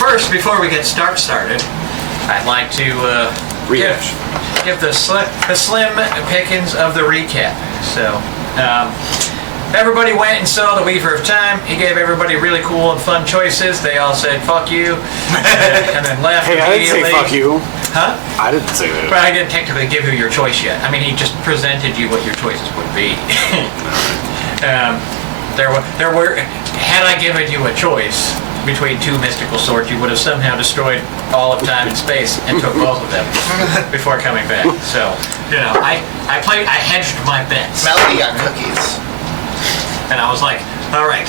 first, before we get started, I'd like to give the slim pickings of the recap. So, everybody went and saw The Weaver of Time. He gave everybody really cool and fun choices. They all said, fuck you, and then left Hey, I immediately. didn't say fuck you. Huh? I didn't say that. Well, I didn't technically give you your choice yet. I mean, he just presented you what your choices would be. There were, had I given you a choice between two mystical swords, you would have somehow destroyed all of time and space and took both of them before coming back. So, you know, I hedged my bets. Melody got cookies. And I was like, all right,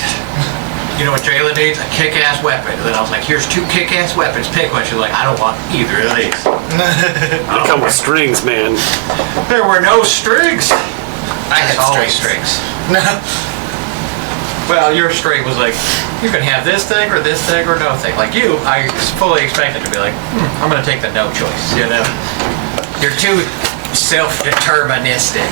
you know what Jayla needs? A kick-ass weapon. And then I was like, here's two kick-ass weapons. Pick one. She's like, I don't want either of these. They come with strings, man. There were no strings. I had Always strings. strings. Well, your string was like, you can have this thing or no thing. Like you, I fully expected to be like, I'm going to take the no choice, you know? You're too self-deterministic.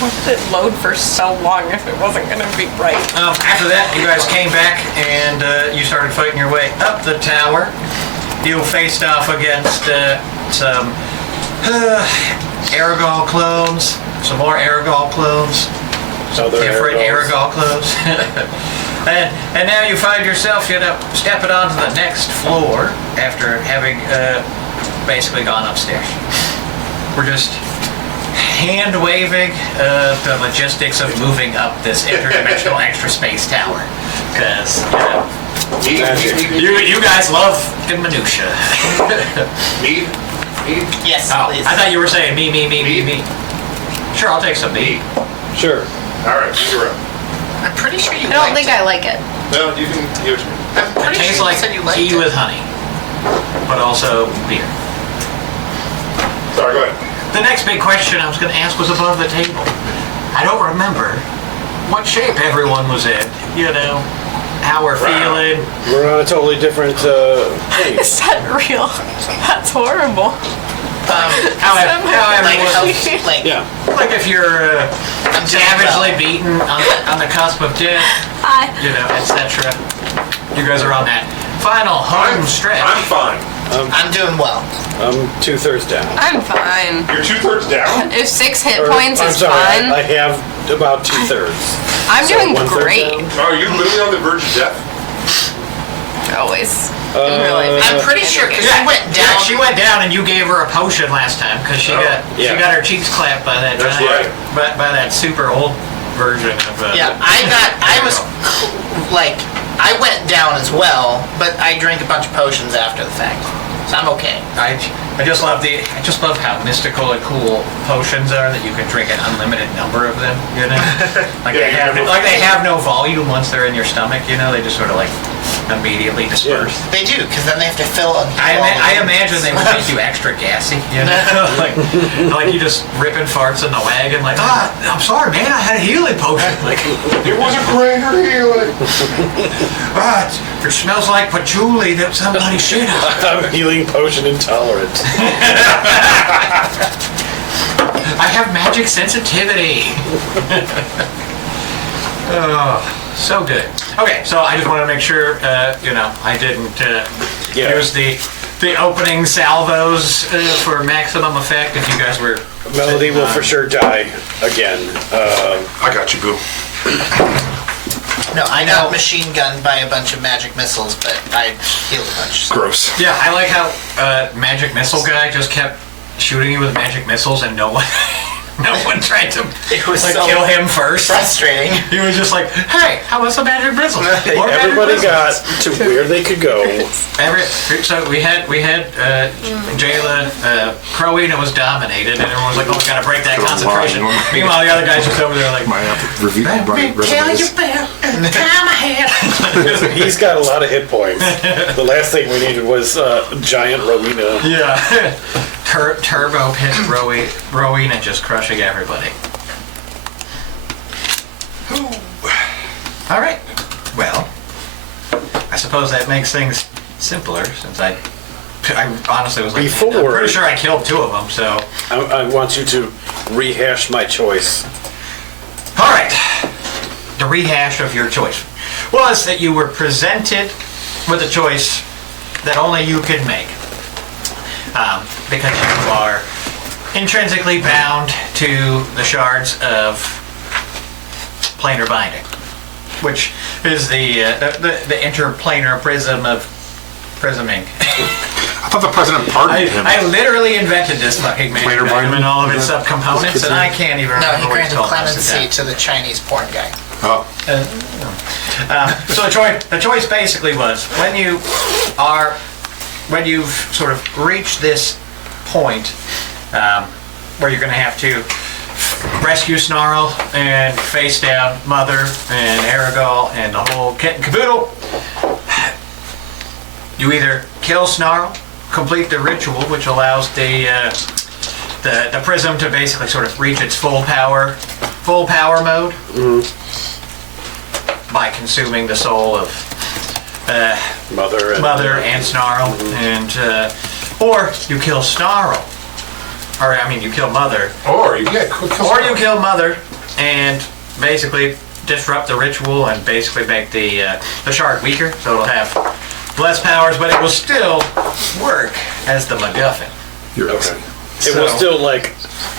Why did it load for so long if it wasn't going to be right? After that, you guys came back and you started fighting your way up the tower. You faced off against some Aregael clones, some more Aregael clones. Different Aregael clothes. and now you find yourself, you know, stepping onto the next floor after having basically gone upstairs. We're just hand-waving the logistics of moving up this interdimensional extra space tower. Because, you guys love in minutia. Mead? Yes, Oh, please. I thought you were saying me. Sure, I'll take some mead. Sure. All right, you're up. I'm pretty sure you I don't think I like it. No, you can give it to me. I'm It pretty tastes sure like you said you liked tea it. with honey, but also beer. Sorry, go ahead. The next big question I was going to ask was above the table. I don't remember what shape everyone was in, you know, how we're feeling. We're on a totally different page. Is that real? That's horrible. How Like, everyone, like, Yeah. like if you're I'm doing savagely well. beaten on the cusp of death, Hi. you know, etc. You guys are on that final home stretch. I'm fine. I'm doing well. I'm 2/3 down. I'm fine. You're 2/3 down? If 6 hit Or, points I'm is sorry, fine, I have about 2/3. I'm so doing 1/3 great. down? Oh, are you literally on the verge of death? Always. In real life. I'm pretty sure because Yeah, she went yeah, down. she went down and you gave her a potion last time because she got yeah. she got her cheeks clapped by that That's giant, right. by that super old version of Yeah, I was like, I went down as well, but I drank a bunch of potions after the fact, so I'm okay. I just love how mystical and cool potions are that you can drink an unlimited number of them, you know? Like Yeah, they have no volume once they're in your stomach, you know, they just sort of like immediately disperse. They do, because then they have to fill and I imagine they would make you extra gassy, you know? like you just ripping farts in the wagon, like, I'm sorry, man, I had a healing potion. Like, It was a greater healing. it smells like patchouli that somebody shit on. I'm healing potion intolerant. I have magic sensitivity. Oh, so good. Okay, so I just want to make sure, you know, I didn't use the opening salvos for maximum effect. If you guys were Melody will for sure die again. I got you, boo. No, I got machine gunned by a bunch of magic missiles, but I healed a bunch. So. Gross. Yeah, I like how magic missile guy just kept shooting you with magic missiles and no one tried to It was like so kill him first. frustrating. He was just like, hey, how was the magic missile? More magic Everybody missiles. got to where they could go. So we had Jayla, Crowena was dominated, and everyone was like, oh, we gotta break that concentration. Meanwhile, the other guys just over there like, Might have to review He's got a lot of hit points. The last thing we needed was giant Rowena. yeah. Turbo pit Rowena just crushing everybody. All right. Well, I suppose that makes things simpler since I honestly was like, Before- I'm pretty sure I killed two of them, so. I want you to rehash my choice. All right. The rehash of your choice was that you were presented with a choice that only you can make. Because you are intrinsically bound to the shards of planar binding, which is the interplanar prism of prisming. I thought the president pardoned him. I literally invented this fucking Planar manual binding? and all of its subcomponents, and I can't even No, remember he what it's granted called. clemency to the Chinese porn guy. Oh. So the choice basically was when you've sort of reached this point where you're going to have to rescue Snarl and face down Mother and Aregael and the whole kit and caboodle. You either kill Snarl, complete the ritual, which allows the prism to basically sort of reach its full power mode by consuming the soul of Mother and Snarl, and or you kill Snarl, or I mean you kill Mother, Or you kill Mother and basically disrupt the ritual and basically make the shard weaker, so it'll have less powers, but it will still work as the MacGuffin. You're Okay. It will still like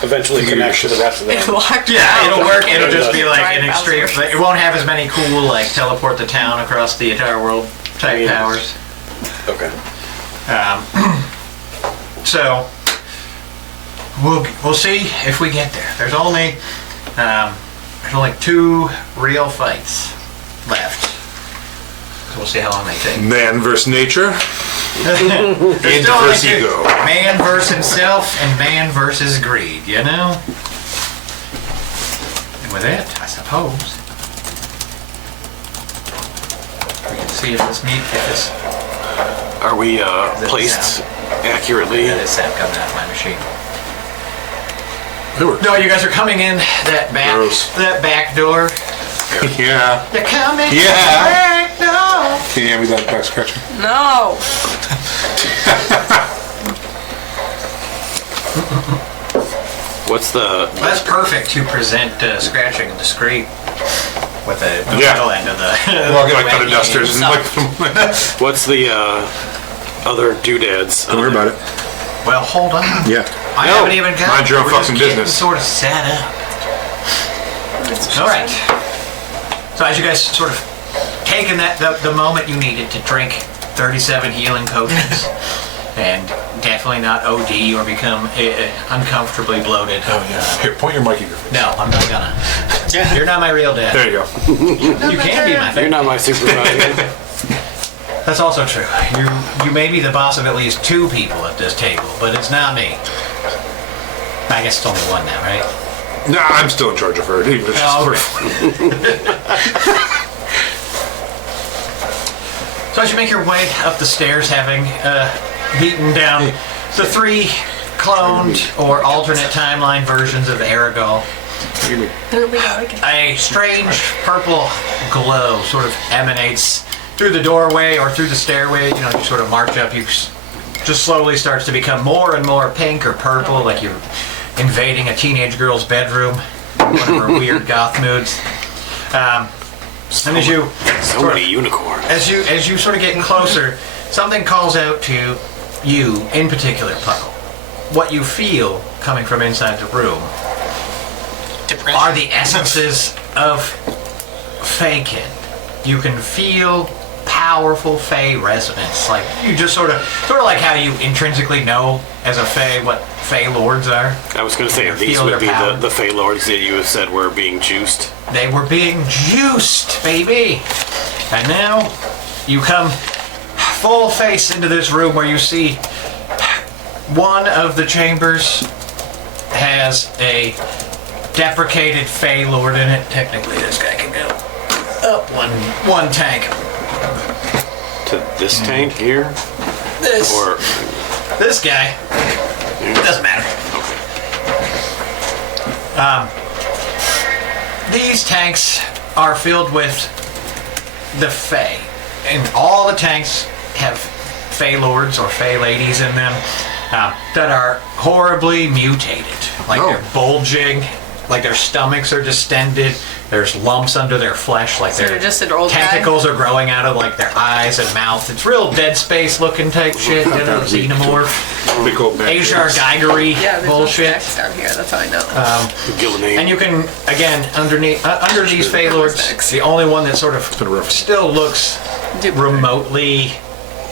eventually connect to the rest of them. It's locked Yeah, out. it'll work. It'll just be like Drive an extreme. Bowser. It won't have as many cool like teleport the town across the entire world type mean- powers. Okay. So we'll see if we get there. There's only 2 real fights left. So we'll see how long they take. Man versus nature. There's And still only versus 2. ego. Man versus himself and man versus greed. You know. And with it, I suppose we can see if this Are we it placed accurately? that is sound coming out of my machine. They were. No, you guys are coming in Gross. that back door. Yeah. You're coming in Yeah. the back door. Can you hand me that back scratcher? No. What's the? That's perfect to present scratching and discreet with the Yeah. middle end of the. Well, I'll get like thunder dusters and like. What's the other doodads? Don't worry about it. Well, hold on. Yeah. I No. haven't even got. Mind your own we're just fucking getting business. Sort of set up. All right. So as you guys sort of taken the moment you needed to drink 37 healing potions, and definitely not OD or become uncomfortably bloated. Oh yeah. Here, point your mic at your face. No, I'm not gonna. You're not my real dad. There you go. You can be my You're favorite. not my supervisor. That's also true. You may be the boss of at least 2 people at this table, but it's not me. I guess it's only 1 now, right? Nah, I'm still in charge of her. Even if she's Oh, okay. So as you make your way up the stairs, having beaten down the 3 cloned or alternate timeline versions of Aregael, There we go again. a strange purple glow sort of emanates through the doorway or through the stairway. You know, you sort of march up, just slowly starts to become more and more pink or purple, like you're invading a teenage girl's bedroom, one of her weird goth moods. And as you So many unicorns. as you sort of get closer, something calls out to you in particular, Puckle. What you feel coming from inside the room Depression. are the essences of Feykin. You can feel powerful Fey resonance. Like you just sort of like how you intrinsically know as a Fey what Fey lords are. I was going to say these Feel would their be power. the Fey Lords that you said were being juiced. They were being juiced, baby. And now you come full face into this room where you see one of the chambers has a deprecated Fey Lord in it. Technically, this guy can go up one tank. To this tank here? This Or. this guy doesn't matter. These tanks are filled with the Fey, and all the tanks have Fey Lords or Fey Ladies in them that are horribly mutated. Like Oh. they're bulging, like their stomachs are distended, There's lumps under their flesh, like So their they're just an old guy? tentacles are growing out of like their eyes and mouth. It's real Dead Space looking type shit, you know, xenomorph, Big old man. Ajar Geigery Yeah, there's bullshit. no stacks down here. That's how I know. Gillinane. And you can, again, under these Fey Lords, the only one that sort been rough. of still looks remotely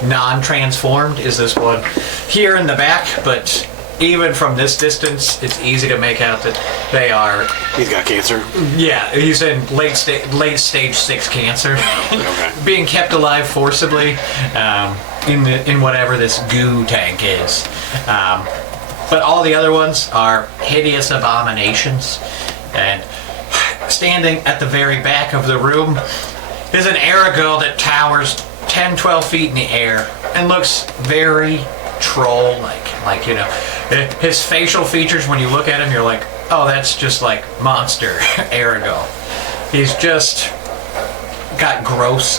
non-transformed is this one here in the back, but even from this distance, it's easy to make out that they are, He's got cancer. yeah, he's in late stage 6 cancer, Okay. being kept alive forcibly in whatever this goo tank is. But all the other ones are hideous abominations. And standing at the very back of the room is an Aregael that towers 10, 12 feet in the air and looks very troll-like. Like, you know, his facial features, when you look at him, you're like, oh, that's just like monster Aregael. He's just got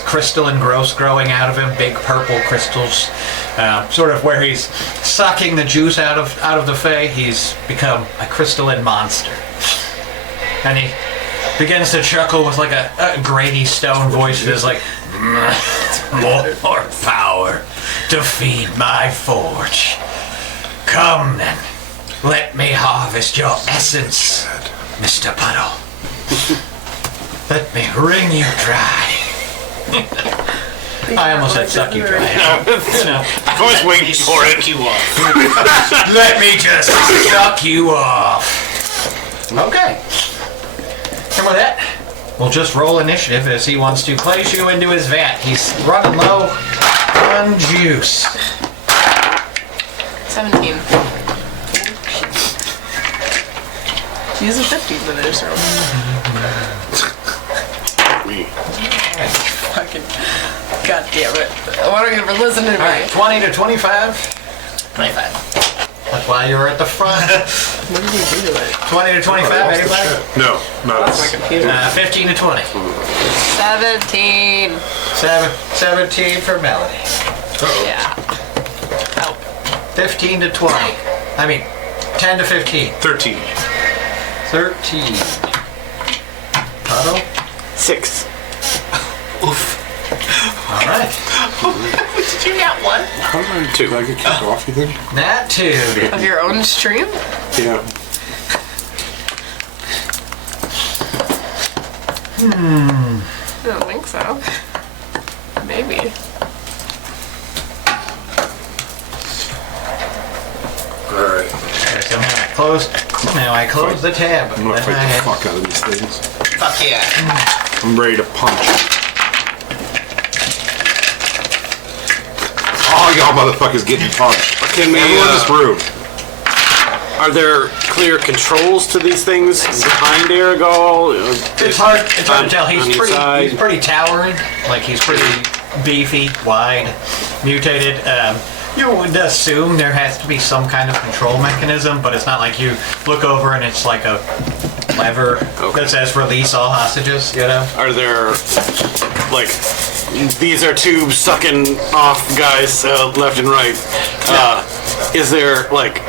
crystalline growth growing out of him, big purple crystals. Sort of where he's sucking the juice out of the Fae, he's become a crystalline monster. And he begins to chuckle with like a grainy stone voice that is like, more power to feed my forge. Come then, let me harvest your essence, Mr. Puddle. Let me wring you dry. I almost said suck you dry. You know. I was waiting for it. You off. Let me just suck you off. Okay. And with that, we'll just roll initiative as he wants to place you into his vat. He's running low on juice. 17. Use a 50 for this room. Fucking. God damn it. Why don't you ever listen to me? All right, 20 to 25. 25. That's why you're at the front. What did you do to it? 20 to 25, anybody? No, not That's my us. computer. 15 to 20. 17. 17 for Melody. Yeah. Oh. 15 to 20. I mean, 10 to 15. 13. 13. Puddle. 6. Oof. All right. Did you not one? 2. Did I get kicked off, you think? That too. Of your own stream? Yeah. I don't think so. Maybe. Alright. So now I close the tab. I'm gonna Then fight I the hit- fuck out of these things. Fuck yeah. I'm ready to punch. Oh, y'all motherfuckers getting punched. Can we, Everyone in this room. Are there clear controls to these things behind Aregael? It's hard to tell. on He's each pretty side? towering. Like he's pretty beefy, wide, mutated. You would assume there has to be some kind of control mechanism, but it's not like you look over and it's like a lever that says release all hostages, you know? Are there, like, these are tubes sucking off guys left and right. Is there, like,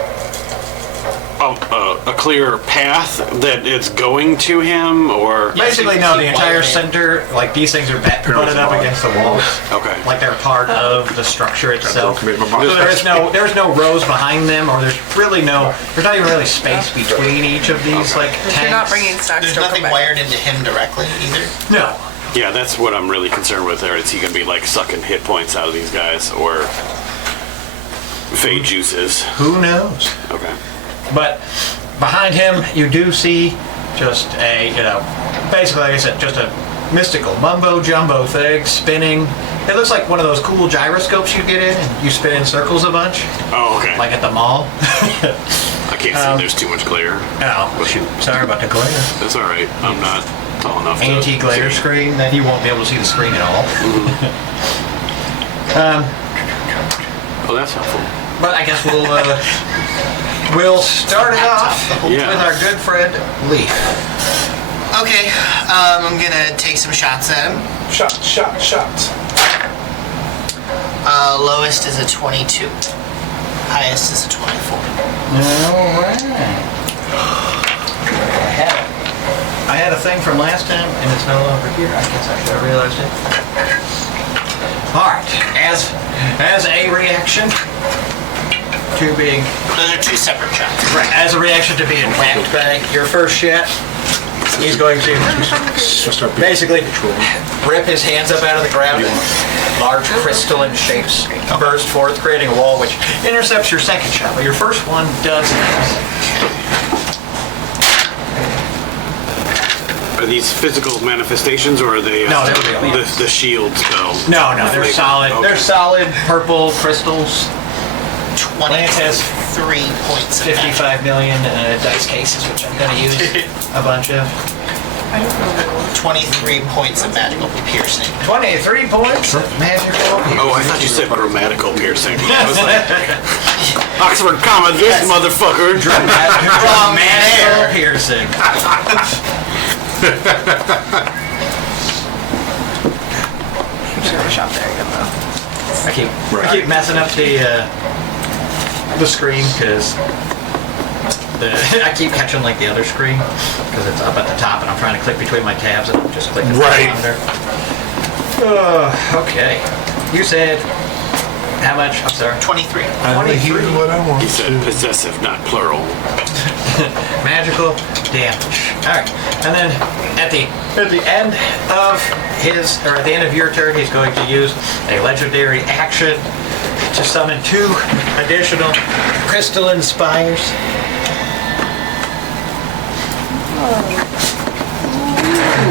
a clear path that it's going to him, or? Basically, no, the entire center, like these things are butted up against the walls. Okay. Like they're part of the structure itself. Commit my So mind. there's no rows behind them, or there's not even really space between each of these like tanks. If you're not bringing stocks, There's don't nothing come back. wired into him directly either. No. Yeah, that's what I'm really concerned with there. Is he gonna be, like, sucking hit points out of these guys, or fade juices? Who knows? Okay. But behind him, you do see just a, basically, like I said, just a mystical mumbo jumbo thing spinning. It looks like one of those cool gyroscopes you get in and you spin in circles a bunch, Oh, okay. like at the mall. I can't see. There's too much glare. Oh, shoot. Sorry about the glare. That's all right. I'm not tall enough to Anti-glare see. screen, then you won't be able to see the screen at all. Oh, that's helpful. But I guess we'll start it off Yeah. with our good friend Leaf. Okay, I'm gonna take some shots at him. Shot. Lowest is a 22. Highest is a 24. All right. I had a thing from last time, and it's no longer here. I guess I should have realized it. All right, as a reaction to being... Those are two separate shots. Right, as a reaction to being whacked by your first shot, he's going to basically rip his hands up out of the ground and large crystalline shapes burst forth, creating a wall which intercepts your second shot, but your first one does miss. Are these physical manifestations, or are they No, they're real. the shield spell? No, they're solid. Okay. They're solid purple crystals. 23 points of magic. 55 million dice cases, which I'm going to use a bunch of. 23 points of magical piercing. 23 points of magical. Oh, I thought you said grammatical piercing. I was like, Oxford comma, this motherfucker. Magical piercing. Shop there again though. I keep messing up the screen because I keep catching like the other screen because it's up at the top and I'm trying to click between my tabs and I'm just clicking Right. under. Okay. You said how much? I'm sorry. 23. I only hear what I want. He said possessive, not plural. Magical damage. All right, and then at the end of at the end of your turn, he's going to use a legendary action to summon 2 additional crystalline spires.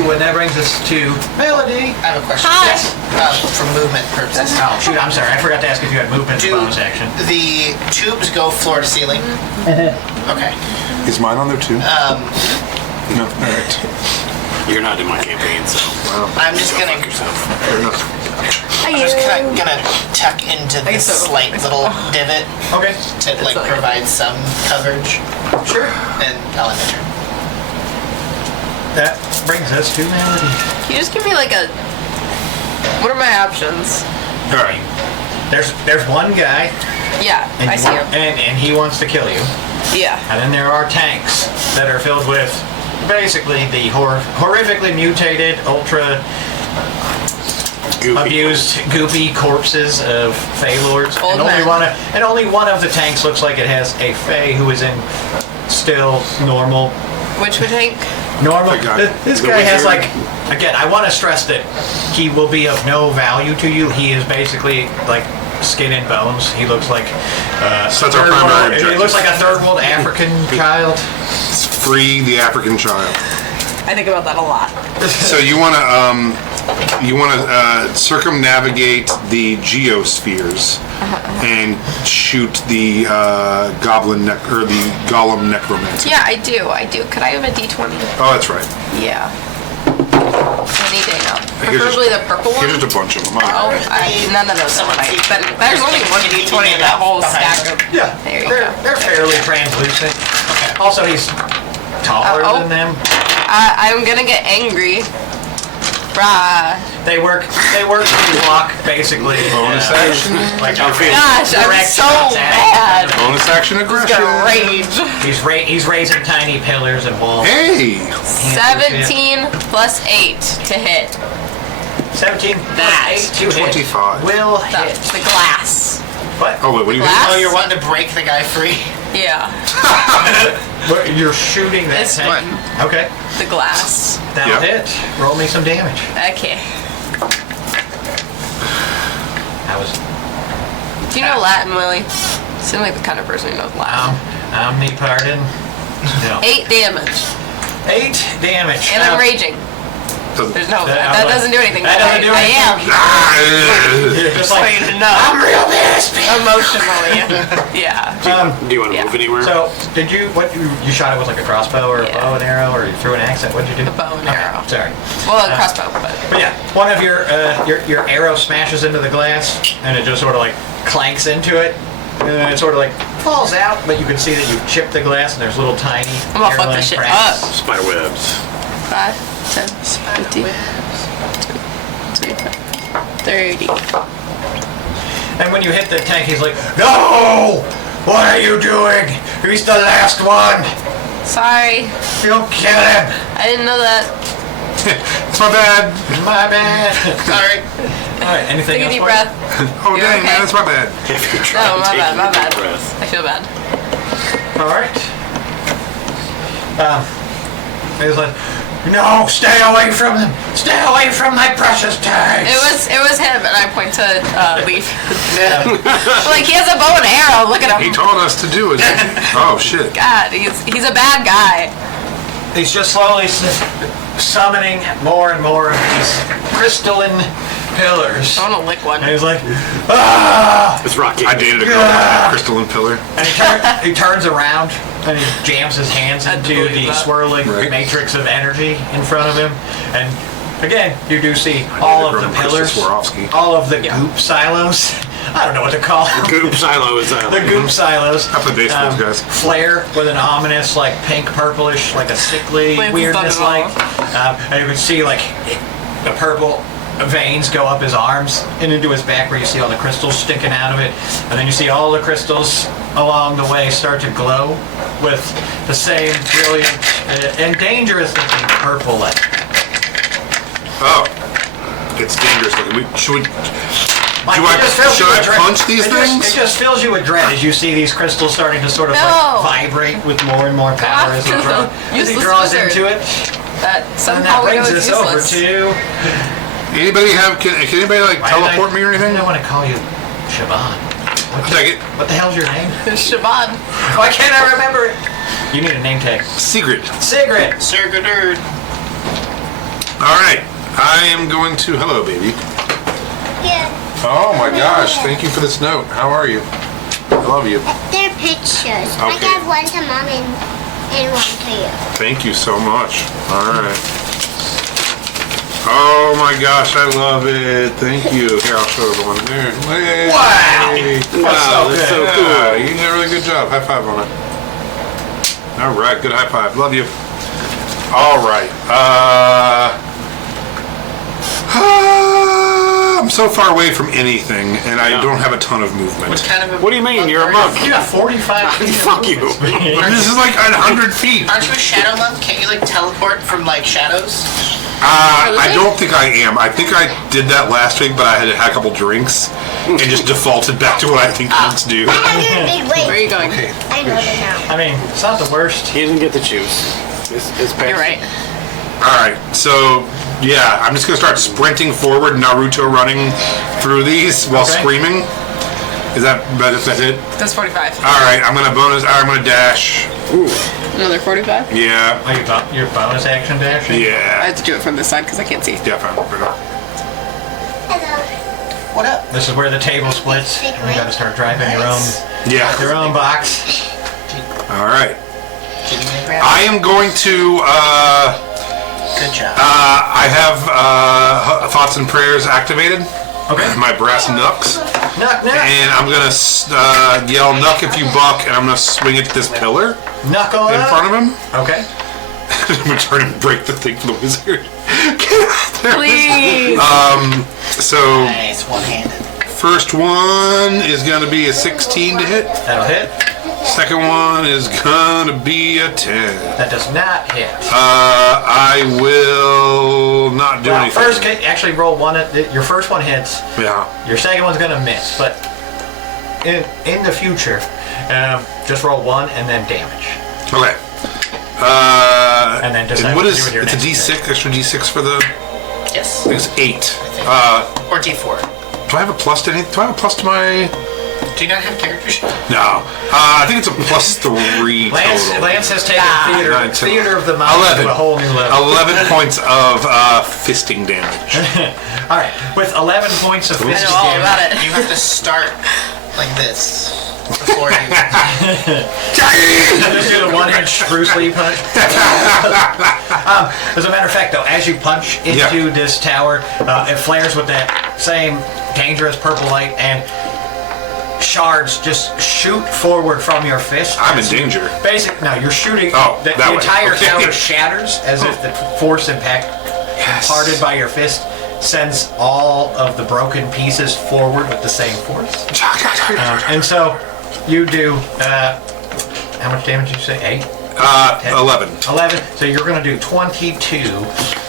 Ooh, and that brings us to Melody. I have a question. Hi. Yes. For movement purposes. Oh shoot, I'm sorry. I forgot to ask if you had movement as a Do bonus action. the tubes go floor to ceiling? Okay. Is mine on there too? No. All right. You're not in my campaign, so. I'm just gonna Fair enough. I'm just gonna tuck into this slight little divot Okay. to like provide some coverage, Sure. and I'll end the turn. That brings us to Melody. Can you just give me like a... What are my options? All right. There's one guy, Yeah, and I see him. and he wants to kill you. Yeah. And then there are tanks that are filled with basically the horrifically mutated, ultra Goopy. abused, goopy corpses of Fey Lords. Old And men. only one of the tanks looks like it has a Fey who is in still normal. Which would tank? Normal. The guy. This The guy has wizard. like, again, I want to stress that he will be of no value to you. He is basically like skin and bones. He looks like So that's our primary he objective. looks like a third world African child. Free the African child. I think about that a lot. So you want to circumnavigate the geospheres and shoot the goblin or the golem necromancer. Yeah, I do. Could I have a D20? Oh, that's right. Yeah. Any day now. Here's Preferably the purple one. Here's just a bunch of them. Oh, none of those are right. But there's only one D20 in that whole stack of... Yeah, There you they're, go. they're fairly translucent. Also, he's taller Oh. than them. I'm gonna get angry. Bruh. They work to block basically. Bonus action? Like Gosh, I'm direct so shots at mad. Bonus action He's aggression. gonna rage. He's raising tiny pillars and walls. Hey! 17 plus 8 to hit. 17 That. 8 to hit. 25. Will The, hit. the glass. What? Oh, wait, what do you Glass? Oh, you're wanting to break the guy free? Yeah, What, you're shooting that this tank. one. Okay. The glass. That'll Yep. hit. Roll me some damage. Okay. I was Do you know Latin, Willie? Seem like the kind of person who knows Latin. omnipardon. No. 8 damage. 8 damage. And I'm raging. Doesn't- There's no, That- that doesn't do anything. That but doesn't do I anything. am. You're just So like, you know. I'm real pissed. Emotionally. Yeah. Do you want to Yeah. move anywhere? So, did you you shot it with like a crossbow or a Yeah. bow and arrow, or you threw an axe at? What did you do? A bow and Okay, arrow. Sorry. Well, a crossbow, but... But yeah, one of your arrow smashes into the glass, and it just sort of like clanks into it. And it sort of like falls out, but you can see that you've chipped the glass, and there's little tiny I'm gonna fuck hairline this shit cracks. up. Spider webs. 5, 10, 15, 30. And when you hit the tank, he's like, "No! What are you doing? He's the last one!" Sorry. You kill him. I didn't know that. It's my bad. My bad. Sorry. All right, anything Take a else? deep for you? breath. Oh, You're dang, okay. man, that's my bad. If you're No, trying my to bad, my take a bad. deep breath. I feel bad. All right. He was like, no, stay away from them. Stay away from my precious tags. It was him, and I point to Leaf. Yeah. Like, he has a bow and arrow. Look at He him. told us to do it. Oh, shit. God, he's a bad guy. He's just slowly summoning more and more of these crystalline pillars. I want to lick one. And he's like, ah! It's Rocky. I dated a girl that had a crystalline pillar. And he turns around and he jams his hands I into believe the that. swirling Right. matrix of energy in front of him. And again, you do see all of the Roman Crystal pillars, Swarovski. all of the Yeah. goop silos. I don't know what to call them. Goop silo is The goop silos. I play baseball, guys. Flare with an ominous, like pink purplish, like a sickly Lance has weirdness, done it like. And you can see like the purple veins go up his arms and into his back, where you see all the crystals sticking out of it, and then you see all the crystals along the way start to glow with the same brilliant and dangerous looking purple light. Oh. It's dangerous looking. Should Like, I it just fills you with dread. punch these things? It just fills you with dread as you see these crystals starting to sort of No. like vibrate with more and more power as he, Useless draws wizard. into it. That And somehow that we know brings is us over useless. to. anybody have? Can anybody like Why did teleport me or anything? I want to call you Siobhan. I'll take it. What the hell's your name? Siobhan. Why can't I remember it? You need a name tag. Secret. Sigrid. Sir All right. I am going to. Hello, baby. Yeah, Oh my gosh! Thank you for this note. How are you? I love you. they're pictures. I Okay. gave one to mom and one to you. Thank you so much. All right. Oh my gosh, I love it. Thank you. Here, I'll show everyone. There. Hey. Wow. Wow, that's so Yeah, cool. you did a really good job. High five on it. All right, good high five. Love you. All right. I'm so far away from anything, and I don't have a ton of movement. What kind of a... What do you mean? You're a monk. You got 45 feet. Fuck you. This is like 100 feet. Aren't you a shadow monk? Can't you like teleport from like shadows? I don't think I am. I think I did that last week, but I had a couple drinks and just defaulted back to what I think monks do. I have your big weight. Where are you going? I know that now. I mean, it's not the worst. He doesn't get to choose. His You're right. All right, so yeah, I'm just gonna start sprinting forward, Naruto running through these while Okay. screaming. Is that that's it? That's 45. All right, I'm gonna dash. Another 45? Yeah, Oh, your bonus action dash? I yeah, have to do it from this side because I can't see. yeah. Fine. Right on. Hello. What up? This is where the table splits. You got to start driving Yeah. your own box. All right. Did you make grab? I am going to. Good job. I have thoughts and prayers activated. Okay. My brass knucks. Knock, knock. And I'm gonna yell "knuck if you buck," and I'm gonna swing it to this pillar Knuckle in up. front of him. Okay. I'm gonna try and break the thing for the wizard. Get out there. Please! So Nice, one-handed. first one is gonna be a 16 to hit. That'll hit. Second one is gonna be a 10. That does not hit. I will not do Well, anything. first, actually roll one. Your first one hits. Yeah. Your second one's gonna miss, but in the future, just roll one and then damage. Okay. And then decide and what what to do is with your it's a next D6, extra D6 for the. Yes. I think it's 8. Or D4. Do I have a plus to anything? Do I have a plus to my? Do you not have character sheet? No. I think it's a plus 3 Lance, total. Lance has taken Nine, 10, theater of the mind 11. to a whole new level. 11 points of fisting damage. All right, with 11 points of I fist know all damage, about it. You have to start like this before you... just do the one-inch Bruce Lee punch. As a matter of fact, though, as you punch into this tower, it flares with that same dangerous purple light, and shards just shoot forward from your fist. I'm in danger. No, you're shooting. Oh, the that way. entire Okay. tower shatters as if the force impact imparted by your fist sends all of the broken pieces forward with the same force. And so you do, how much damage did you say? 8? 11. 11. So you're going to do 22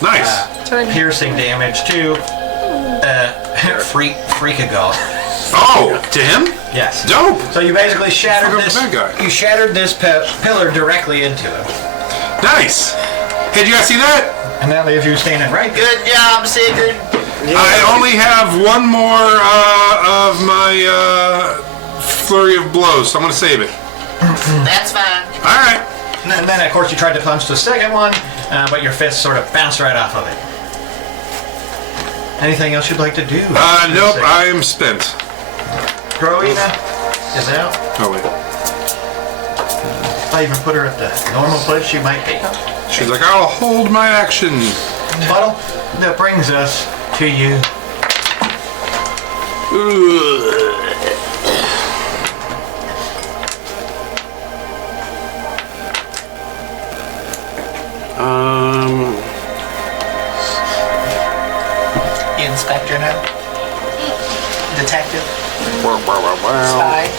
Nice. piercing damage to Freakago. Oh, to him? Yes. Dope. So you basically shattered Fuck up this. the bad guy. You shattered this pillar directly into him, Nice. Hey, did you guys see that? and that leaves you standing right there. Good job, Sigurd. I only have one more of my flurry of blows, so I'm gonna save it. That's fine. All right. And then, of course, you tried to punch the second one, but your fist sort of bounced right off of it. Anything else you'd like to do? Nope. I am spent. Rowena is out. Oh wait. I even put her at the normal place she might be. She's like, I'll hold my action. Puddle, that brings us to you. Inspector now? Detective? Wow. Spy?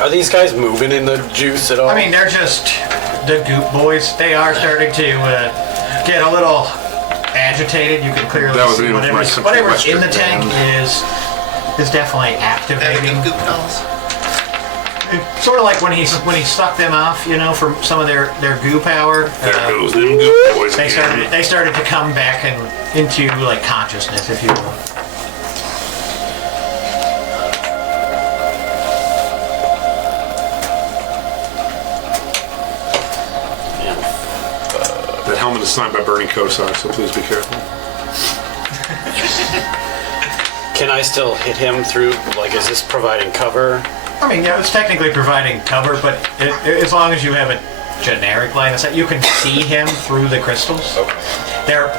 Are these guys moving in the juice at all? I mean, they're just the goop boys. They are starting to get a little agitated. You can clearly That was see even my whatever's in the Western tank band. is definitely They're activating. the goop dolls. Sort of like when he sucked them off, you know, from some of their goo power. There goes them good boys They again. started to come back and into like consciousness, if you will. That helmet is signed by Bernie Kosar, so please be careful. Can I still hit him through, like, is this providing cover? I mean, yeah, it's technically providing cover, but as long as you have a generic line of sight, you can see him through the crystals. Okay.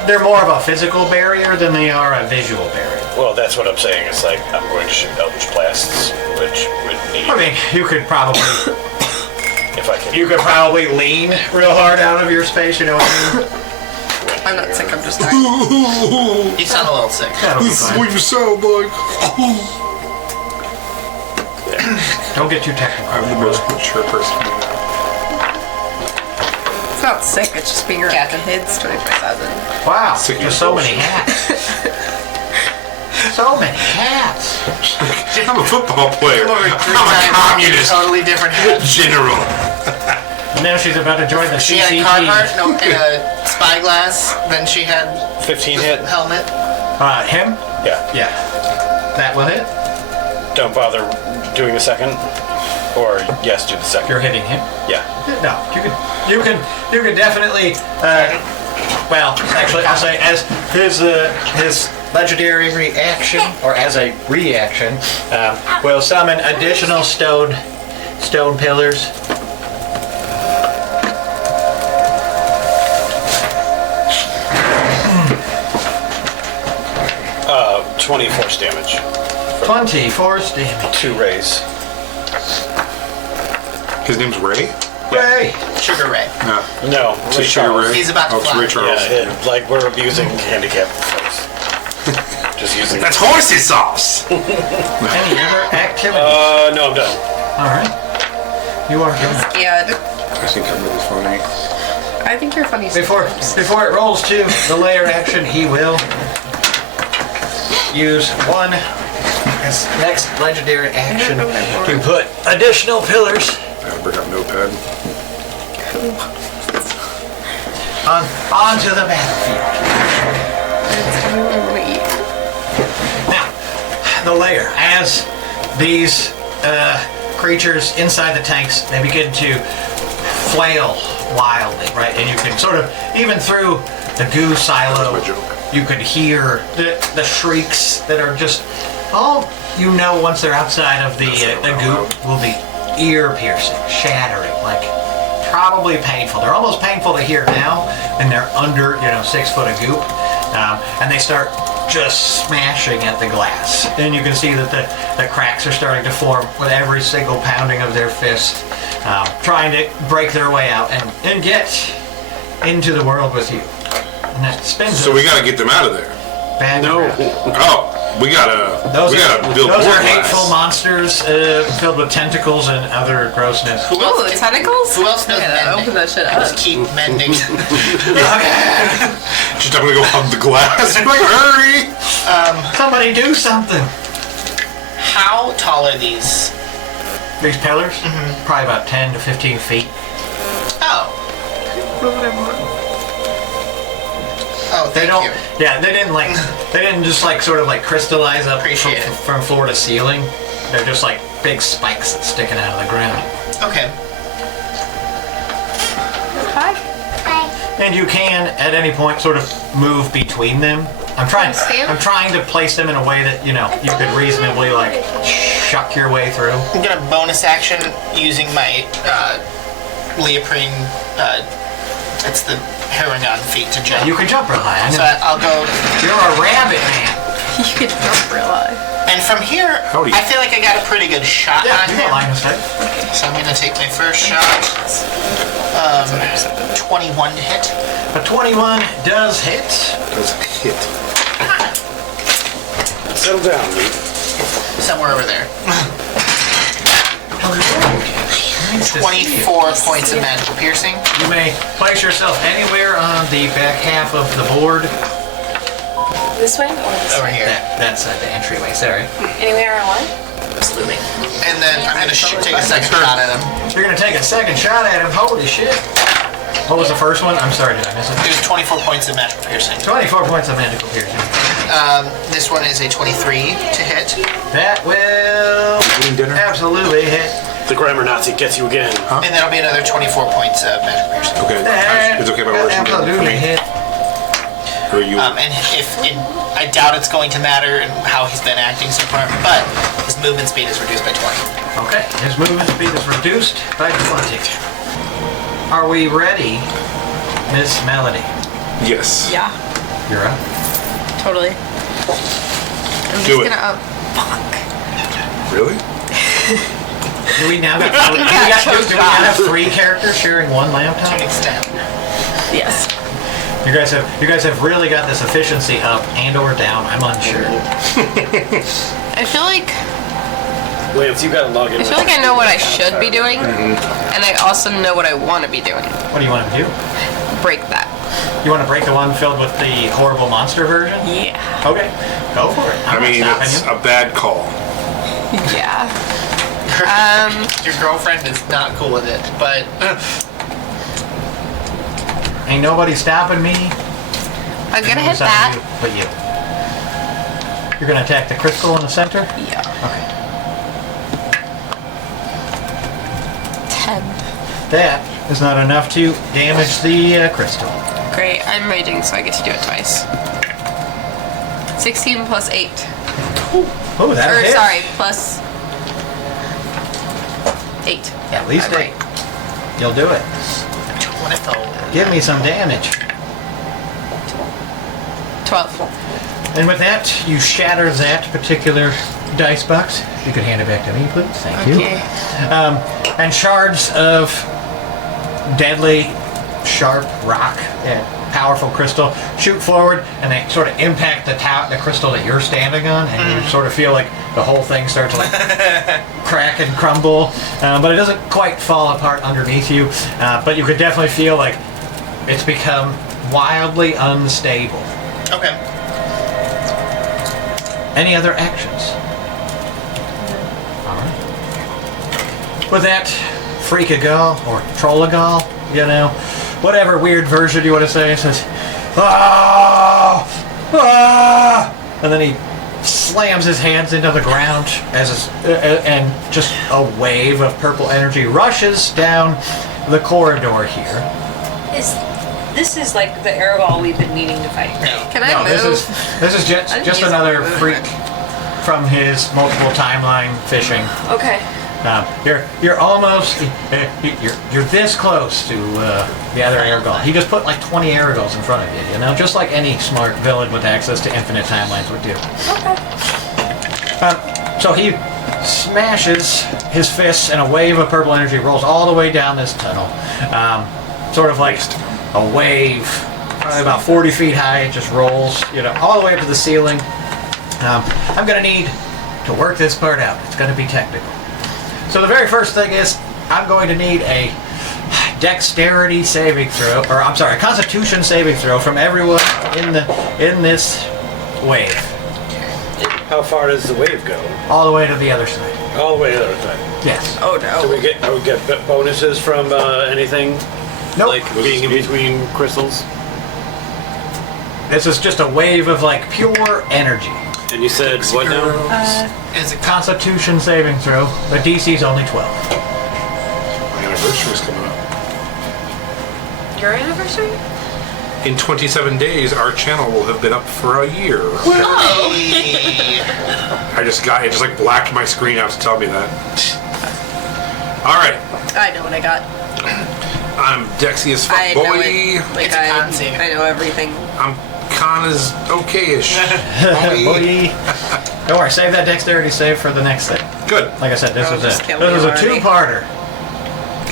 They're more of a physical barrier than they are a visual barrier. Well, that's what I'm saying. It's like, I'm going to shoot Eldritch Blasts, which would need, I mean, you could probably lean real hard out of your space, you know what I mean? I'm not sick, I'm just tired. You sound a little sick. That'll be fine. What you sound like? Don't get too technical. I'm the most mature person I know. It's not sick, it's just being around the kids 24/7. Wow, Sick of there's your so many bullshit. hats. So many hats. I'm a football player. Over 3 I'm a times, communist totally different hat. general. And now she's about to join the She had CCT. Carhartt, no, and a spyglass. Then she had 15 hit? helmet. Him? Yeah. Yeah. That will hit. Don't bother doing the second? Or yes, do the second? You're hitting him. Yeah. No, you can definitely. Well, actually, I'll say as his legendary reaction, or as a reaction, will summon additional stone pillars. 20 force damage. 20 force damage. 2 rays. His name's Ray? Ray. Sugar Ray. No. No, Is Ray it Sugar Charles. Ray? He's about to Oh, it's fly. Ray Charles. Yeah, like we're abusing handicapped folks. Just using. That's horsey sauce! Any other activity? No, I'm done. All right. You are done. Yeah, I think I'm really funny. I think you're funny. Before it rolls to the layer action, he will use his next legendary action to put additional pillars I bring up notepad. onto the battlefield. Now, the layer, as these creatures inside the tanks, they begin to flail wildly, right? And you can sort of, even through the goo silo, That's my joke. you could hear the shrieks that are just, you know, once they're outside of the goop, will be ear-piercing, shattering, like probably painful. They're almost painful to hear now, and they're under, 6 foot of goop, and they start just smashing at the glass. And you can see that the cracks are starting to form with every single pounding of their fist, trying to break their way out and get into the world with you. And that spins So us we gotta get them out of there. back No. around. Oh, we gotta build those more are hateful glass. monsters filled with tentacles and other grossness. Who else? Ooh, tentacles? Who else knows Yeah, mending? open that shit up. Just keep mending. Just I'm gonna go hug the glass. I'm like, hurry! Somebody do something. How tall are these? These pillars, probably about 10 to 15 feet. Oh. Oh, They thank don't. you. Yeah, they didn't just like sort of like crystallize up Appreciate it. from floor to ceiling. They're just like big spikes sticking out of the ground. Okay. Hi. Hi. And you can, at any point, sort of move between them. I'm trying to place them in a way that you could reasonably like shuck your way through. I'm gonna bonus action using my Leoprine. It's the Aregael Fight to jump. You can jump real high. I So know. I'll go. You're a rabbit man. You could jump real high. And from here, Howdy. I feel like I got a pretty good shot Yeah, on you got line him. of sight. So I'm gonna take my first shot. 21 to hit. A 21 does hit. That's a hit. Settle down, dude. Somewhere over there. Nice to see you. 24 points of magical piercing. You may place yourself anywhere on the back half of the board. This way or this Over way? here. That's the entryway. Sorry. Anywhere I want? Absolutely. And then I'm gonna take a second shot at him. You're gonna take a second shot at him. Holy shit! What was the first one? I'm sorry, did I miss It it? was 24 points of magical piercing. 24 points of magical piercing. This one is a 23 to hit. That will Eating dinner? absolutely hit. The grammar Nazi gets you again. And that'll be another 24 points of magical piercing. Okay. That It's okay if I will work some absolutely for me. hit. Or you? And I doubt it's going to matter in how he's been acting so far, but his movement speed is reduced by 20. Okay, his movement speed is reduced by 20. Are we ready, Miss Melody? Yes. Yeah, You're up. totally. I'm Do just it. gonna fuck. Really? Do we now got You got do we choked have off. 3 characters sharing one To an laptop? extent. Yes. You guys have really got this efficiency up and or down. I'm unsure. I feel like Lance, you gotta log in. I feel like I know what I should be doing, and I also know what I want to be doing. What do you want to do? Break that. You want to break the one filled with the horrible monster version? Yeah. Okay, go for it. I I'm mean, not it's stopping a bad call. Yeah. Your girlfriend is not cool with it, but you. Ain't nobody stopping me. I'm gonna hit Stopping that. you, but you. You're gonna attack the crystal in the center. Yeah. Okay. 10. That is not enough to damage the crystal. Great. I'm raging, so I get to do it twice. 16 plus 8. Oh, that Or hits. sorry, plus 8. Yeah, At least I'm 8. You'll do it. 24. Give me some damage. 12. And with that, you shatter that particular dice box. You could hand it back to me, please. Thank you. Okay. And shards of deadly, sharp rock and powerful crystal shoot forward, and they sort of impact the crystal that you're standing on, and you sort of feel like the whole thing starts to like crack and crumble, but it doesn't quite fall apart underneath you. But you could definitely feel like it's become wildly unstable. Okay. Any other actions? All right. With that, Freakagal or Trollagal, whatever weird version you want to say, says, ah, ah, and then he slams his hands into the ground and just a wave of purple energy rushes down the corridor here. This is like the Aregael we've been needing to fight. Can I No, move? this is I just didn't use another my freak movement. from his multiple timeline fishing. Okay. You're almost you're this close to the other Aregael. He just put like 20 Aregals in front of you, just like any smart villain with access to infinite timelines would do. Okay. So he smashes his fists, and a wave of purple energy rolls all the way down this tunnel, sort of like a wave, probably about 40 feet high. It just rolls, all the way up to the ceiling. I'm going to need to work this part out. It's going to be technical. So the very first thing is I'm going to need a dexterity saving throw, or I'm sorry, a constitution saving throw from everyone in this wave. How far does the wave go? All the way to the other side. All the way to the other side. Yes. Oh no. Do we get bonuses from anything? Nope. Like being in between crystals? This is just a wave of like pure energy. And you said what now? Is it Constitution saving throw, but DC's only 12. My anniversary's coming up. Your anniversary? In 27 days, our channel will have been up for a year. I just got it. Just like blacked my screen out to tell me that. All right, I know what I got. I'm Dexy as fuck, I boy. know it. Like It's a con saving. I know everything. I'm con as okay-ish. boy. Boy. Don't worry, save that dexterity save for the next thing. Good. Like I said, this Oh, is just it. kill This me is a already. two-parter.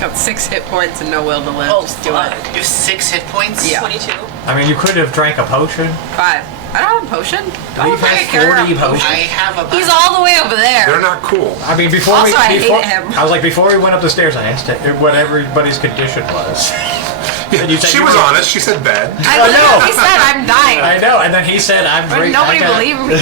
Got 6 hit points and no will to live. Oh, Just do fuck. it. You have 6 hit points? Yeah. 22. I mean, you could have drank a potion. 5. I don't have a potion. Leaf has 40 potions. I have a He's all the way over there. They're not cool. I mean, before Also, I before, hate him. I was like, before we went up the stairs, I asked what everybody's condition was. And you said She you was were- honest. She said bad. I I know. literally said I'm dying. I know, and then he said, "I'm But great." nobody I got- believed me.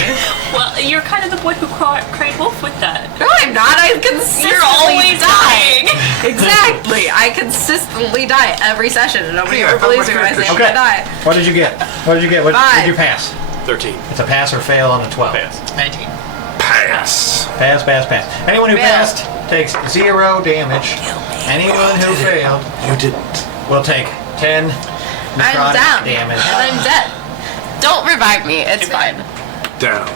Well, you're kind of the boy who cried wolf with that. No, I'm not. I consistently You're always die. dying. Exactly. I consistently die every session, and nobody Yeah, ever I thought believes my me when I say I'm character- gonna die. What did you get? What did you get? What did 5. you pass? 13. It's a pass or fail on a 12. Pass. 19. Pass. Pass, pass, pass. Anyone who Fail. passed takes 0 damage. Anyone who failed You didn't. will take 10 I'm necrotic down. damage. And I'm dead. Don't revive me. It's fine. Down.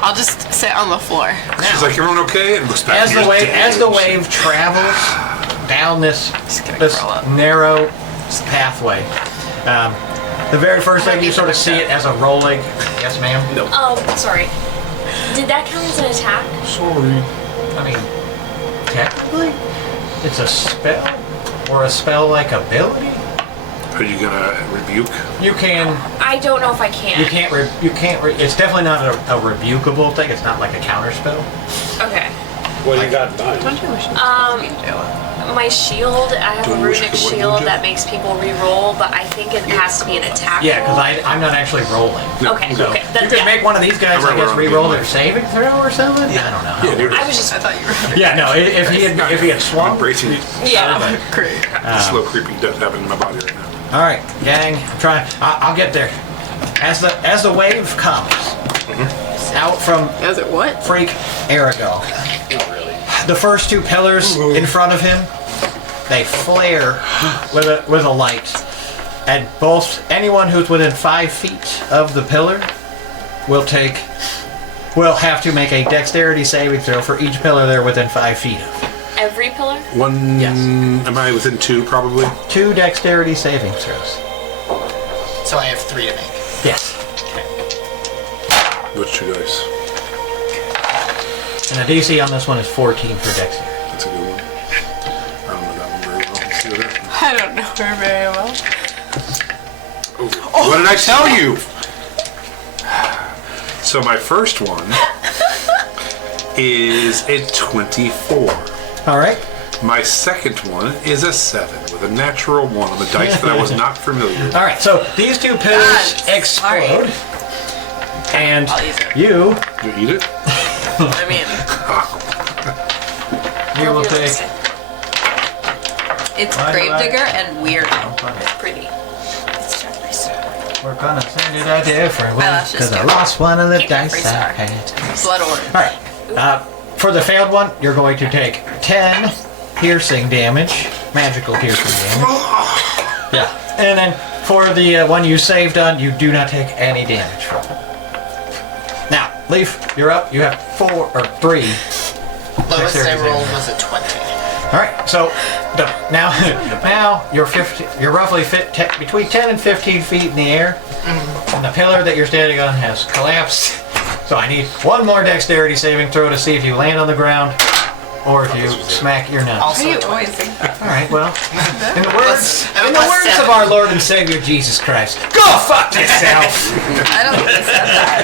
I'll just sit on the floor. She's like, everyone okay? And looks back. As the and wave, here's as the damage. wave travels down this gonna curl up. narrow pathway, the very first thing you sort of see it as a rolling. Yes, ma'am. No. Sorry. Did that count as an attack? Sorry. I mean, technically, it's a spell or a spell-like ability. Are you gonna rebuke? You can. I don't know if I can. You can't. It's definitely not a rebukable thing. It's not like a counter spell. Okay. What do you got in mind? Don't you wish My shield, I have Do a you wish runic it would shield do? that makes people re-roll, but I think it has to be an attack Yeah, because roll. I'm not actually rolling. Okay, So okay. you could make one of these guys, I guess, remember re-roll being their saving throw or something. I don't know. Yeah, dude. I was just, I thought you were. Yeah, no. If he had swung. Embracing yeah. Great. slow creeping death happening in my body right now. All right, gang. I'm trying. I'll get there. As the wave comes out from Is it what? freak Aregael, the first 2 pillars in front of him, they flare with a light, and anyone who's within 5 feet of the pillar will have to make a dexterity saving throw for each pillar they're within 5 feet of. Every pillar? One. Yes. Am I within 2 probably? 2 dexterity saving throws. So I have 3 to make. Yes. Which 2 dice? And the DC on this one is 14 for dexterity. That's a good one. I don't know that one very well. Let's see what happens. I don't know her very well. What did I tell you? So my first one is a 24. All right. My second one is a 7 with a natural 1 on the dice that I was not familiar with. All right. So these 2 pillars God, explode, and I'll use it. you You eat it? I mean, will take. it's Why do I- Gravedigger and weird. Pretty. We're gonna send it a different way Eyelashes because I too. lost one of the Keep that dice free I star. had. Blood orange. All right. For the failed one, you're going to take 10 piercing damage, magical piercing damage. Yeah. And then for the one you saved on, you do not take any damage from it. Now, Leaf, you're up. You have 3. Lowest I Dexterity rolled saving. was a 20. All right. So now you're roughly between 10 and 15 feet in the air, and the pillar that you're standing on has collapsed. So I need one more dexterity saving throw to see if you land on the ground. or if you smack, you're not. Also, You a 20. always think that. All right, well, in the words, I'm in the a words of 7. our Lord and Savior Jesus Christ, go fuck yourself. I don't think he said that.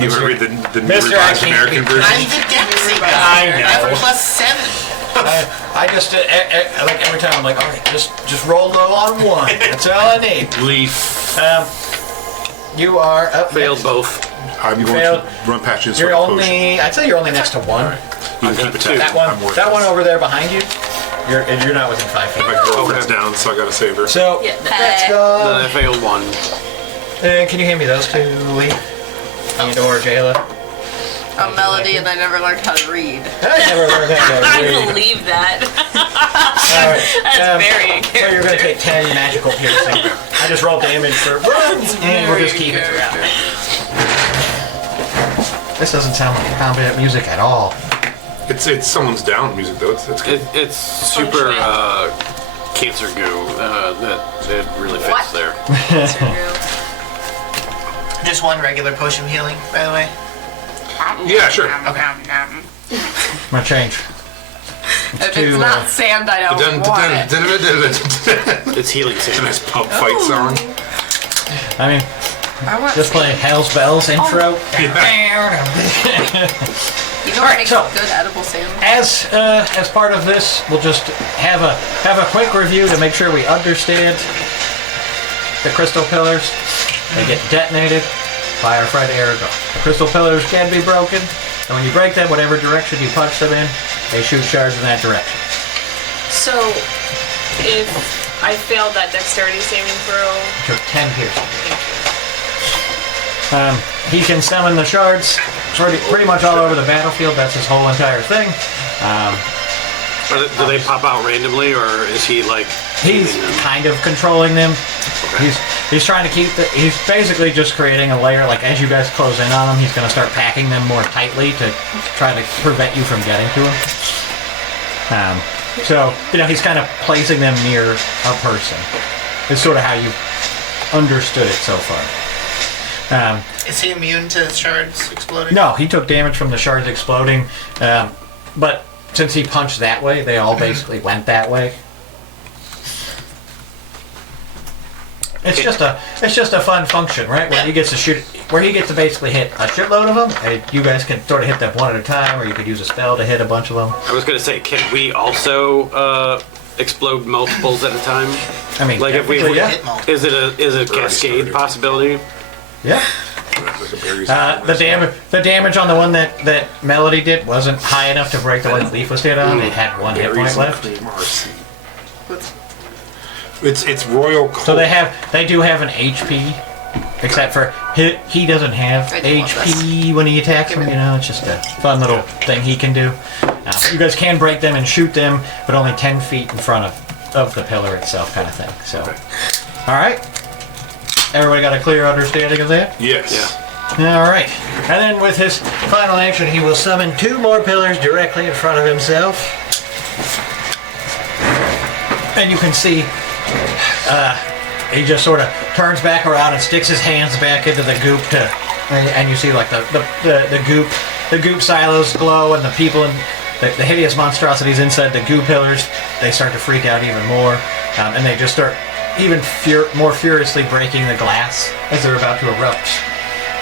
You ever read the Mr. revised I can't American be- version? I'm the Dempsey guy. I know. I have a +7. I just like every time I'm like, all right, just roll low on 1. That's all I need. Leaf. You are up. Failed next. both. I'm going failed. to run past you and You're swap a potion. only. I'd say you're only next to 1. You can keep attacking. That I'm one. worthless. That one over there behind you. You're not within 5 feet. My girlfriend's down, so I gotta save her. So Yeah, that's Then gone. I failed 1. Can you hand me those 2, Lee? And/or Jayla? A melody, and I never learned how to read. I never learned that. I believe that. All right. That's very So you're going to take 10 magical piercing. I just rolled damage for runs, and we'll just keep it throughout. This doesn't sound like combat music at all. It's someone's down music though. It's good. It's super cancer goo that really fits What? there. Just 1 regular potion of healing, by the way. Yeah, sure. I'm going to change. If too, it's not sand, I don't want it. It's healing It's a sand. nice pub fight song. I mean, I want just play Hell's Bells intro. You know what Alright, makes so- good edible sand? As part of this, we'll just have a quick review to make sure we understand the crystal pillars. They get detonated by our friend Aregael. The crystal pillars can be broken, and when you break them, whatever direction you punch them in, they shoot shards in that direction. So, if I failed that dexterity saving throw, Took 10 piercing. He can summon the shards pretty much all over the battlefield. That's his whole entire thing. Do they pop out randomly, or is he like? He's aiming them? kind of controlling them. Okay. He's trying to keep he's basically just creating a layer, like as you guys close in on him, he's going to start packing them more tightly to try to prevent you from getting to him. So, he's kind of placing them near a person. It's sort of how you understood it so far. Is he immune to shards exploding? No, he took damage from the shards exploding, but since he punched that way, they all basically went that way. It's just a fun function, right? Where he gets to shoot, where he gets to basically hit a shitload of them, and you guys can sort of hit them one at a time, or you could use a spell to hit a bunch of them. I was gonna say, can we also explode multiples at a time? I mean, Like if we technically, yeah. Hit multiple. is it a cascade possibility? Yeah. The damage on the one that Melody did wasn't high enough to break the one that Leaf was hit on. It had 1 hit point left. It's royal cold. So they do have an HP, except for he doesn't have I do want HP when he attacks them. It's just a fun little thing he can do. You guys can break them and shoot them, but only 10 feet in front of the pillar itself, kind of thing. So, all right, everybody got a clear understanding of that? Yes. Yeah. All right, and then with his final action, he will summon 2 more pillars directly in front of himself, and you can see. He just sort of turns back around and sticks his hands back into the goop and you see like the goop silos glow, and the people and the hideous monstrosities inside the goop pillars, they start to freak out even more, and they just start even more furiously breaking the glass as they're about to erupt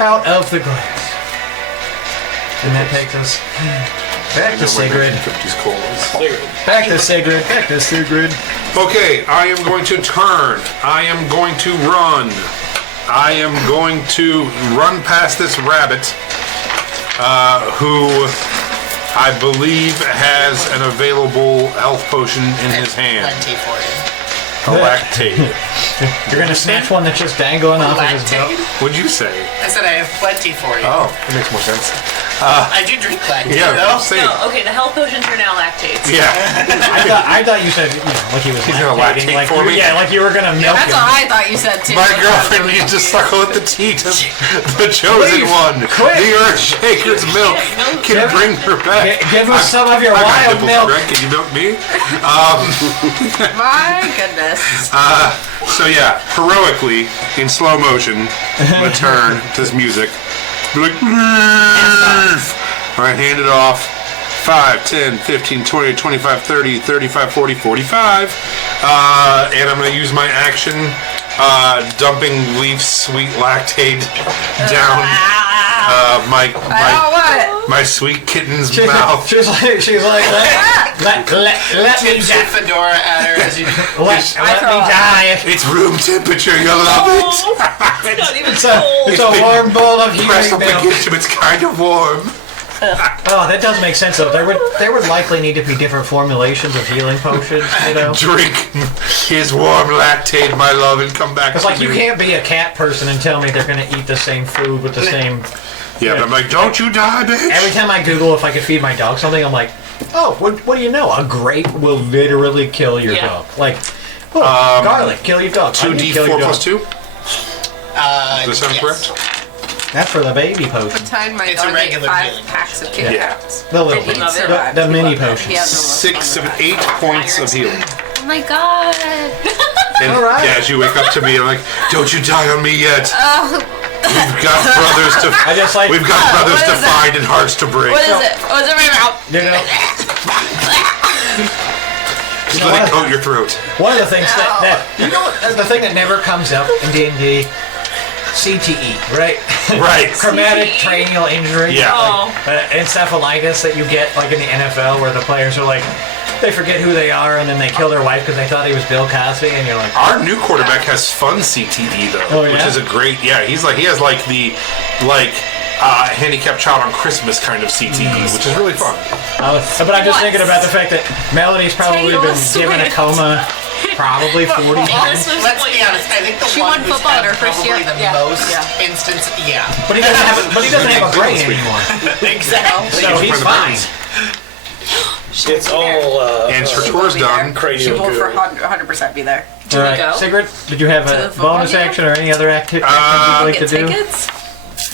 out of the glass. And that takes us back to Sigrid. 50s colas. Back to Sigrid. Back to Sigrid. Okay, I am going to turn. I am going to run. I am going to run past this rabbit, who I believe has an available health potion in his hand. Plenty for you. A lactate. You're gonna snatch one that's just dangling off of his belt. Lactate? What'd you say? I said I have plenty for you. Oh, that makes more sense. I do drink lactate, Yeah, though. say no, okay, the health potions are now lactates. Yeah. I thought you said like he was He's gonna lactating, lactate like for me? Yeah, like you were gonna milk That's him. what I thought you said too. My girlfriend needs to suckle at the teat of the chosen Please, one. quick. The Earthshaker's milk can bring her back. Give us some of your I got wild nipples, milk. Greg. Can you milk me? My goodness. So yeah, heroically, in slow motion, I'm gonna turn to this music. Be like, leave! All right, hand it off. 5, 10, 15, 20, 25, 30, 35, 40, 45. And I'm going to use my action, dumping Leaf's sweet lactate down my sweet kitten's mouth. She's like, let me Tips your fedora at her as you. let me die. It's room temperature, you love it. It's not even It's cold. a warm bowl of Press healing up milk. against him, it's kind of warm. Oh, that does make sense though. There would likely need to be different formulations of healing potions, you know. Drink his warm lactate, my love, and come back. It's to like you me. can't be a cat person and tell me they're gonna eat the same food with the same. Yeah, but I'm like, don't you die, bitch. Every time I Google if I could feed my dog something, I'm like, oh, what do you know? A grape will literally kill your Yeah. dog. Like, garlic, kill your dog. Onion, kill your 2d4 dog. plus 2? Does that sound yes. correct? That's for the baby potion. Time my It's a dog ate regular 5 healing packs of Kit Yeah. Kats. The little Did he ones. love it? The mini He potions. has no 6, 7, 8 points of healing. Oh my god. And All right. yeah, as you wake up to me, I'm like, don't you die on me yet. Oh, We've got brothers to I just like, we've got brothers what to is that? find and hearts to break. what is it? What's in my mouth? you know, Just let it coat your throat. one of the things that you know, the thing that never comes up in D&D, CTE, right? Right. Traumatic CTE? cranial injury. Yeah. Oh. Encephalitis that you get like in the NFL where the players are like, they forget who they are and then they kill their wife because they thought he was Bill Cosby and you're like, Our new quarterback has fun CTE though, Oh, yeah? which is a great. Yeah, he has like the handicapped child on Christmas kind of CTE, which is really fun. but I'm just thinking about the fact that Melody's probably Taylor been given a Swift. coma probably 40 times. Christmas Let's be honest. I think the She one won who's football had in her first probably year. the Yeah. most Yeah. instance. Yeah. But he doesn't have a brain anymore. Exactly. So he's fine. It's all And her tour's done. She cranial will for goo. 100% be there. Do we go? Sigrid, did you have To a the football bonus game? action or any other activity you'd like Get to do? tickets?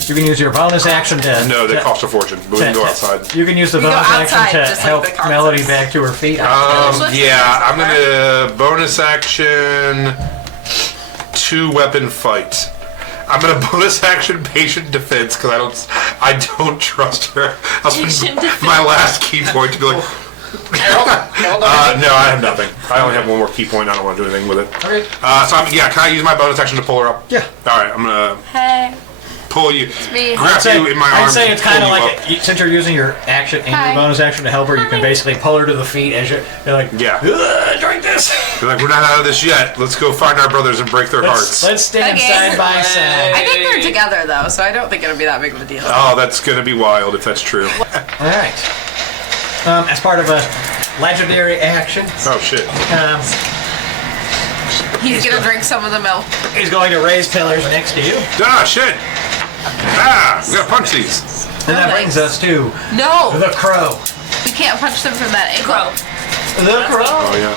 You can use your bonus action to... No, they to- cost a fortune, but we can go outside. You can use the We go bonus outside, action to just like help the concerts. Melody back to her feet. Yeah, I'm gonna bonus action 2-weapon fight. I'm gonna bonus action patient defense because I don't trust her. I'll spend Patient defense. my last key point to be like, no, I have nothing. I only have one more key point. I don't want to do anything with it. Okay. Can I use my bonus action to pull her up? Yeah. All right, I'm gonna Hey, pull you, me. grab you in my arms. I'd say it's and kind of pull you like, up. since you're using your action and Hi. your bonus action to help her, you can basically pull her to the feet as you're like, Yeah. drink this. You're like, we're not out of this yet. Let's go find our brothers and break their hearts. Let's stand Okay. side by I side. think they're together though, so I don't think it'll be that big of a deal. Oh, that's gonna be wild if that's true. All right. As part of a legendary action, Oh shit. He's gonna drink some of the milk. he's going to raise pillars next to you. Ah, shit. Ah, we gotta punch these. And that brings us to No, the crow. we can't punch them from that angle. Crow. The crow. Oh yeah.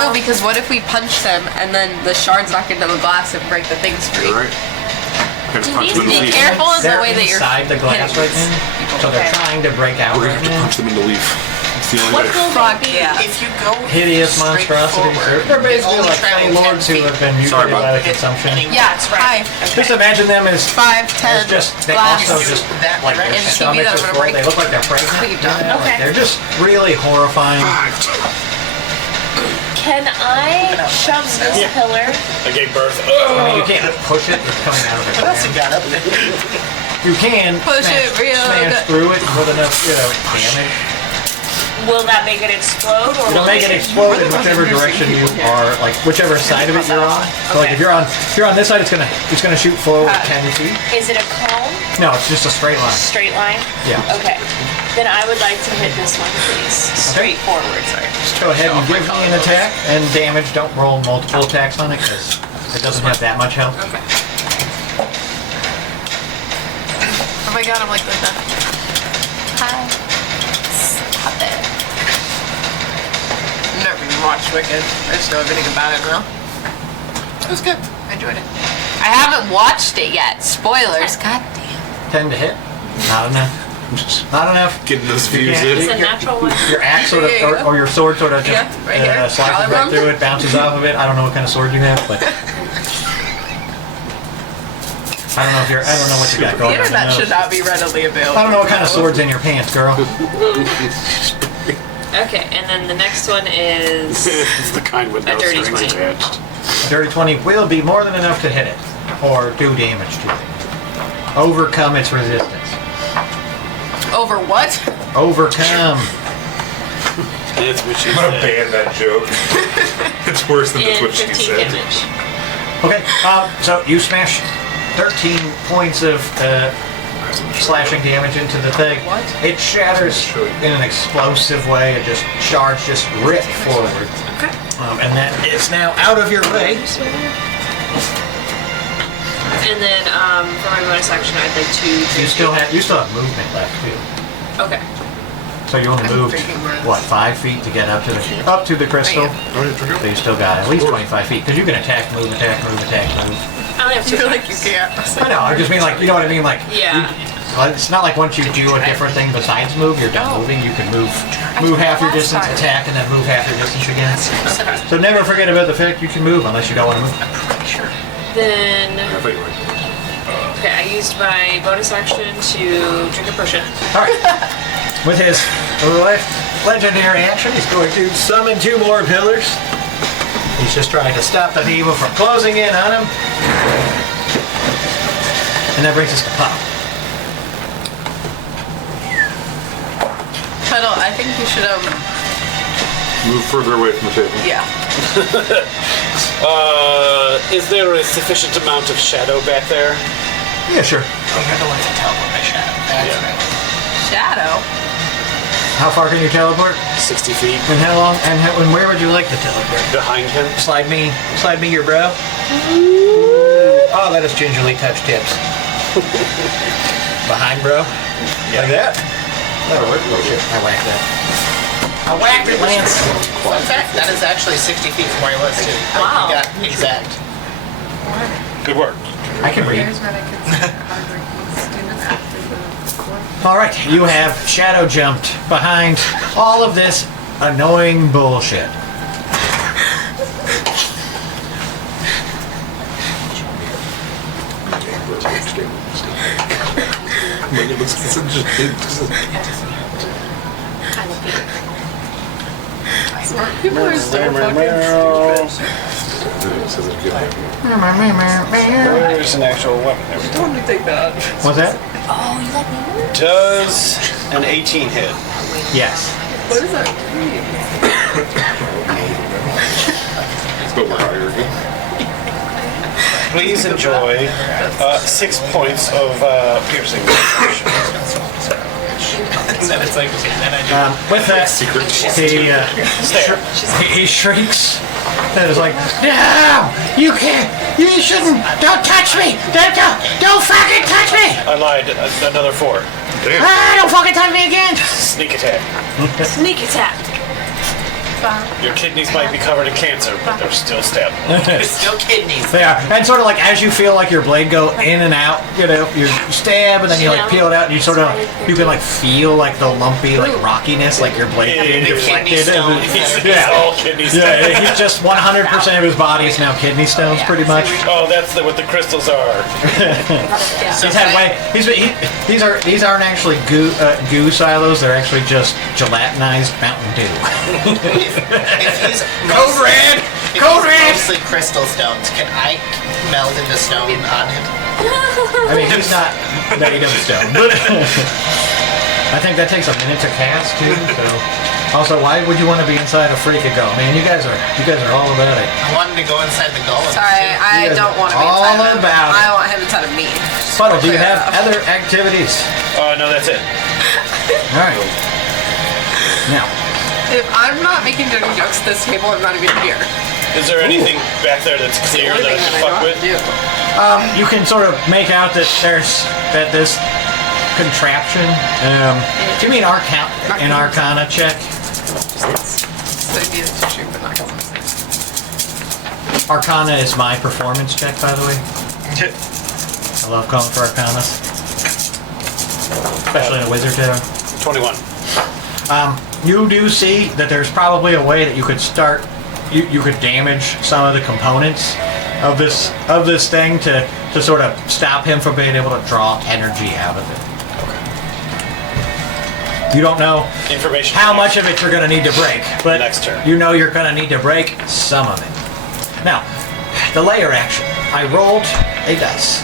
No, because what if we punch them and then the shards knock into the glass and break the things free? You're right. Gotta punch them in the Be leaf. careful in the They're way that you're inside the glass right hitting now, so they're Okay. trying to break out We're right gonna have to now. punch them in the leaf. It's the only What way. will Fuck they be? yeah. If you go Hideous straight monstrosities. forward, They're basically only like travel tiny lords 10 who have been Sorry, mutilated bud. by the hit consumption. anyone. Yeah, it's right. Just imagine them as 5, 10 just they glass. also just That like their direction. And TV stomachs that are I'm gonna full. break. They look like they're pregnant. We've done. you know, like Okay. they're just really horrifying. Can I shove this pillar? I gave birth. I mean, you can't push it; it's coming out of it. What else you got up there? You can Push smash, it real smash good. through it with enough, damage. Will that make it explode, or It'll will make it explode in whichever direction you are, like whichever side of it you're on. So like if you're on this side, it's gonna shoot forward 10 feet. Is it a cone? No, it's just a straight line. Straight line? Yeah. Okay. Then I would like to hit this one, please. Straight forward. Just go ahead and give me an attack and damage. Don't roll multiple attacks on it because it doesn't have that much health. Oh my god, I'm like this. Hi. Stop it. Never even watched Wicked. I just know everything about it now. It was good. I enjoyed it. I haven't watched it yet. Spoilers. God damn. 10 to hit. Not enough. Not enough. Getting those views can't- in. It's a natural one. Your axe sort of, or your sword sort of just Yeah, right here. slices right Collarbone. through it, bounces off of it. I don't know what kind of sword you have, but I don't know if you're. I don't know what you got The going on. internet should not be readily available. I don't know what kind of sword's in your pants, girl. Okay, and then the next one is It's the kind with A no dirty strings 20. attached. Dirty 20 will be more than enough to hit it or do damage to it. Overcome its resistance. Over what? Overcome. That's what she I'm gonna said. ban that joke. It's worse than that's in what she 15 said. damage. Okay, so you smash 13 points of slashing damage into the thing. What? It shatters in an explosive way. It just rip forward. Okay. And that is now out of your way. And then for my bonus action, I'd like to. You still have movement left too. Okay. So you only moved what 5 feet to get up to the crystal. So you still got at least 25 feet because you can attack, move. I only have 2 I feel like you attacks. can't. I know. I just mean like you know what I mean. Like Yeah. it's not like once you do a different thing besides move, you're done moving. You can move half your distance, attack, and then move half your distance again. So never forget about the fact you can move unless you don't want to move. Then. I thought you were. Okay, I used my bonus action to drink a potion. All right. With his legendary action, he's going to summon 2 more pillars. He's just trying to stop the evil from closing in on him. And that brings us to Pop. Puddle, I think you should Move further away from the table. yeah. Is there a sufficient amount of shadow back there? Yeah, sure. Oh, you're the one to teleport my shadow. That's right. Shadow. How far can you teleport? 60 feet And how long? And where would you like to teleport? behind him. Slide me your bro. Oh, let us gingerly touch tips. Behind, bro. Like that. That'll work. Oh shit! I whacked that. I whacked it, Lance. Fun fact, that is actually 60 feet from where he was too. Wow. You got exact. Good work. I can read. All right, you have shadow jumped behind all of this annoying bullshit. People are so fucking There's an actual weapon there. Don't you think that? What's that? Does an 18 hit? Yes. What does that mean? But we're higher again. Please enjoy 6 points of piercing. And then it's like, then I do. With that, Secret. he shrieks and is like, "No! You can't! You shouldn't! Don't touch me! Don't fucking touch me! I lied. Another 4. Damn. Don't fucking touch me again!" Sneak attack. Sneak attack. Your kidneys might be covered in cancer, but they're still stabbable. There's still kidneys. They are. And sort of like as you feel like your blade go in and out, you know, you stab and then you like peel it out and you sort of, you can like feel like the lumpy like rockiness, like your blade getting The kidney deflected. stones. It's all kidneys. Yeah, he's just 100% of his body is now kidney stones, pretty much. Oh, that's what the crystals are. So He's had way. These aren't actually goo silos. They're actually just gelatinized Mountain Dew. if he's Code Red! if Code he's Red! mostly crystal stones, can I meld into stone on him? I mean, he's not made of stone, but I think that takes a minute to cast too. So, also, why would you want to be inside a Freakago? Man, you guys are all about it. I wanted to go inside the golem. Sorry, I guys don't are want to be all inside of him. about it. I want him inside of me. Fuddle, do you Clear have enough. other activities? No, that's it. All right. Now, If I'm not making dirty jokes at this table, I'm not even here. Is there anything back there that's clear that I should fuck with? you can sort of make out that there's this contraption. Do you mean an Arcana check? So I needed to shoot, but not gonna say. Arcana is my performance check, by the way. I love calling for Arcanas, especially in a wizard tower. 21. You do see that there's probably a way that you could start. You could damage some of the components of this thing to to sort of stop him from being able to draw energy out of it. You don't know Information. how much of it you're going to need to break, but Next turn. you know you're going to need to break some of it. Now, the layer action. I rolled a dice,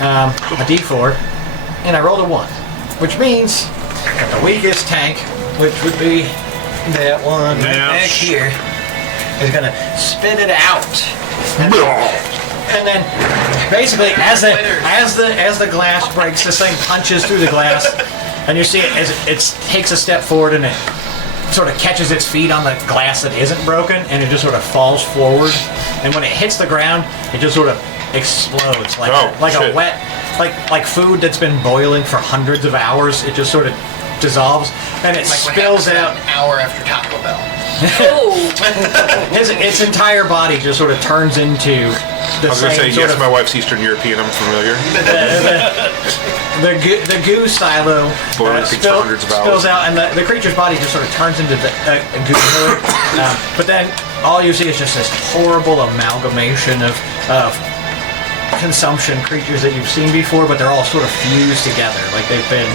a d4, and I rolled a 1, which means that the weakest tank, which would be that one right back here, is going to spit it out. And then, basically, as the glass breaks, this thing punches through the glass, and you see it as it takes a step forward, and it sort of catches its feet on the glass that isn't broken, and it just sort of falls forward. And when it hits the ground, it just sort of explodes like a wet, like food that's been boiling for hundreds of hours. It just sort of dissolves, and it spills out. An hour after Taco Bell. Its entire body just sort of turns into the I was going to say, same yes, my wife's Eastern European, I'm familiar. the goo silo hundreds of hours. spills out, and the creature's body just sort of turns into a goo hood. But then all you see is just this horrible amalgamation of consumption creatures that you've seen before, but they're all sort of fused together. Like they've been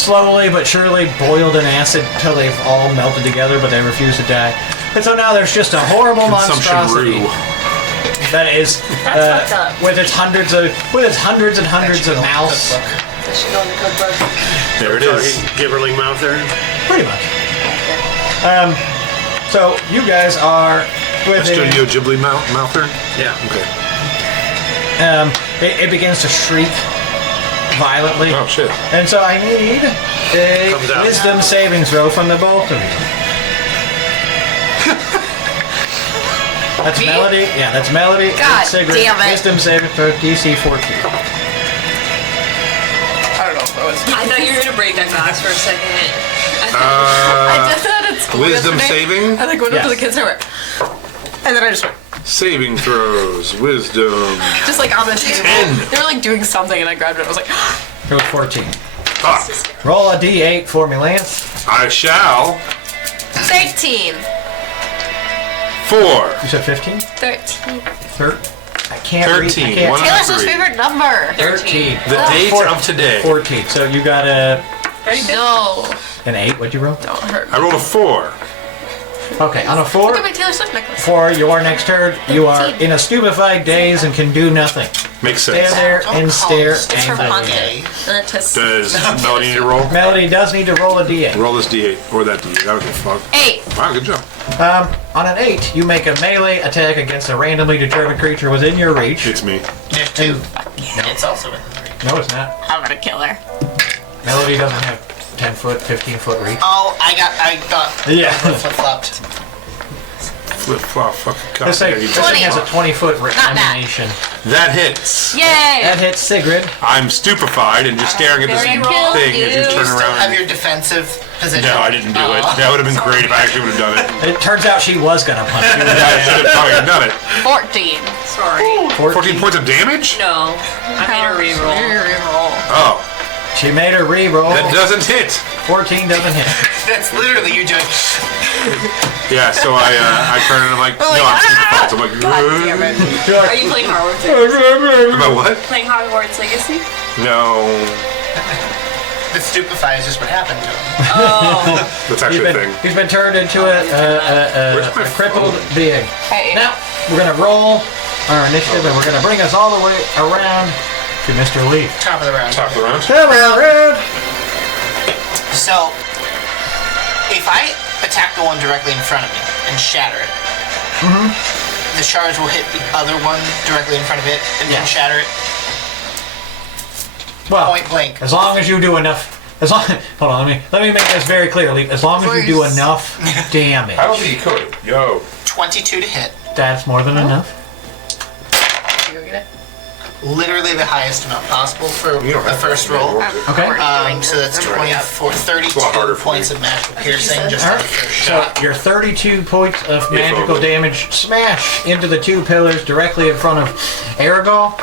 slowly but surely boiled in acid until they've all melted together, but they refuse to die. And so now there's just a horrible monstrosity that is with its hundreds and hundreds of mouths. That should go in the cookbook. There it is. Giverling mouth there. Pretty much. So you guys are with Studio Ghibli mouther? Yeah. Okay. it begins to shriek violently. Oh, shit. And so I need a Comes out. wisdom saving throw from the both of you. That's Me? Melody. Yeah, that's Melody. and God Sigrid. damn it. Wisdom saving throw DC 14. I don't know if that was. I thought you were gonna break that glass for a second. I did that at school Wisdom yesterday. saving? I like went up to the kids and I went, and then I just went, Saving throws. Wisdom. just like on the table. 10. They were like doing something and I grabbed it. I was like, It was 14. Fuck. Roll a D8 for me, Lance. I shall. 13. 4. You said 15? 13. I can't read. 13. I can't. One Taylor's out of 3. favorite number. 13. The date of today. 14. So you got No. an 8. What'd you roll? Don't hurt me. I rolled a 4. Okay, on a Look 4. at my Taylor Swift necklace. For your next turn, you are in a stupefied daze and can do nothing. Makes Stand sense. there Don't and call stare this It's from angrily. Monday. And it just Does Melody need to roll? Melody does need to roll a D8. Roll this D8. Or that D8. I don't give a fuck. 8. Wow, good job. On an 8, you make a melee attack against a randomly determined creature within your reach. It's me. There's 2. It's also in the reach. No, it's not. I'm gonna kill her. Melody doesn't have 10 foot, 15 foot reach. Oh, I thought. Yeah. Flip flopped. Flip flop, fucking cock. This thing 20. has a 20-foot Not that. emanation. That hits. That Yay! hits Sigrid. I'm stupefied and just staring at this Very thing cool, as you dude. turn Still around. have your defensive position. No, I didn't do it. That would have been great if I actually would have done it. It turns out she was gonna punch you. I should have probably done it. 14. Sorry. 14 points of damage? No. I made a reroll. Reroll. Oh, She made her re-roll. that doesn't hit. 14 doesn't hit. That's literally you doing. Yeah, so I turn and I'm like, no, I'm stupefied. So I'm like, God damn it. Are you playing Hogwarts Legacy? About what? Playing Hogwarts Legacy? No, The stupefy is just what happened to him. Oh. that's actually a thing. He's been turned into a Where's my crippled phone? being. Hey. Now, we're gonna roll our initiative and we're gonna bring us all the way around to Mr. Lee. Top of the round. Top of the round. Around. So, if I attack the one directly in front of me and shatter it, the charge will hit the other one directly in front of it and then Yeah. shatter it. Well, Point blank. as long as you do enough. Hold on, let me make this very clear, Lee. As long as you do Please. enough damage, I don't think you could. Yo. 22 to hit. that's more than enough. You go get it? Literally the highest amount possible for You don't the have to. first roll. Okay. So that's 24, 32 lot harder for points me. of magical piercing just All on right. the first So shot. your 32 points of Yeah, magical probably. damage smash into the two pillars directly in front of Aregael.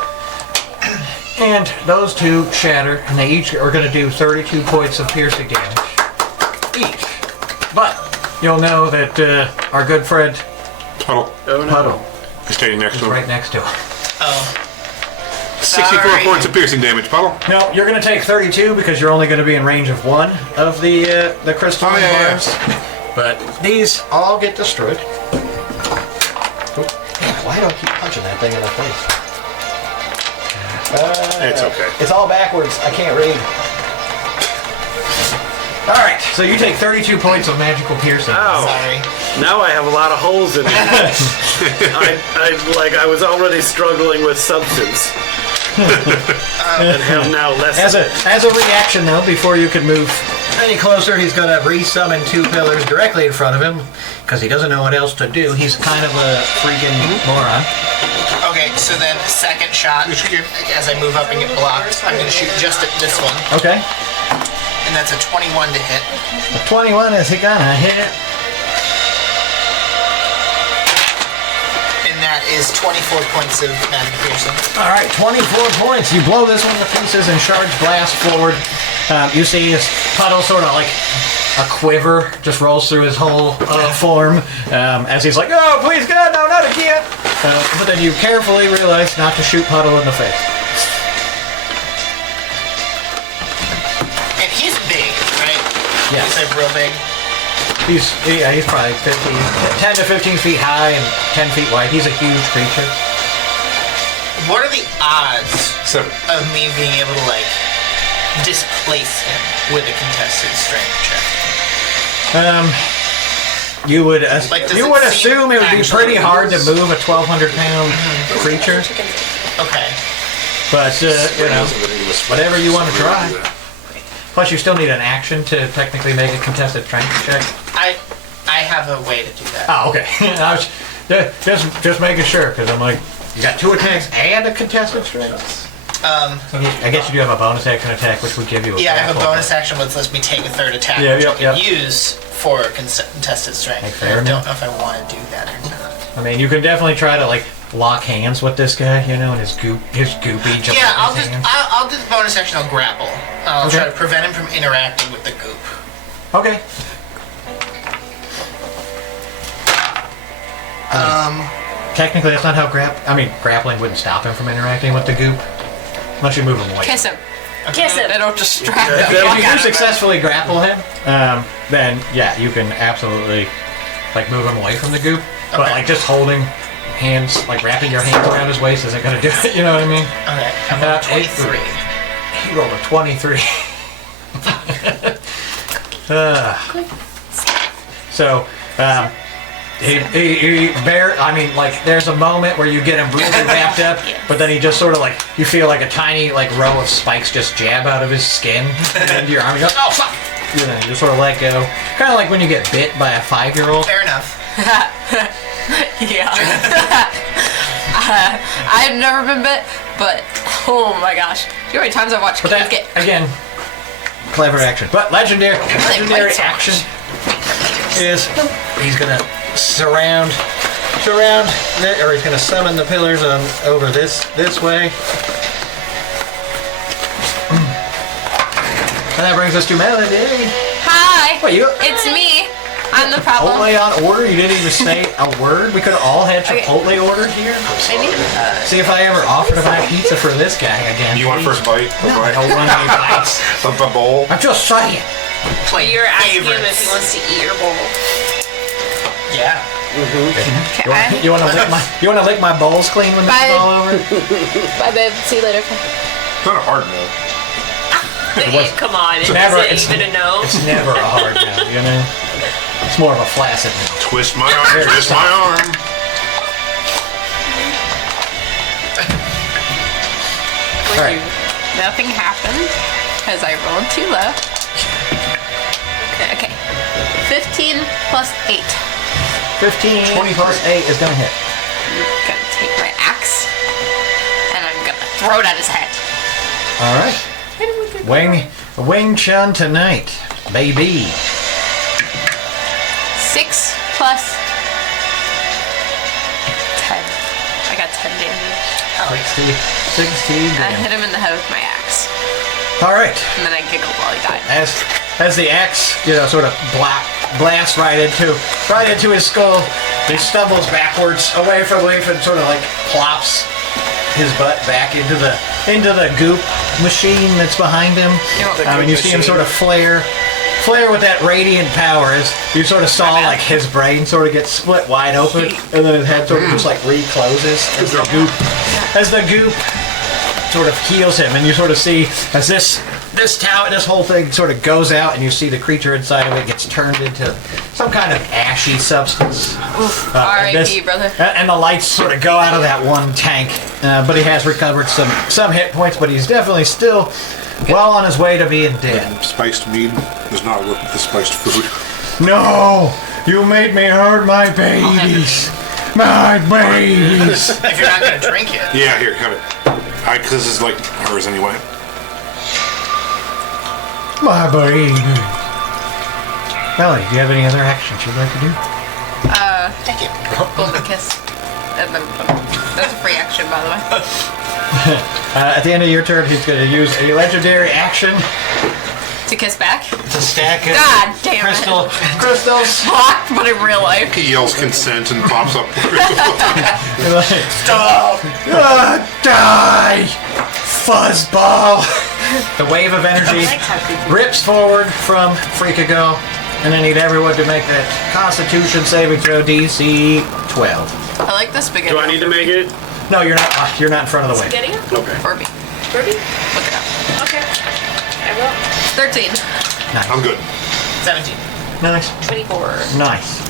And those two shatter, and they each are going to do 32 points of piercing damage each. But you'll know that our good friend Tunnel. Puddle You're standing next is to him. right next to him. Oh, 64 Sorry. points of piercing damage, Puddle. No, you're going to take 32 because you're only going to be in range of one of the crystalline bars. But these all get destroyed. Oh, man, why do I keep punching that thing in the face? It's okay. It's all backwards. I can't read. All right, so you take 32 points of magical piercing. Ow. Sorry. Now I have a lot of holes in it. I was already struggling with substance. And have now less. As a reaction, though, before you can move any closer, he's going to resummon 2 pillars directly in front of him because he doesn't know what else to do. He's kind of a freaking moron. Okay, so then second shot, as I move up and get blocked, I'm going to shoot just at this one. Okay. And that's a 21 to hit. A 21 is he gonna hit? And that is 24 points of magic piercing. All right, 24 points. You blow this one to pieces and charge blast forward. You see his puddle sort of like a quiver just rolls through his whole form as he's like, oh, please God, no, not again. But then you carefully realize not to shoot Puddle in the face. And he's big, right? Yes. He's like real big. He's probably 10 to 15 feet high and 10 feet wide. He's a huge creature. What are the odds 7. of me being able to like displace him with a contested strength check? You would Like, does you it would seem assume it would be actually pretty hard to loose? move a 1,200-pound creature, Okay. but you know, whatever you want to try. Plus, you still need an action to technically make a contested strength check. I have a way to do that. Oh, okay. I was just making sure because I'm like, you got 2 attacks and a contested strength. I guess you do have a bonus action attack, which would give you. Yeah, I have a bonus action which lets me take a third attack, Yeah, which yep, I can yep. use for contested strength. Like fair I don't enough. know if I want to do that or not. I mean, you can definitely try to like lock hands with this guy, you know, and his goopy. Just Yeah, like his hands. I'll do the bonus action. I'll grapple. I'll Okay. try to prevent him from interacting with the goop. Okay. Technically, that's not how grappling wouldn't stop him from interacting with the goop, unless you move him away. Kiss him. Kiss him. It'll distract him. If you do successfully grapple him, then yeah, you can absolutely like move him away from the goop. But Okay. like just holding hands, like wrapping your hands around his waist, isn't gonna do it. You know what I mean? Okay, I'm at 23. He rolled a 23. So, there's a moment where you get him really wrapped up, but then he just sort of like, you feel like a tiny like row of spikes just jab out of his skin into your arm. You go, oh fuck! You know, you just sort of let go. Kind of like when you get bit by a 5-year-old. Fair enough. Yeah. I've never been bit, but oh my gosh. Do you know how many times I've watched But kids that, get again, clever action. But legendary bite so action is he's gonna surround, or he's gonna summon the pillars over this way. And that brings us to Melody. Hi! Wait, It's me. I'm the problem. Chipotle on order? You didn't even say a word? We could have all had Okay. Chipotle order here? I need See if I ever offer to buy pizza for this guy again. You want please. first bite? No, I don't want any bites. Of the bowl? I'm just saying. Play You're asking him favorites. if he wants to eat your bowl. Yeah. Okay. You want to lick my bowls clean when this Bye. is all over? Bye, babe. See you later. It's not a hard no. Come on, is never- it it's- even a no? It's never a hard no, you know? It's more of a flaccid no. Twist my arm, twist my arm. All right. Nothing happened because I rolled too low. Okay. 15 plus 8. 15 plus 8 is going to hit. I'm gonna take my axe and I'm gonna throw it at his head. All right. Wing Chun tonight, baby. 6 plus 10. I got 10 damage. 60 I damage. hit him in the head with my axe. All right. And then I giggled while he died. As the axe, sort of blasts right into his skull, he stumbles backwards away from and sort of like plops his butt back into the goop machine that's behind him. And you see him sort of flare with that radiant power as you sort of saw like his brain sort of get split wide open, and then his head sort of just like recloses as the goop sort of heals him, and you sort of see as this whole thing sort of goes out, and you see the creature inside of it gets turned into some kind of ashy substance. R.I.P. brother. And the lights sort of go out of that one tank, but he has recovered some hit points, but he's definitely still well on his way to being dead. Spiced mead does not work with the spiced food. No, you made me hurt my babies. My babies. If you're not gonna drink it. Yeah, here, have it. Because this is like hers anyway. My baby. Ellie, do you have any other actions you'd like to do? Thank you. Golden kiss. That's a free action, by the way. At the end of your turn, he's going to use a legendary action To kiss back? to stack it. God damn it. Crystals. Fuck, but in real life. He yells consent and pops up. Stop! Die! Fuzzball! The wave of energy rips forward from Freakago, and I need everyone to make that Constitution saving throw DC 12. I like the spaghetti. Do I need to make it? No, you're not. You're not in front of the wave. Getting it? Okay. Furby. Furby? Look it up. Okay. I will. 13. I'm good. 17. Nice. 24. Nice.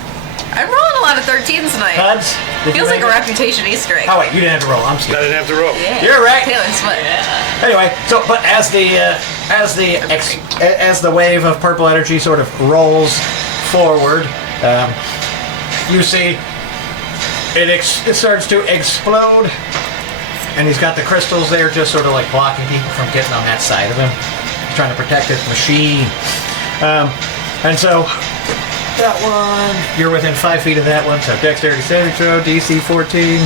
I'm rolling a lot of 13s tonight. Huds. did you Feels like make a it? reputation Easter egg. Oh wait, you didn't have to roll. I'm I skipping. didn't have to roll. Yeah. You're right. Taylor Swift. Anyway, so but as the wave of purple energy sort of rolls forward, you see it starts to explode, and he's got the crystals there, just sort of like blocking people from getting on that side of him. He's trying to protect his machine, and so that one you're within 5 feet of that one. So dexterity saving throw, DC 14.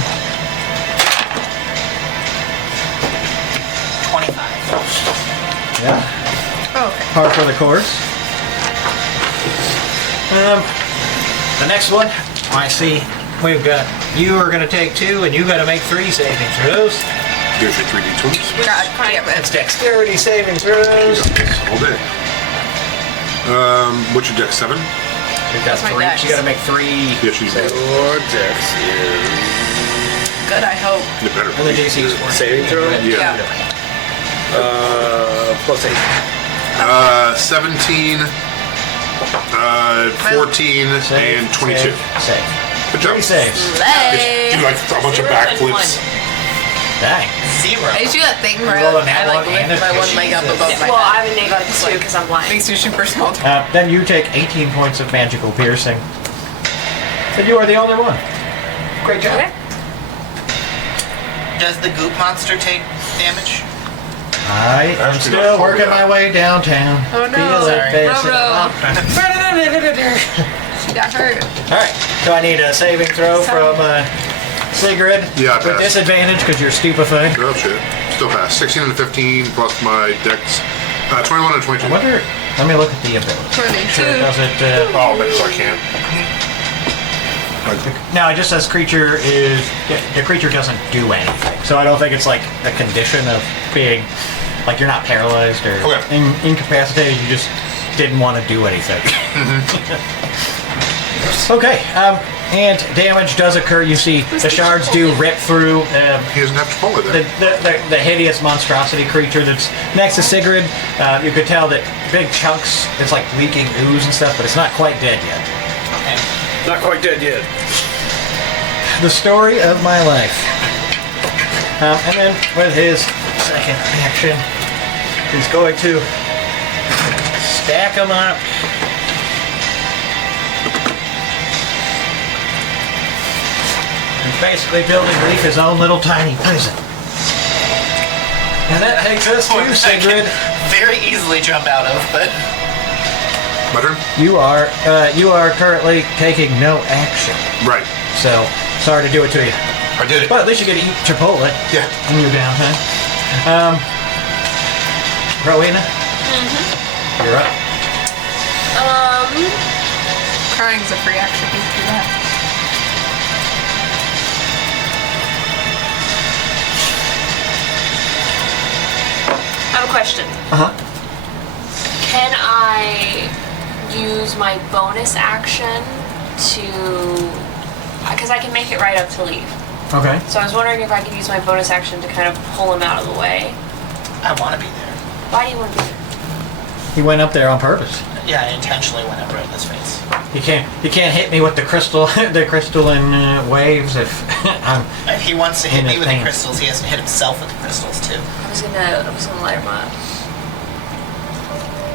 25. Yeah. Oh, okay. Par for the course. The next one, I see we've got, you are going to take 2 and you got to make 3 saving throws. Here's your 3d20s. God damn It's it. dexterity saving throws. All day. What's your dex? 7? You've got That's my 3. dex. You got to make 3. Yes, you do. Your dex is Good, I hope. You better. And the DC is 4. saving throw? Yeah. Plus 8. 17, 14, and 22. Save. Good job. 3 saves. Slay. Do like a bunch of backflips. Dang. 0. I just do that thing where Roll a nat I like one and lift my a one leg up above my Well, I head. have a negative 2 because I'm blind. Makes me super small. Then you take 18 points of magical piercing. And you are the only one. Great job. Okay. Does the goop monster take damage? I am still working my way downtown. Oh, no. Feel it, Sorry. face it. She got hurt. Alright, so I need a saving throw from Sigrid. Yeah, I with passed. disadvantage because you're stupefied. Oh shit. Still pass. 16 and 15 plus my dex. 21 and 22. I wonder, let me look at the ability. 22. Sure, does it, Oh, maybe so I can. no, it just says creature is, the creature doesn't do anything. So I don't think it's like a condition of being, like you're not paralyzed or Okay. incapacitated, you just didn't want to do anything. Okay, and damage does occur. You see the shards do rip through He doesn't have to pull it then. the hideous monstrosity creature that's next to Sigrid. You could tell that big chunks, it's like leaking ooze and stuff, but it's not quite dead yet. Okay. Not quite dead yet. The story of my life. And then with his second action, he's going to stack them up. And basically building Reef his own little tiny prison. And that takes us One to that I Sigrid. can very easily jump out of, but My turn? You are currently taking no action. Right. So sorry to do it to you. I did it. But at least you get to eat Chipotle Yeah. in your downtime. Rowena? You're up. Crying's a free action. You can do that. Question. Can I use my bonus action to... Because I can make it right up to leave. Okay. So I was wondering if I could use my bonus action to kind of pull him out of the way. I want to be there. Why do you want to be there? He went up there on purpose. Yeah, I intentionally went up right in his face. You can't hit me with the crystalline waves if I'm. If he wants to hit In me his with the pants. crystals, he has to hit himself with the crystals too. I was gonna light him up.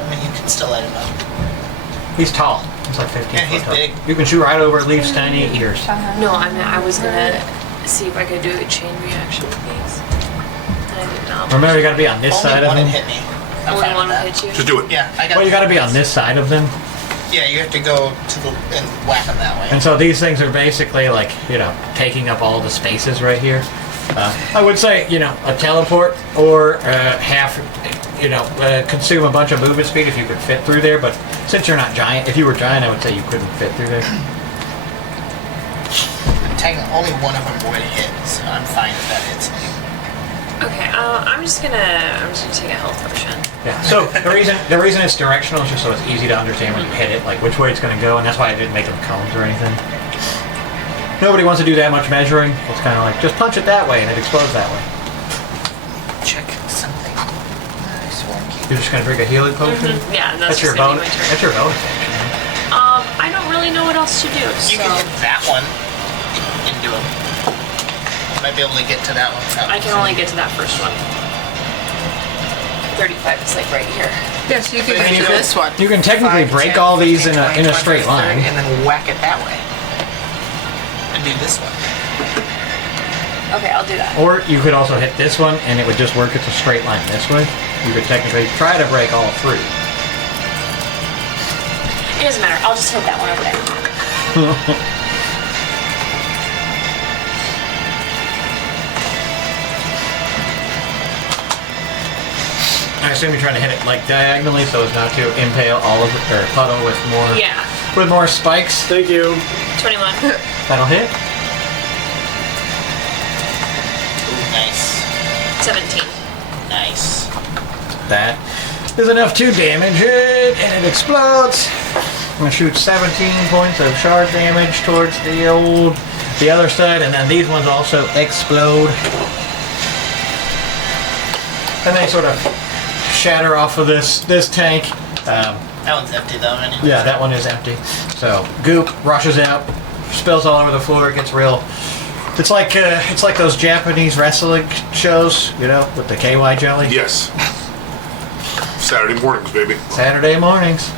I mean, you can still light him up. He's tall. He's like 15 And foot he's tall. big. You can shoot right over Leaf's tiny ears. No, I was gonna see if I could do a chain reaction with these. And I did not. Remember, you got to be on this Only side of one them. hit me. I'm Only fine one with will that. hit you. Just do it. Yeah, I got. Well, you got to be on this side of them. Yeah, you have to go to the and whack him that way. And so these things are basically like, taking up all the spaces right here. I would say, a teleport or consume a bunch of movement speed if you could fit through there. But since you're not giant, if you were giant, I would say you couldn't fit through there. Only one of them would hit, so I'm fine if that hits me. Okay, I'm just gonna take a health potion. Yeah. So the reason it's directional is just so it's easy to understand when you hit it, like which way it's going to go, and that's why I didn't make them cones or anything. Nobody wants to do that much measuring. It's kind of like just punch it that way and it explodes that way. Check something. Nice work. You're just going to drink a healing potion. Yeah, and that's That's your just gonna bonus. be my turn. That's your bonus action. I don't really know what else to do. You So can hit that one into him. You might be able to get to that one. I can only get to that first one. 35 is like right here. Yes, you can But get you to go- this one. You can technically 5, break 10, all these 15, in 20, a straight 30, line. and then whack it that way. And do this one. Okay, I'll do that. Or you could also hit this one and it would just work as a straight line this way. You could technically try to break all three. It doesn't matter. I'll just hit that one over there. I assume you're trying to hit it like diagonally so as not to impale all of it, or puddle with more spikes. Thank you. 21. That'll hit. Ooh, nice. 17. Nice. That is enough to damage it, and it explodes. I'm gonna shoot 17 points of shard damage towards the other side, and then these ones also explode. And they sort of shatter off of this tank. That one's empty though, anyway. Yeah, that one is empty. So goop rushes out, spills all over the floor. It gets real. It's like those Japanese wrestling shows, with the KY jelly. Yes. Saturday mornings, baby. Saturday mornings.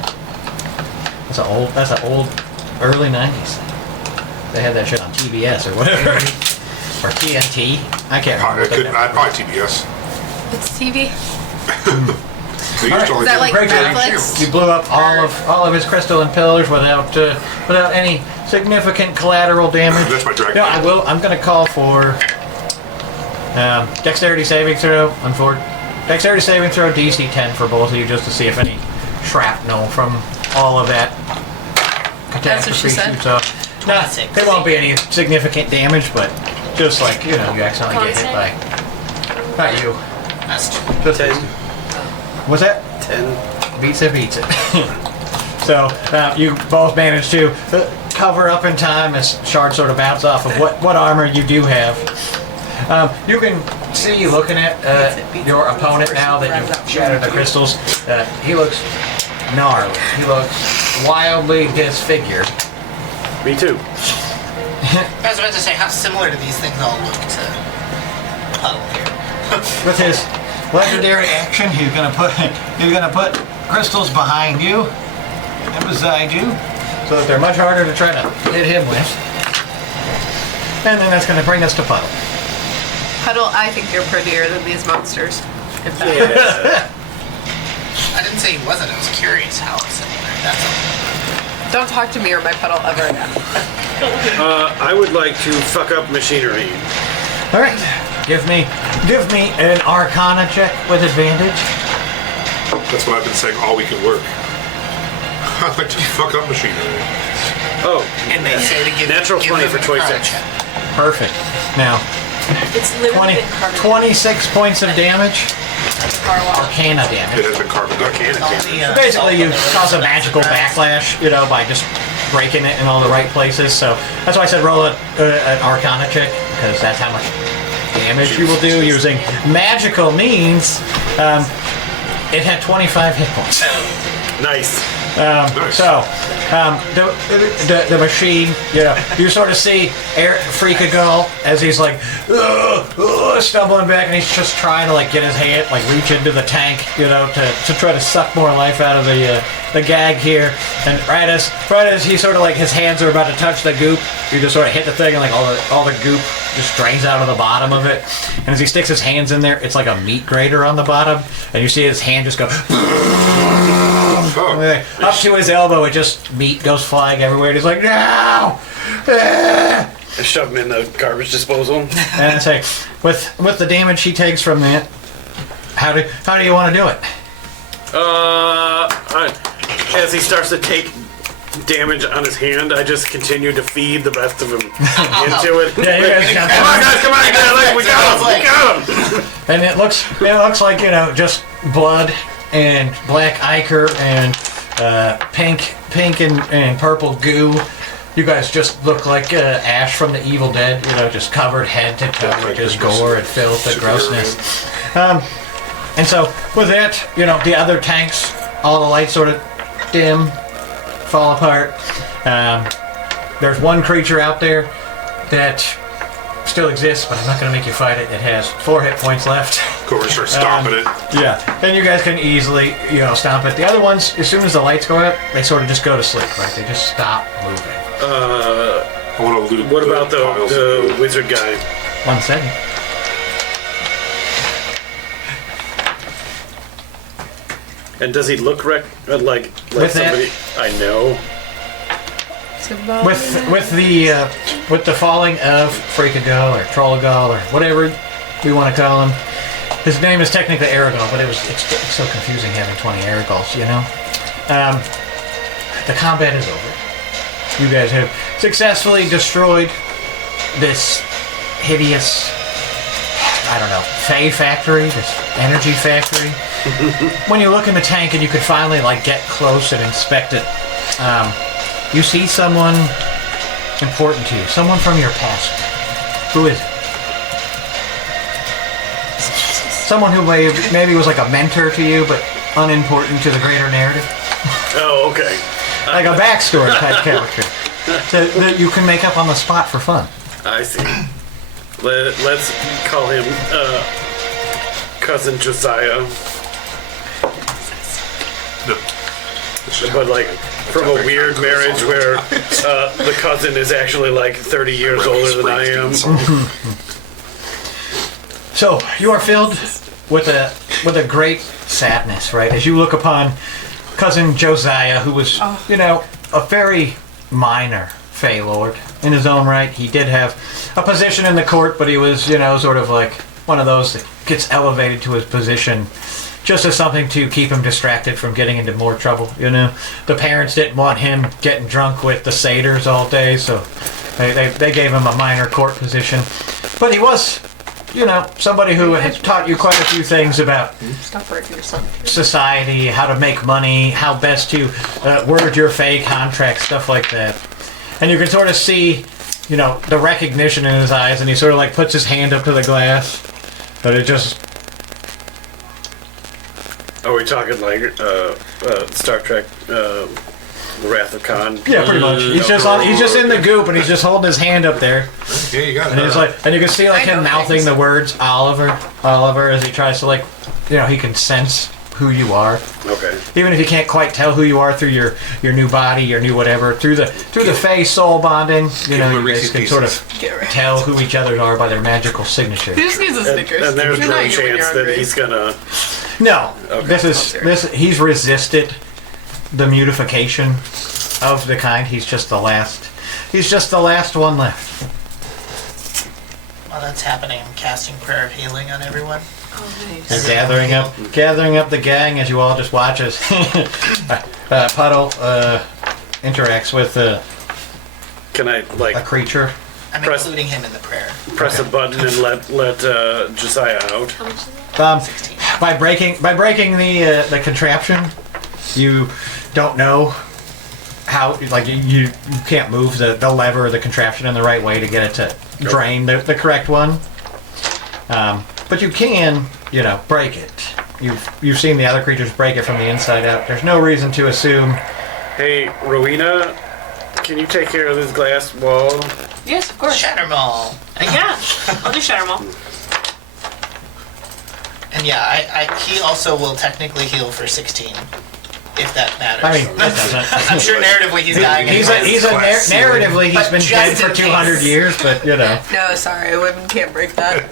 That's an old early 90s. They had that shit on TBS or whatever. Or TNT. I can't remember. Probably TBS. It's TV. They used to only Is that do like great Netflix? channels. You blew up all of his crystalline pillars without any significant collateral damage. That's my dragon. No, I'm going to call for dexterity saving throw. Dexterity saving throw DC 10 for both of you, just to see if any shrapnel from all of that That's what she catastrophe said. shoots up. There won't be any significant damage, but just like you accidentally get hit by. Not you. That's two. Just 10. What's that? 10. Beats it. So you both managed to cover up in time as shards sort of bounce off of what armor you do have. You can see looking at your opponent now that you've shattered the crystals. He looks gnarly. He looks wildly disfigured. Me too. I was about to say, how similar do these things all look to Puddle here? With his legendary action, he's gonna put crystals behind you and beside you, so that they're much harder to try to hit him with. And then that's gonna bring us to Puddle. Puddle, I think you're prettier than these monsters. In fact. Yeah. I didn't say he wasn't, I was curious how similar. That's all. Don't talk to me or my puddle ever again. I would like to fuck up machinery. All right, give me an Arcana check with advantage. That's what I've been saying all week at work. I like to fuck up machinery. Oh, And they say to give Natural give 20 them for a 26. crowd check. Perfect. Now, It's literally 20, been covered. 26 points of damage. Arcana It damage. has been carbon Arcana damage. Basically, you cause a magical backlash, by just breaking it in all the right places. So that's why I said roll an Arcana check, because that's how much damage you will do using magical means. It had 25 hit points. Nice. Nice. So, the machine, you sort of see Freakagull as he's like stumbling back, and he's just trying to get his hand, reach into the tank, to try to suck more life out of the gag here. And right as he sort of his hands are about to touch the goop, you just sort of hit the thing, and all the goop just drains out of the bottom of it. And as he sticks his hands in there, it's like a meat grater on the bottom, and you see his hand just go. Up to his elbow, meat goes flying everywhere. And he's like, no! I shove him in the garbage disposal. And it's like, with the damage he takes from that, how do you want to do it? As he starts to take damage on his hand, I just continue to feed the rest of him into it. Yeah, you guys jump Come on, guys, come on, guys, we got him. And it looks like just blood and black ichor and pink and purple goo. You guys just look like Ash from the Evil Dead, just covered head to toe with just gore and filth and grossness. And so with that, the other tanks, all the lights sort of dim, fall apart. There's one creature out there that still exists, but I'm not going to make you fight it. It has 4 hit points left. Go over and start stomping it. Yeah, and you guys can easily, stomp it. The other ones, as soon as the lights go out, they sort of just go to sleep, right? They just stop moving. I want to loot. What about the wizard guy? 1 second. And does he look like With somebody I know? With the falling of Freakagull or Trollagull or whatever we want to call him, his name is technically Aregael, but it's so confusing having 20 Aregals, The combat is over. You guys have successfully destroyed this hideous, Fey factory, this energy factory. When you look in the tank and you could finally get close and inspect it, you see someone important to you, someone from your past. Who is it? Someone who maybe was like a mentor to you, but unimportant to the greater narrative. Oh, okay. Like a backstory type character that you can make up on the spot for fun. I see. Let's call him Cousin Josiah. No. But from a weird marriage where the cousin is actually 30 years older than I am. So you are filled with a great sadness, right? As you look upon Cousin Josiah, who was, a very minor Fey Lord in his own right. He did have a position in the court, but he was, sort of like one of those that gets elevated to his position just as something to keep him distracted from getting into more trouble, The parents didn't want him getting drunk with the satyrs all day, so they gave him a minor court position. But he was, somebody who had taught you quite a few things about society, how to make money, how best to word your Fey contracts, stuff like that. And you can sort of see, the recognition in his eyes, and he sort of puts his hand up to the glass, but it just... Are we talking Star Trek, The Wrath of Khan? Yeah, pretty much. He's just in the goop, and he's just holding his hand up there. Yeah, you got it. And he's and you can see him mouthing the words Oliver, as he tries to he can sense who you are. Okay. Even if you can't quite tell who you are through your new body, your new whatever, through the Fey soul bonding, you guys can sort of tell who each other are by their magical signature. He just needs a Snickers. And there's You're no not human, chance you're that hungry. he's gonna... No, Okay. he's resisted the mutification of the kind. He's just the last one left. While that's happening, I'm casting Prayer of Healing on everyone. Oh, nice. They're gathering up the gang as you all just watch as Puddle interacts with Can I a creature. I'm Press- including him in the prayer. press a button and let Josiah out? How much is it? by breaking the contraption, you don't know how, like, you can't move the lever or the contraption in the right way to get it to drain the correct one. But you can, break it. You've seen the other creatures break it from the inside out. There's no reason to assume. Hey, Rowena, can you take care of this glass wall? Yes, of course. Shatter Maul. Yeah, I'll do Shatter Maul. And yeah, he also will technically heal for 16, if that matters. I mean, it doesn't. I'm sure narratively he's dying. Narratively he's been dead Just for in 200 case. years, but No, sorry, women can't break that.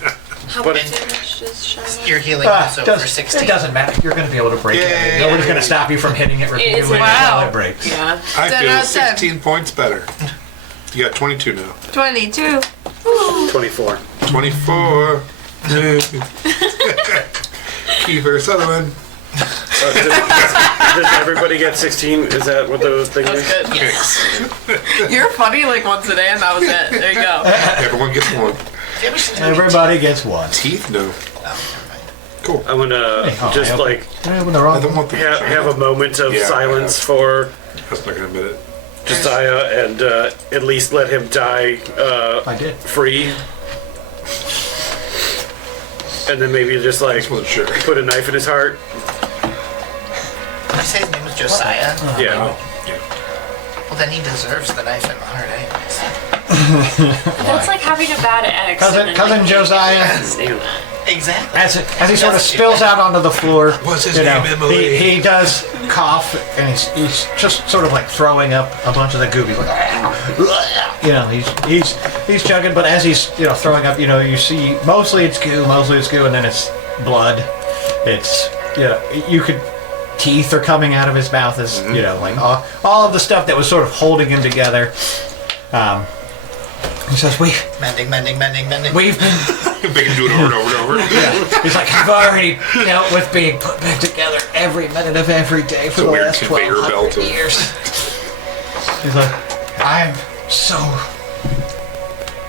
How But much it's- damage does Shatter Maul? You're healing also for 16. it doesn't matter. You're going to be able to break it. Nobody's going to stop you from hitting it repeatedly until Wow. it breaks. Yeah. I 10 feel out of 10. 16 points better. You got 22 now. 22. 24. 24. Kiefer Sutherland. Does everybody get 16? Is that what the thing That was is? good. Yes. You're funny like once a day, and that was it. There you go. Everyone gets one. Have you ever seen Everybody gets one. Teeth? No. Cool. I'm gonna just like When they're I all don't want the have a moment of Yeah, silence for That's not gonna admit it. Josiah and at least let him die I did. free. And then maybe just like I just wasn't sure. put a knife in his heart. Did you say his name was Josiah? Yeah. Well, then he deserves the knife in the heart, anyways. That's like having a bad ex. and then, Cousin like, Josiah. stay with that. Exactly. As he sort of spills out onto the floor, What's his name, Emily? he does cough, and he's just sort of like throwing up a bunch of the goop. He's like, he's chugging, but as he's throwing up, you see mostly it's goo, and then it's blood. It's teeth are coming out of his mouth as like all of the stuff that was sort of holding him together. He says, Mending. we've been. They can do it over and over and over. Yeah. He's like, I've already dealt with being put back together every minute of every day for a the weird last conveyor 1,200 belt of- years. He's like, I'm so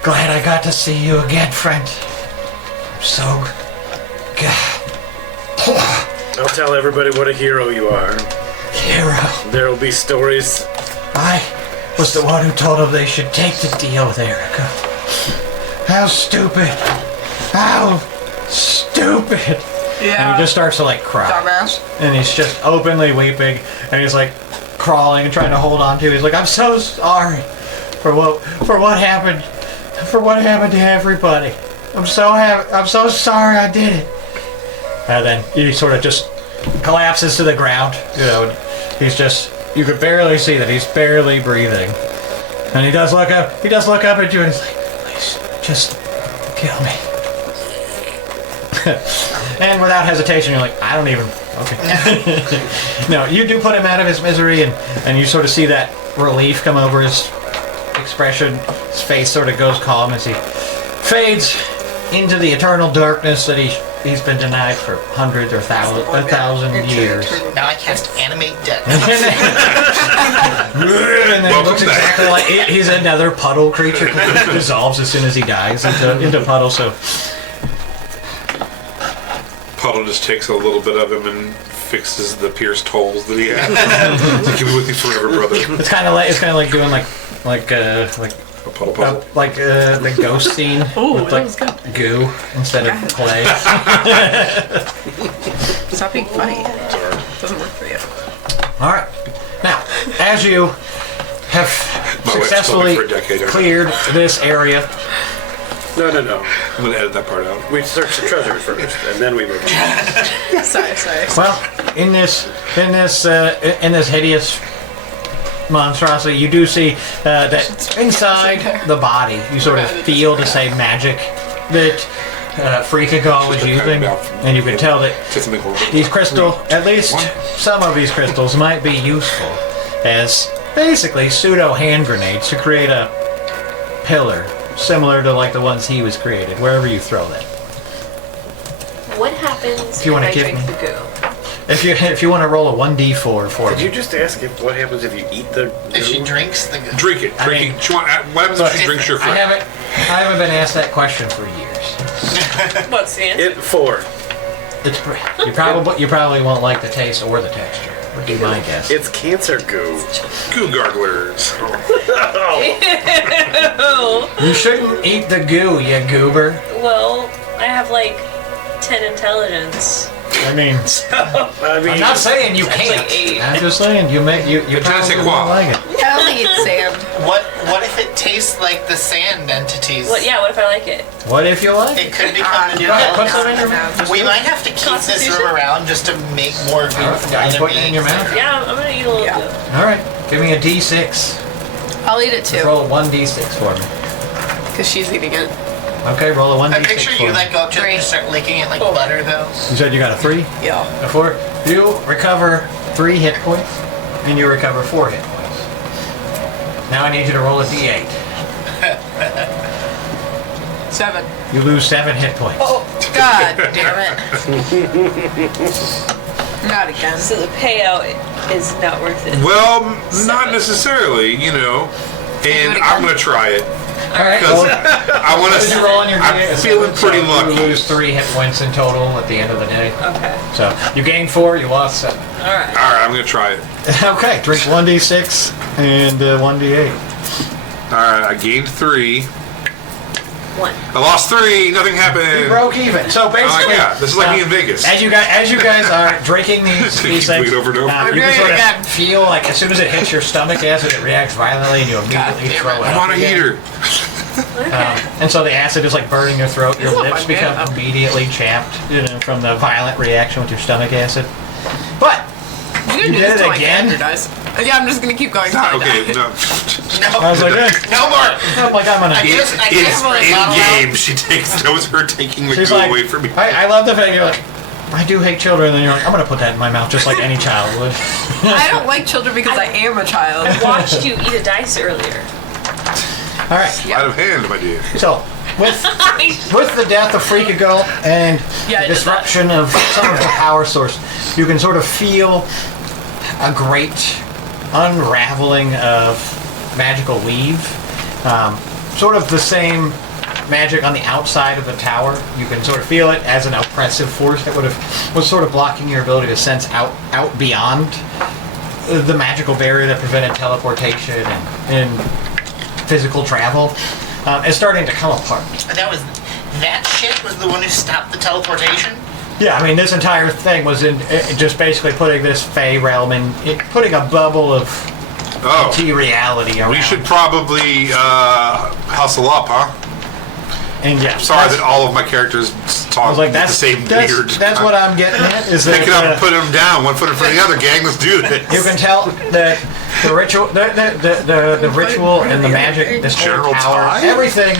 glad I got to see you again, friend. I'm so I'll tell everybody what a hero you are. hero. There will be stories. I was the one who told them they should take the deal with Erica. How stupid. How stupid. And Yeah. he just starts to like cry. Dumbass. And he's just openly weeping, and he's like crawling and trying to hold on to. He's like, I'm so sorry for what happened to everybody. I'm so sorry I did it. And then he sort of just collapses to the ground. He's just, you could barely see that he's barely breathing. And he does look up at you, and he's like, please, just kill me. And without hesitation, you're like, I don't even. Okay. No, you do put him out of his misery, and you sort of see that relief come over his expression. His face sort of goes calm as he fades into the eternal darkness that he's been denied for hundreds or a thousand years. Now I cast Animate Death. And then it Welcome looks back. exactly like he's another puddle creature. He dissolves as soon as he dies into puddle. So. Puddle just takes a little bit of him and fixes the pierced holes that he has. Like, keep it with you forever, brother. It's kind of like doing like A puddle puzzle. the ghost scene Ooh, with that like was good. goo instead of clay. Stop being funny. Doesn't work for you. All right. Now, as you have My wife's successfully told me for a decade, cleared this area, No. I'm gonna edit that part out. We search the treasure first, and then we move. Sorry. well, in this hideous monstrosity, you do see that inside the body, you sort of feel the same magic that Freakago was using, and you can tell that these at least some of these crystals might be useful as basically pseudo hand grenades to create a pillar similar to like the ones he was created, wherever you throw them. What happens If you wanna I give drink me- the goo? If you want to roll a 1d4 for Did me. you just ask what happens if you eat the If she goo? drinks the goo. Drink it. I Drink mean- it. What happens if she drinks your I haven't been asked that question for years. What's the answer? It 4. You probably won't like the taste or the texture. Would be my guess. It's cancer goo. Goo garglers. You shouldn't eat the goo, you goober. Well, I have like 10 intelligence. I mean, I'm not saying you can't. like 8. I'm just saying you Jurassic probably World. won't like it. I don't think it's sand. What if it tastes like the sand entities? What if I like it? What if you like It it? could become a new Go ahead, put element. some in your mouth. We might have to keep this room around just to make more food from Are you other putting it in your beings. mouth? Yeah, I'm gonna eat a little Yeah. bit. All right, give me a D6. I'll eat it too, Roll a 1D6 for me. because she's eating it. Okay, roll a 1D6 I picture for you me. like go up to it and just start licking it like butter though. You said you got a 3? Yeah. A 4? You recover 3 hit points, and you recover 4 hit points. Now I need you to roll a D8. 7. You lose 7 hit points. Oh, God damn it. Not again. So the payout is not worth it. Well, not necessarily, and I'm gonna try it. All right. Because Well, I want what did you roll on your to. I'm D8? feeling pretty You lucky. lose 3 hit points in total at the end of the day. Okay. So you gained 4, you lost 7. All right. All right, I'm gonna try it. Okay, drink 1d6 and 1d8. All right, I gained 3. 1. I lost 3. Nothing You happened. broke even. So basically, yeah, this is like me in Vegas. As you guys are drinking these Keep things, it over and over. you doing can it sort again. of feel like as soon as it hits your stomach acid, it reacts violently, and you immediately damn throw it. it I'm up on a again. heater. And so the acid is like burning your throat. Your It's not lips fun, become man. immediately chapped, from the violent reaction with your stomach acid. But You did it till my again? character dies. Yeah, I'm just gonna keep going. till I Okay, die. no. I was like, No more. oh my god, I'm gonna. I It's guess we're not allowed. in game. She knows her taking the She's goo like, away from me. I love the fact you're like, I do hate children, and then you're like, I'm gonna put that in my mouth just like any child would. I don't like children because I am a child. I watched you eat a dice earlier. All right, Out of hand, my dear. so with the death of Freakago and Yeah, I the did disruption of some of the power source, you can sort of feel a great unraveling of magical weave. Sort of the same magic on the outside of the tower. You can sort of feel it as an oppressive force that was sort of blocking your ability to sense out beyond the magical barrier that prevented teleportation and physical travel. It's starting to come apart. That shit was the one who stopped the teleportation? Yeah, I mean, this entire thing was in just basically putting this Fey realm in, putting a bubble of Oh, reality around. we should probably hustle up, huh? And yeah, Sorry that's- that all of my characters I talk was like, with the same weird. that's what I'm getting at. Is that Pick it up and put them down, one foot in front of the other, gang. Let's do this. you can tell that the ritual, the ritual and the magic, this whole General tower, Ty? everything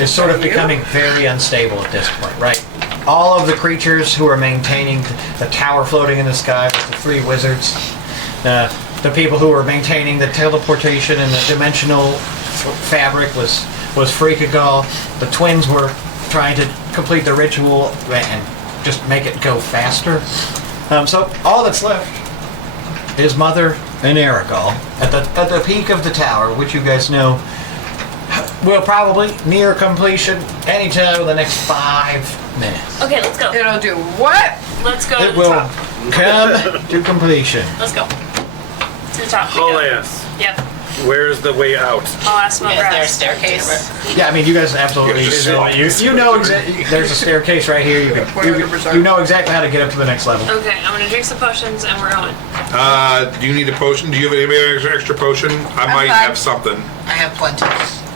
is sort of becoming very unstable at this point, right? All of the creatures who are maintaining the tower floating in the sky with the 3 wizards, the people who were maintaining the teleportation and the dimensional fabric was Freakagal. The twins were trying to complete the ritual and just make it go faster. So all that's left is Mother and Aregael at the peak of the tower, which you guys know will probably near completion anytime in the next 5 minutes. Okay, let's go. It'll do what? Let's go to It the will top. come to completion. Let's go. To the top. we I'll go. ask. Yep. Where's the way out? I'll ask my Is there a breath. staircase? Yeah, I mean, you guys absolutely. Just You know, there's a staircase right here. You know exactly how to get up to the next level. Okay, I'm gonna drink some potions and we're going. Do you need a potion? Do you have any extra potion? I might fine. have something. I have plenty.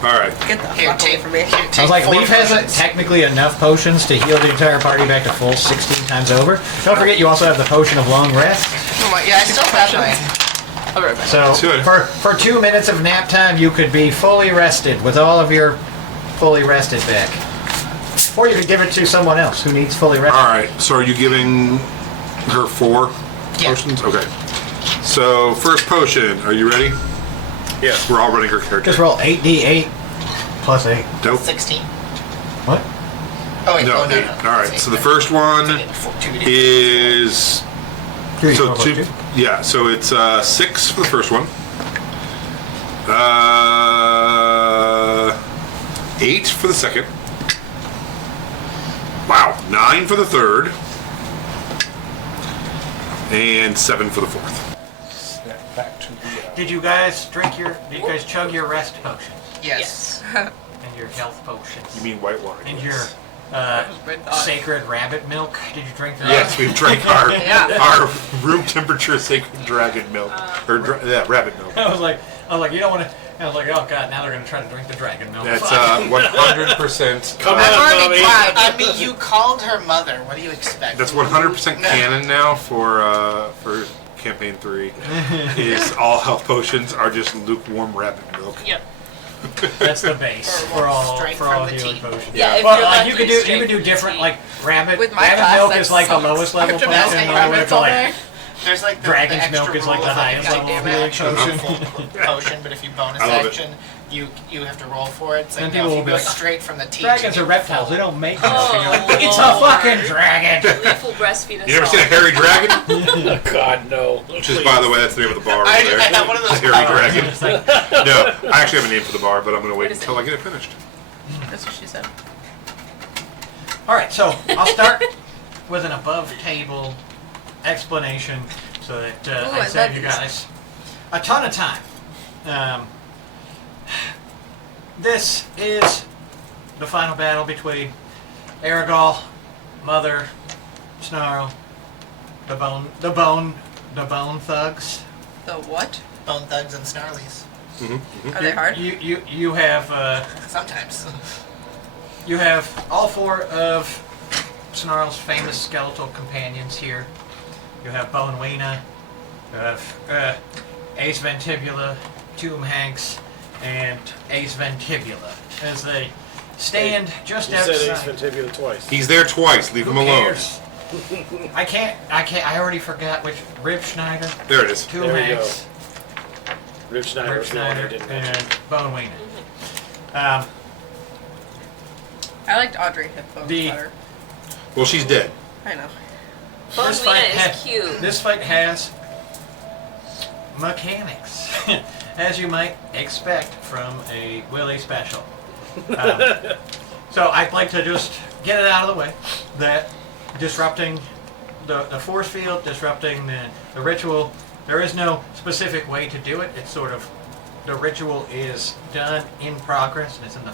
All right. Get the Here, fuck away take from me. Here, I was like, take 4 Leaf has potions. technically enough potions to heal the entire party back to full 16 times over. Don't forget, you also have the potion of long rest. Oh my, yeah, I still have mine. I'll be right back. So Good. for 2 minutes of nap time, you could be fully rested with all of your fully rested back. Or you could give it to someone else who needs fully rested. All right. So are you giving her 4 Yeah. potions? Okay. So first potion. Are you ready? Yeah. We're all running her character. Just roll 8d8 plus 8. Dope. 16. What? Oh, wait, No, oh, no, 8. no. All right. So the first one is so 2. Yeah. So it's 6 for the first one. 8 for the second. Wow. 9 for the third. and 7 for the fourth. Snap back to the. Did you guys chug your rest potions Yes. and your health potions? You mean white wine? And your sacred rabbit milk? Did you drink that? Yes, we've drank our room temperature sacred dragon milk rabbit milk. I was like, you don't want to. I was like, oh god, now they're gonna try to drink the dragon milk. That's 100%. Come I've on, already Bobby. tried. I mean, you called her mother. What do you expect? That's 100% canon now for campaign 3. Is all health potions are just lukewarm rabbit milk. Yep. That's the base for all Straight from the healing teeth. potions. Yeah, if Well, you're lucky, you could do straight different from like rabbit. With my Rabbit class, milk that is like the sucks. lowest level That's potion. like And all the way rabbits to on like there. There's like the Dragon's extra milk is like rule the of, highest like, level damn healing it, I chose potion. a full potion, but if you bonus I love it. action, you have to roll for it. It's like And no, people if will you be go like, straight from the teeth. dragons you are get reptiles. They full. don't make milk. Oh, And you're like, it's a Lord. fucking dragon. Lethal breastfeed us You ever all. seen a hairy dragon? Oh, God, no. Which is, by the way, that's the name of the bar I over there. have one of those Hairy powers. dragon. It's like, No, I actually have a name for the bar, but I'm going to wait What is until it? I get it finished. That's what she said. all right, so I'll start with an above-table explanation so that Ooh, I I save love you these. guys a ton of time. This is the final battle between Aregael, Mother, Snarl, the bone thugs. The what? Bone thugs and snarlies. Are they hard? You have Sometimes. you have all 4 of Snarl's famous skeletal companions here. You have Bone Weena, you have Ace Ventibula, Tomb Hanks, and Ace Ventibula as they stand just You said Ace outside. Ventibula twice. He's there twice. Leave him Who alone. cares? I can't. I already forgot which. Rib Schneider, There it is. Tomb There we Hanks, Rip Schneider Rib was the one I Schneider, didn't mention. and Bone Weena. I liked Audrey Hepburn The- better. Well, she's dead. I know. Bone This Weena fight is has- cute. This fight has mechanics, as you might expect from a Willy special. So I'd like to just get it out of the way that disrupting the force field, disrupting the ritual, there is no specific way to do it. It's sort of the ritual is done in progress and it's in the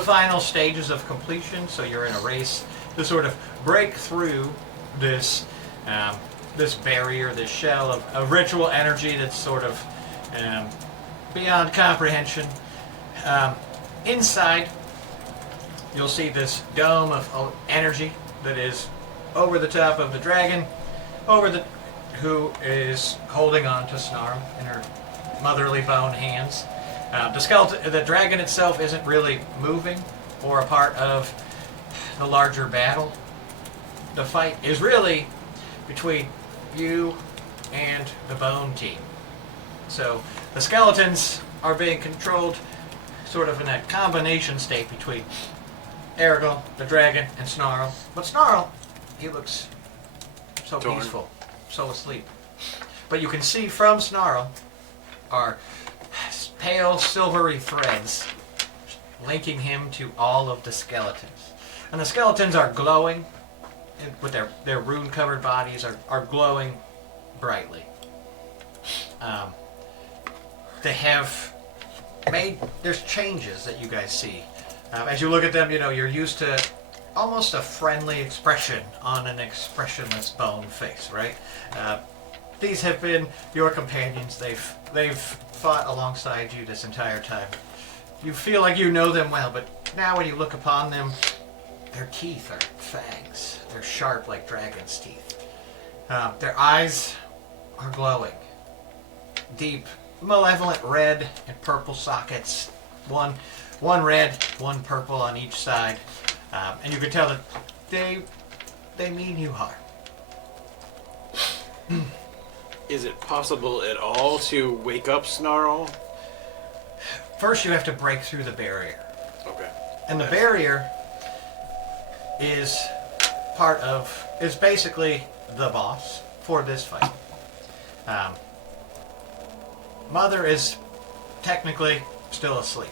final stages of completion. So you're in a race to sort of break through this this barrier, this shell of ritual energy that's sort of beyond comprehension. Inside, you'll see this dome of energy that is over the top of the dragon, who is holding on to Snarl in her motherly bone hands. The dragon itself isn't really moving or a part of the larger battle. The fight is really between you and the bone team. So the skeletons are being controlled sort of in a combination state between Aregael, the dragon, and Snarl. But Snarl, he looks so Torn. peaceful, so asleep. But you can see from Snarl are pale silvery threads linking him to all of the skeletons. And the skeletons are glowing, with their rune-covered bodies are glowing brightly. They have there's changes that you guys see. As you look at them, you're used to almost a friendly expression on an expressionless bone face, right? These have been your companions. They've fought alongside you this entire time. You feel like you know them well, but now when you look upon them, their teeth are fangs. They're sharp like dragon's teeth. Their eyes are glowing. Deep, malevolent red and purple sockets. One red, one purple on each side. And you can tell that they mean you harm. Is it possible at all to wake up Snarl? First, you have to break through the barrier. Okay. And the barrier is basically the boss for this fight. Mother is technically still asleep.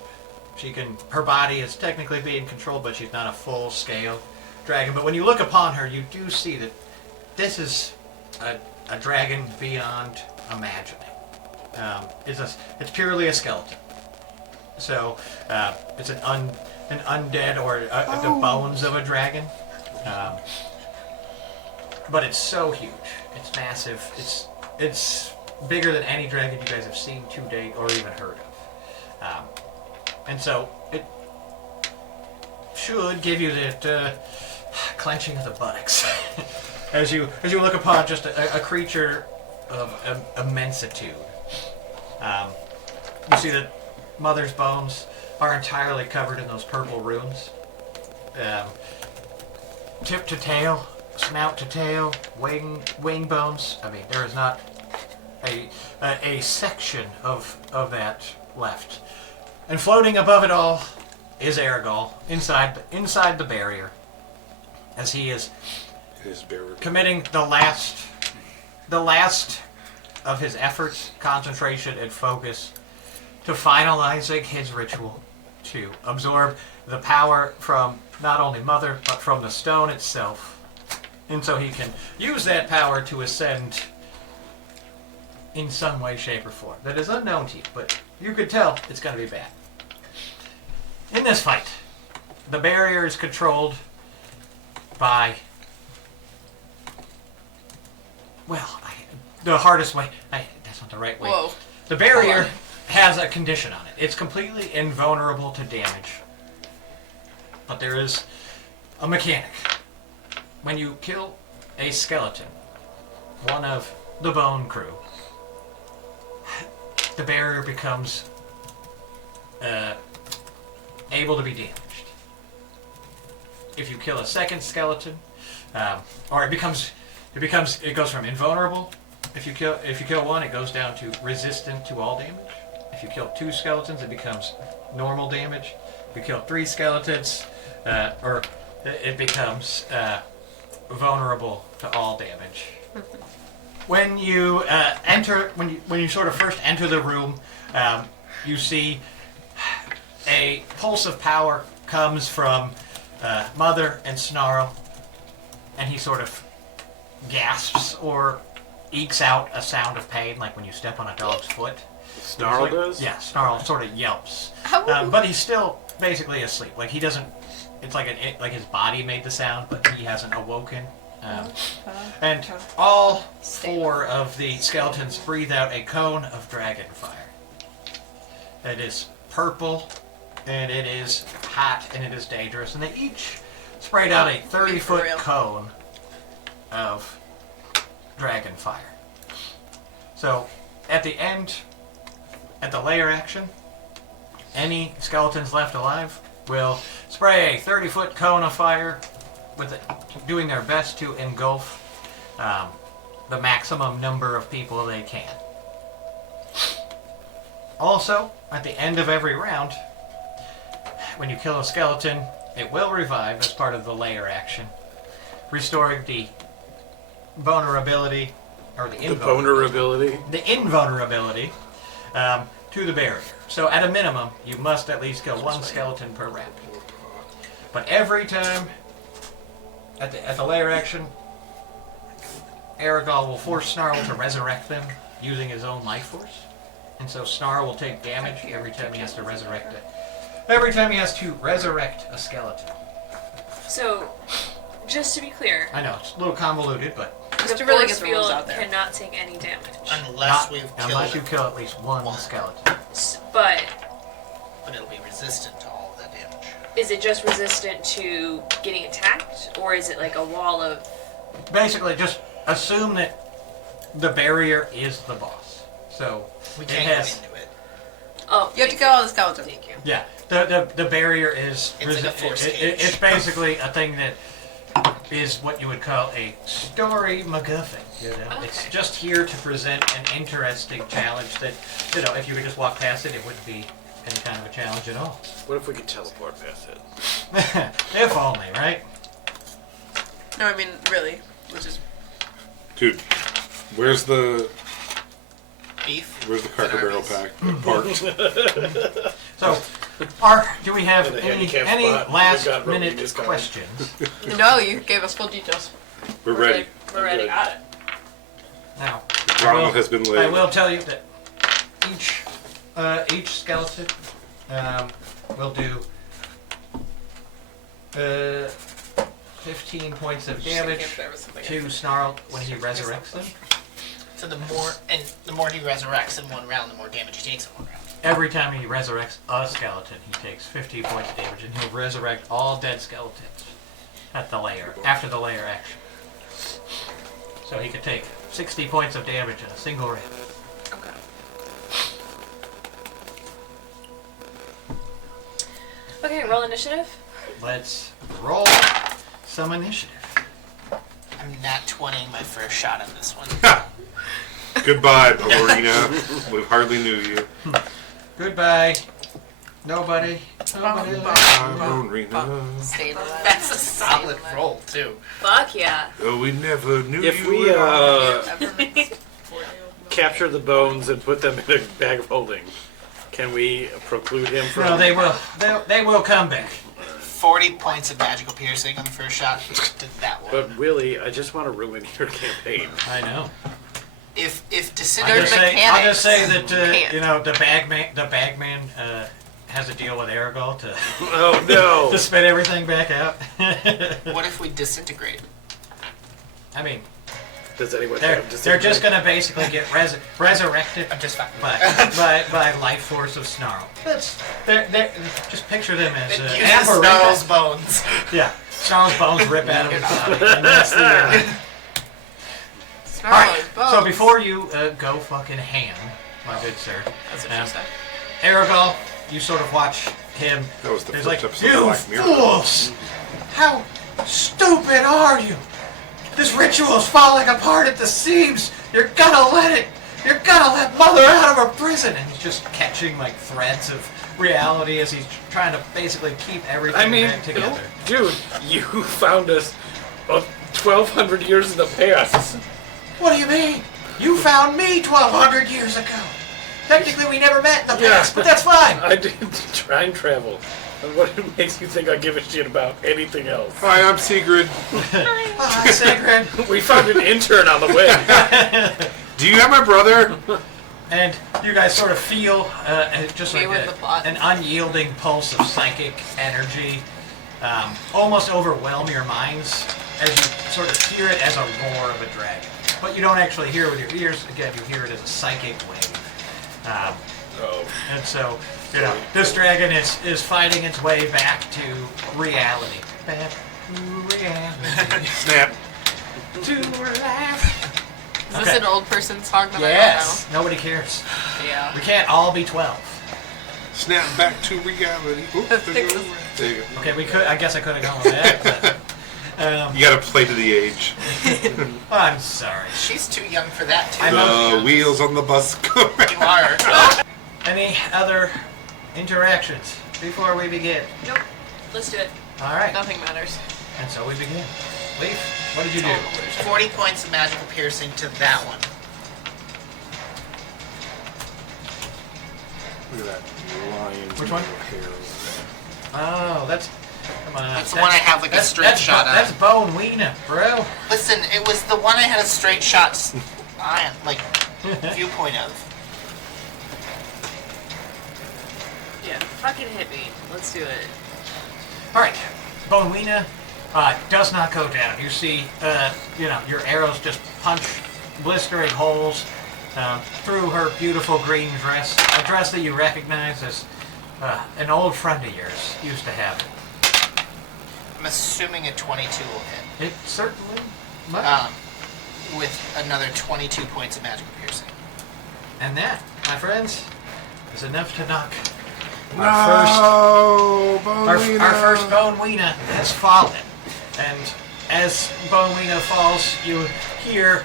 Her body is technically being controlled, but she's not a full-scale dragon. But when you look upon her, you do see that this is a a dragon beyond imagining. It's purely a skeleton. So it's an undead or the bones of a dragon. But it's so huge. It's massive. It's bigger than any dragon you guys have seen to date or even heard of. And so it should give you that clenching of the buttocks as you look upon just a creature of immensitude. You see that Mother's bones are entirely covered in those purple runes. Tip to tail, snout to tail, wing bones. I mean, there is not a section of that left. And floating above it all is Aregael inside the barrier, as he is committing the last of his efforts, concentration, and focus to finalizing his ritual to absorb the power from not only Mother, but from the stone itself. And so he can use that power to ascend in some way, shape, or form. That is unknown to you, but you could tell it's going to be bad. In this fight, the barrier is controlled by, the hardest way. That's not the right way. Whoa. The barrier has a condition on it. It's completely invulnerable to damage. But there is a mechanic. When you kill a skeleton, one of the bone crew, the barrier becomes able to be damaged. If you kill a second skeleton, or it goes from invulnerable. If you kill one, it goes down to resistant to all damage. If you kill 2 skeletons, it becomes normal damage. If you kill 3 skeletons, it becomes vulnerable to all damage. When you when you sort of first enter the room, you see a pulse of power comes from Mother and Snarl, and he sort of gasps or ekes out a sound of pain, like when you step on a dog's foot. Snarl does? Yeah, Snarl sort of yelps. But he's still basically asleep. Like he doesn't. It's like his body made the sound, but he hasn't awoken. And all 4 of the skeletons breathe out a cone of dragon fire. It is purple, and it is hot, and it is dangerous. And they each sprayed out a 30-foot cone of dragon fire. So, at the end, at the layer action, any skeletons left alive will spray a 30-foot cone of fire, with it doing their best to engulf the maximum number of people they can. Also, at the end of every round, when you kill a skeleton, it will revive as part of the layer action, restoring the vulnerability, or the invulnerability to the barrier. So at a minimum, you must at least kill 1 skeleton per round. But every time at the layer action, Aregael will force Snarl to resurrect them using his own life force. And so Snarl will take damage every time he has to resurrect it. Every time he has to resurrect a skeleton. So, just to be clear, I know, it's a little convoluted, but the to really force get the rules field out there. cannot take any damage. Unless we've killed unless you kill at least one skeleton. But But it'll be resistant to all of that damage. is it just resistant to getting attacked, or is it like a wall of... Basically, just assume that the barrier is the boss. So We it can't has. go into it. Oh, You have to kill all the skeletons. thank you. Yeah, the barrier is. It's in a force cage. It's basically a thing that is what you would call a story MacGuffin. You know, it's just here to present an interesting challenge that, you know, if you could just walk past it, it wouldn't be any kind of a challenge at all. What if we could teleport past it? If only, right? No, I mean, really. Which is Dude, where's the Beef. Cracker Barrel pack parked? So, do we have In the any handicap spot, last we got Roman minute discount. questions? no, you gave us full details. We're ready. We already got it. Now, Drama has been laid. I will tell you that each skeleton will do 15 points of damage to Snarl when he resurrects them. So the more he resurrects in one round, the more damage he takes in one round. Every time he resurrects a skeleton, he takes 15 points of damage, and he'll resurrect all dead skeletons after the layer action. So he could take 60 points of damage in a single round. Okay. Okay, roll initiative. Let's roll some initiative. I'm nat 20 my first shot on this one. Goodbye, Ballerina. We hardly knew you. Goodbye. Nobody. Ballerina. That's a solid roll too. Fuck yeah. Oh, we never knew If you. we Ever capture the bones and put them in a bag of holding, can we preclude him from? No, they will. They will come back. 40 points of magical piercing on the first shot. Did that one. But Willie, I just want to ruin your campaign. I know. If I'll disintegrate, just say that the bagman has a deal with Aregael to Oh no! to spit everything back out. what if we disintegrate? I mean, Does anyone? they're just gonna basically get resurrected I'm just fine. by life force of Snarl. They're just picture them as Use Snarl's bones. Yeah, Snarl's bones rip out of his body, and that's the. All right. So before you go fucking ham, my good sir, That's what she said. Aregael, you sort of watch him. That was the There's first like, episode of you Black Mirror." fools! How stupid are you? This ritual is falling apart at the seams. You're gonna let Mother out of her prison, and he's just catching like threads of reality as he's trying to basically keep everything back together. dude, you found us 1,200 years in the past. What do you mean? You found me 1,200 years ago. Technically, we never met in the past, but that's fine. I did time travel. And what makes you think I give a shit about anything else? Hi, I'm Sigrid. Hi, Sigrid. We found an intern on the way. Do you have my brother? And you guys sort of feel just like Me with the plot. an unyielding pulse of psychic energy almost overwhelm your minds as you sort of hear it as a roar of a dragon. But you don't actually hear it with your ears. Again, you hear it as a psychic wave. And so, this dragon is fighting its way back to reality. Back to reality. Snap. To reality. Is this an old person song that Yes. Nobody cares. I don't know? Yeah. We can't all be 12. Snap back to reality. Oop, there you go. Okay, we could. I guess I could have gone with that. But, You gotta play to the age. I'm sorry. She's too young for that too. The wheels on the bus go You are. Any other interactions before we begin? Nope. Let's do it. All right. Nothing matters. And so we begin. Leaf, what did you do? 40 points of magical piercing to that one. Look at that lion. Which one? Oh, that's. Come on. That's the one I have like a straight shot on. That's Bone Weena, bro. Listen, it was the one I had a straight shot viewpoint of. Yeah. Fucking hit me. Let's do it. All right. Bone Weena does not go down. You see, your arrows just punch blistering holes through her beautiful green dress. A dress that you recognize as an old friend of yours used to have it. I'm assuming a 22 will hit. It certainly might. With another 22 points of magical piercing. And that, my friends, is enough to knock our first Bone Weena has fallen. And as Bone Weena falls, you hear,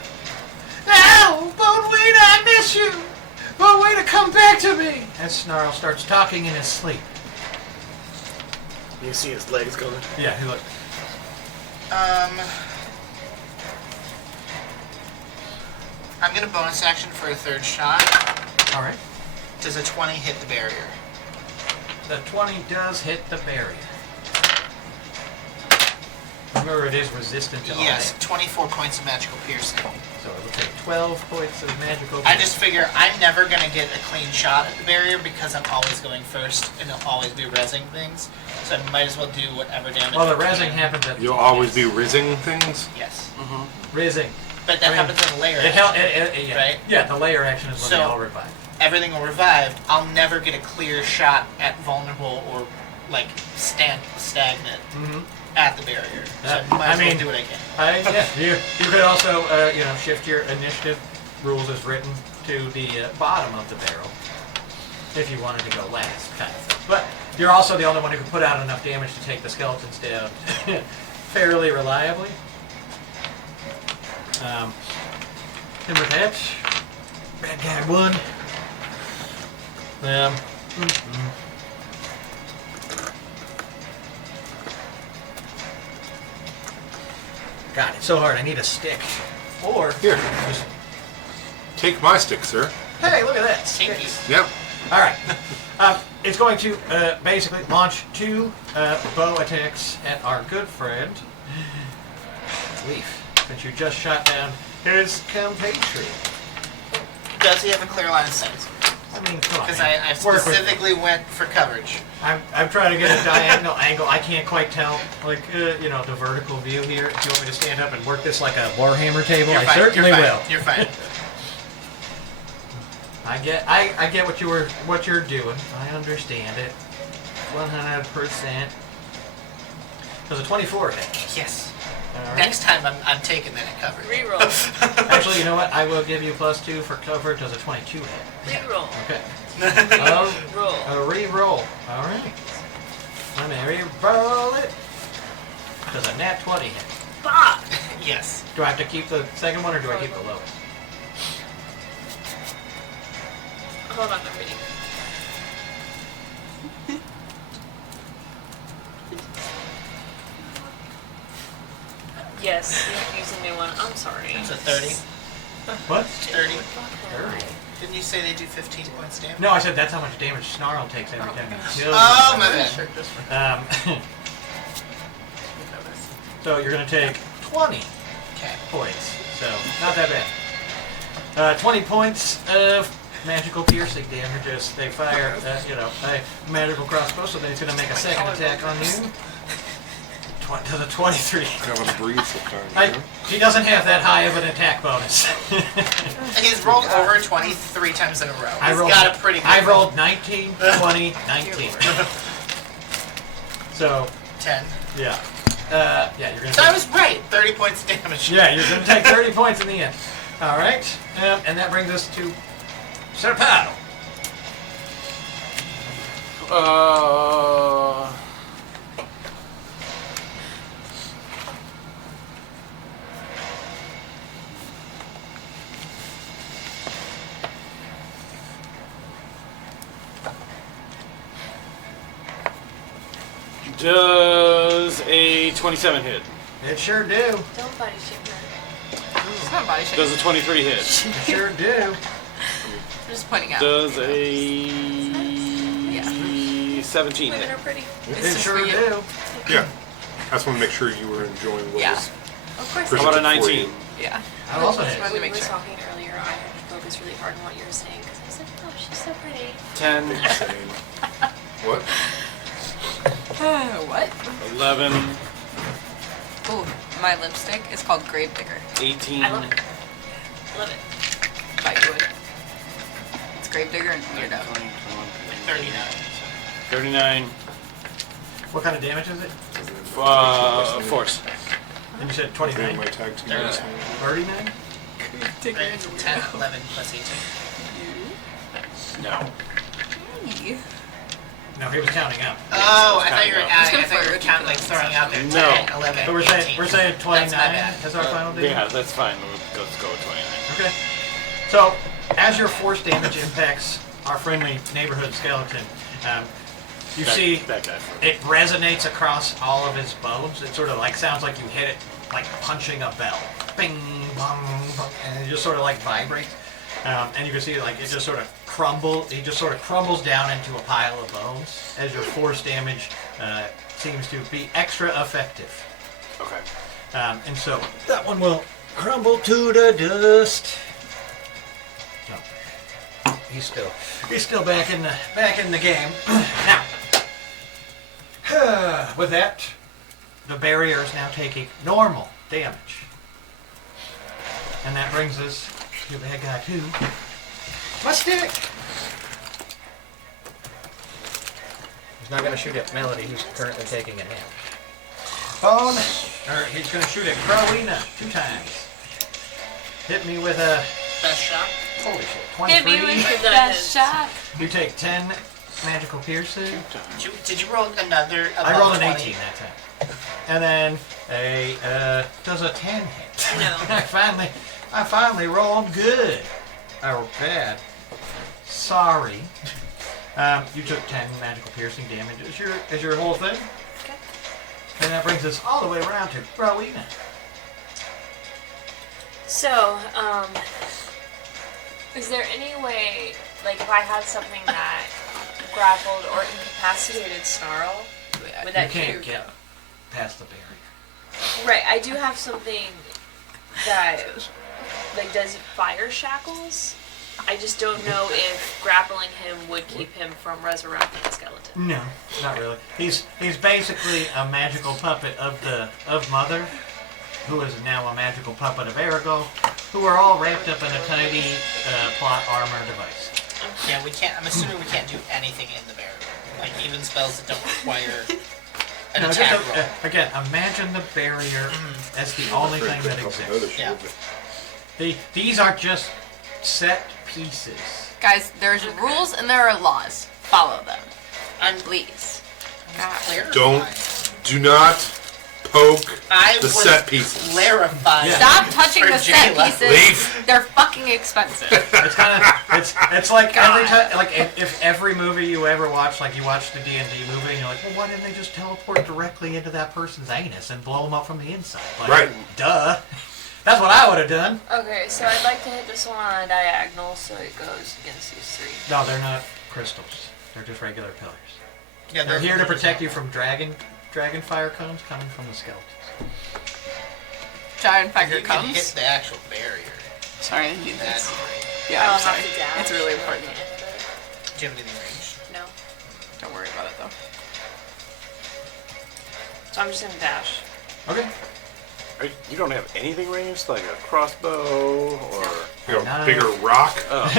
"Ow, Bone Weena, I miss you! Bone Weena, come back to me!" As Snarl starts talking in his sleep. You see his legs going? Yeah, he look. I'm gonna bonus action for a third shot. All right. Does a 20 hit the barrier? The 20 does hit the barrier. Remember, it is resistant to all Yes, damage. 24 points of magical piercing. So it will take 12 points of magical. I just figure I'm never gonna get a clean shot at the barrier because I'm always going first and it'll always be rezzing things. So I might as well do whatever damage. Well, the I rezzing can. happens at You'll always be rizzing things? Yes. rizzing. But that I mean, happens in layer. Yeah. Right? Yeah, the layer action is when So- they all revive. Everything will revive. I'll never get a clear shot at vulnerable or like stagnant at the barrier. So I might as well do what I can. Yeah, you could also shift your initiative rules as written to the bottom of the barrel if you wanted to go last, kind of thing. But you're also the only one who can put out enough damage to take the skeletons down fairly reliably. Timber Patch, bad guy 1. God, it's so hard. I need a stick. Or Here. just Take my stick, sir. hey, look at that. Thank you. Sticks. Yep. All right. It's going to basically launch 2 bow attacks at our good friend Leaf, since you just shot down his compatriot. Does he have a clear line of sight? I mean, come on. Because man. I Work with me. specifically went for coverage. I'm trying to get a diagonal angle. I can't quite tell, like, the vertical view here. If you want me to stand up and work this like a Warhammer table, You're I fine. certainly You're fine. will. You're fine. I get what you're doing. I understand it. 100%. Does a 24 hit? Yes. All right. Next time I'm taking that in coverage. Reroll. Actually, you know what? I will give you +2 for cover. Does a 22 hit? Reroll. Okay. Roll. A re-roll. All right. Let me re-roll it. Does a nat 20 hit? Bah! Yes. Do I have to keep the second one or do I keep the lowest? Hold on, I'm reading. Yes, you have to use a new one. I'm sorry. It's a 30. What? 30. 30. Didn't you say they do 15 points damage? No, I said that's how much damage Snarl takes every time you kill. Oh, my bad. So you're going to take 20 Okay. points. So not that bad. 20 points of magical piercing damage as they fire, a magical crossbow. So then he's going to make a second attack on you. Does a 23. Gotta breathe sometimes. He doesn't have that high of an attack bonus. He's rolled over 20 3 times in a row. I He's rolled, got a pretty good I roll. rolled 19, 20, 19. So, 10. yeah. You're going to So I was right. 30 points damage. Yeah, you're going to take 30 points in the end. All right. And that brings us to Serpado. Does a 27 hit? It sure do. Don't body shame her. It's not body shape. Does a 23 hit? It sure do. I'm just pointing out. Does a 17 Women hit? are pretty. It just sure for you. do. Yeah. I just want to make sure you were enjoying what Yeah. was Of course. How about a presented for 19? you. Yeah. I also Just hit. wanted to When we make were sure. talking earlier, I had to focus really hard on what you were saying because I was like, oh, she's so pretty. 10, What? What? 11, Ooh, my lipstick is called Gravedigger 18, I love it. Love it. by Wood. It's Gravedigger and Weirdo. 39. 39, What kind of damage is it? force. And you said Okay, 29? my tag team. 39? Right, it's 10, 11 plus 18. No. Hey. No, he was counting out. Oh, I thought you were counting adding. I gonna thought you were flirt. counting like throwing out there. 10, No. 11, So we're 18. saying 29 That's my bad. as our final damage? Yeah, that's fine. Let's go with 29. Okay. So, as your force damage impacts our friendly neighborhood skeleton, you see that guy. it resonates across all of his bones. It sort of like sounds like you hit it like punching a bell. Bing, bong, bong, and it just sort of like vibrates. And you can see like it just sort of crumbles. He just sort of crumbles down into a pile of bones as your force damage seems to be extra effective. Okay. And so that one will crumble to the dust. No. He's still back in the game. Now, with that, the barrier is now taking normal damage. And that brings us to bad guy 2. My stick! He's not going to shoot at Melody, who's currently taking a nap. He's going to shoot at Rowena 2 times. Hit me with a... Best shot. Holy shit, 23. Hit me with the best shot. You take 10 magical piercing. Did you roll another? I rolled an 20? 18 that time. And then does a 10 hit. No. I finally rolled good. Or bad. Sorry. You took 10 magical piercing damage as your whole thing. Okay. And that brings us all the way around to Rowena. So, is there any way, like, if I had something that grappled or incapacitated Snarl, would that You can't get past the barrier. Right, I do have something that, like, does fire shackles. I just don't know if grappling him would keep him from resurrecting the skeleton. No, not really. He's basically a magical puppet of Mother, who is now a magical puppet of Aregael, who are all wrapped up in a tiny plot armor device. Yeah, we can't. I'm assuming we can't do anything in the barrier. Like even spells that don't require an attack roll. Again, imagine the barrier as the only thing that exists. Yeah. These are just set pieces. Guys, there's rules and there are laws. Follow them. Please. Do not poke I the was set pieces. clarified. Stop touching For the set Jayla. pieces. Leave. They're fucking expensive. It's kind of it's like every time, like if every movie you ever watch, like you watch the D&D movie and you're like, well, why didn't they just teleport directly into that person's anus and blow them up from the inside? Like, Right. Duh. That's what I would have done. Okay, so I'd like to hit this one on a diagonal so it goes against these 3. No, they're not crystals. They're just regular pillars. Yeah, They're here to protect you from dragon fire cones coming from the skeletons. Giant You fire can hit comes. the actual barrier. Sorry, I didn't do That's this. great. Yeah, I'll I'm sorry. have to dash. It's really at important. the end of it. Do you have anything ranged? No. Don't worry about it though. So I'm just gonna dash. Okay. You don't have anything ranged, like a crossbow or You know, bigger rock. A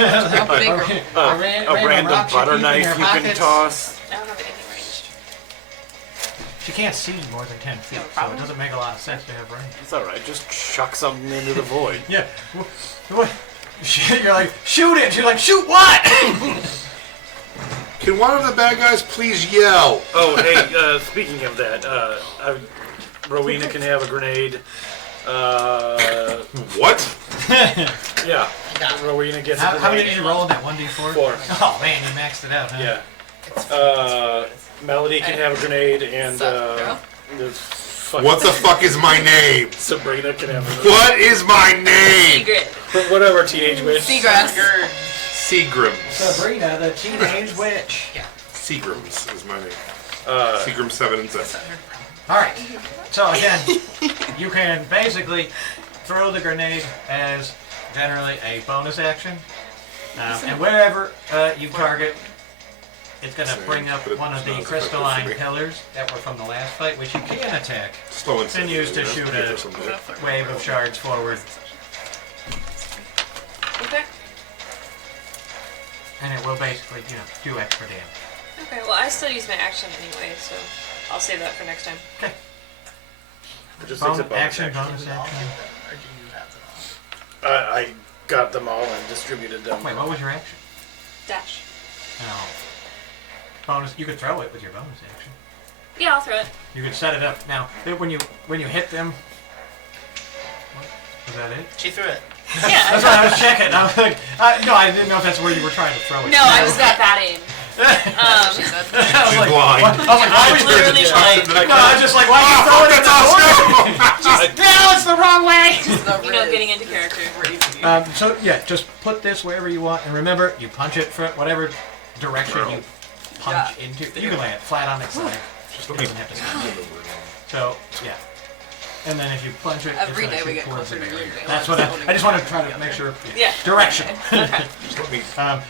bigger. a random butter knife you can toss. I don't have anything ranged. She can't see more than 10 feet, so it doesn't make a lot of sense to have range. It's all right. Just chuck something into the void. Yeah. What? You're like, shoot it. She's like, shoot what? Can one of the bad guys please yell? Oh, hey, speaking of that, Rowena can have a grenade. What? Yeah, Rowena gets a How many grenade. did you roll in that 1d4? 4. Oh man, you maxed it out, huh? Yeah. Melody can have a grenade, and there's fucking What the fuck is my name? Sabrina can have a grenade. What is my name? Secret. Whatever, teenage witch. Seagrass. Seagrams. Sabrina, the teenage witch. Yeah. Seagrams is my name. Seagram 7 and 7. Alright, so again, you can basically throw the grenade as generally a bonus action. And wherever you target, it's going to bring up one of the crystalline pillars that were from the last fight, which you can attack Slow and and use to shoot a wave of shards forward. Okay. And it will basically, do extra damage. Okay, well I still use my action anyway, so I'll save that for next time. Okay. Just takes a bonus Action, bonus action. Or do you have them all? I got them all and distributed them. Wait, what was your action? Dash. Oh. Bonus, you could throw it with your bonus action. Yeah, I'll throw it. You could set it up. Now, when you hit them, what? Was that it? She threw it. Yeah. That's what I was checking. I was like, no, I didn't know if that's where you were trying to throw it. No, I just got bad aim. She said. I was She's like, blind. what? I was like, why would you literally blind. No, I was just like, why are you throwing it at the That's door? No, it's the wrong way. You know, getting into character. So yeah, just put this wherever you want, and remember, you punch it from whatever direction you punch into. You can lay it flat on its side. Just doesn't have to stand. So yeah. and then if you punch it, Every it's day gonna we shoot get towards closer the to your barrier. day. That's what I just want to try to make sure. Yeah. Direction. Okay.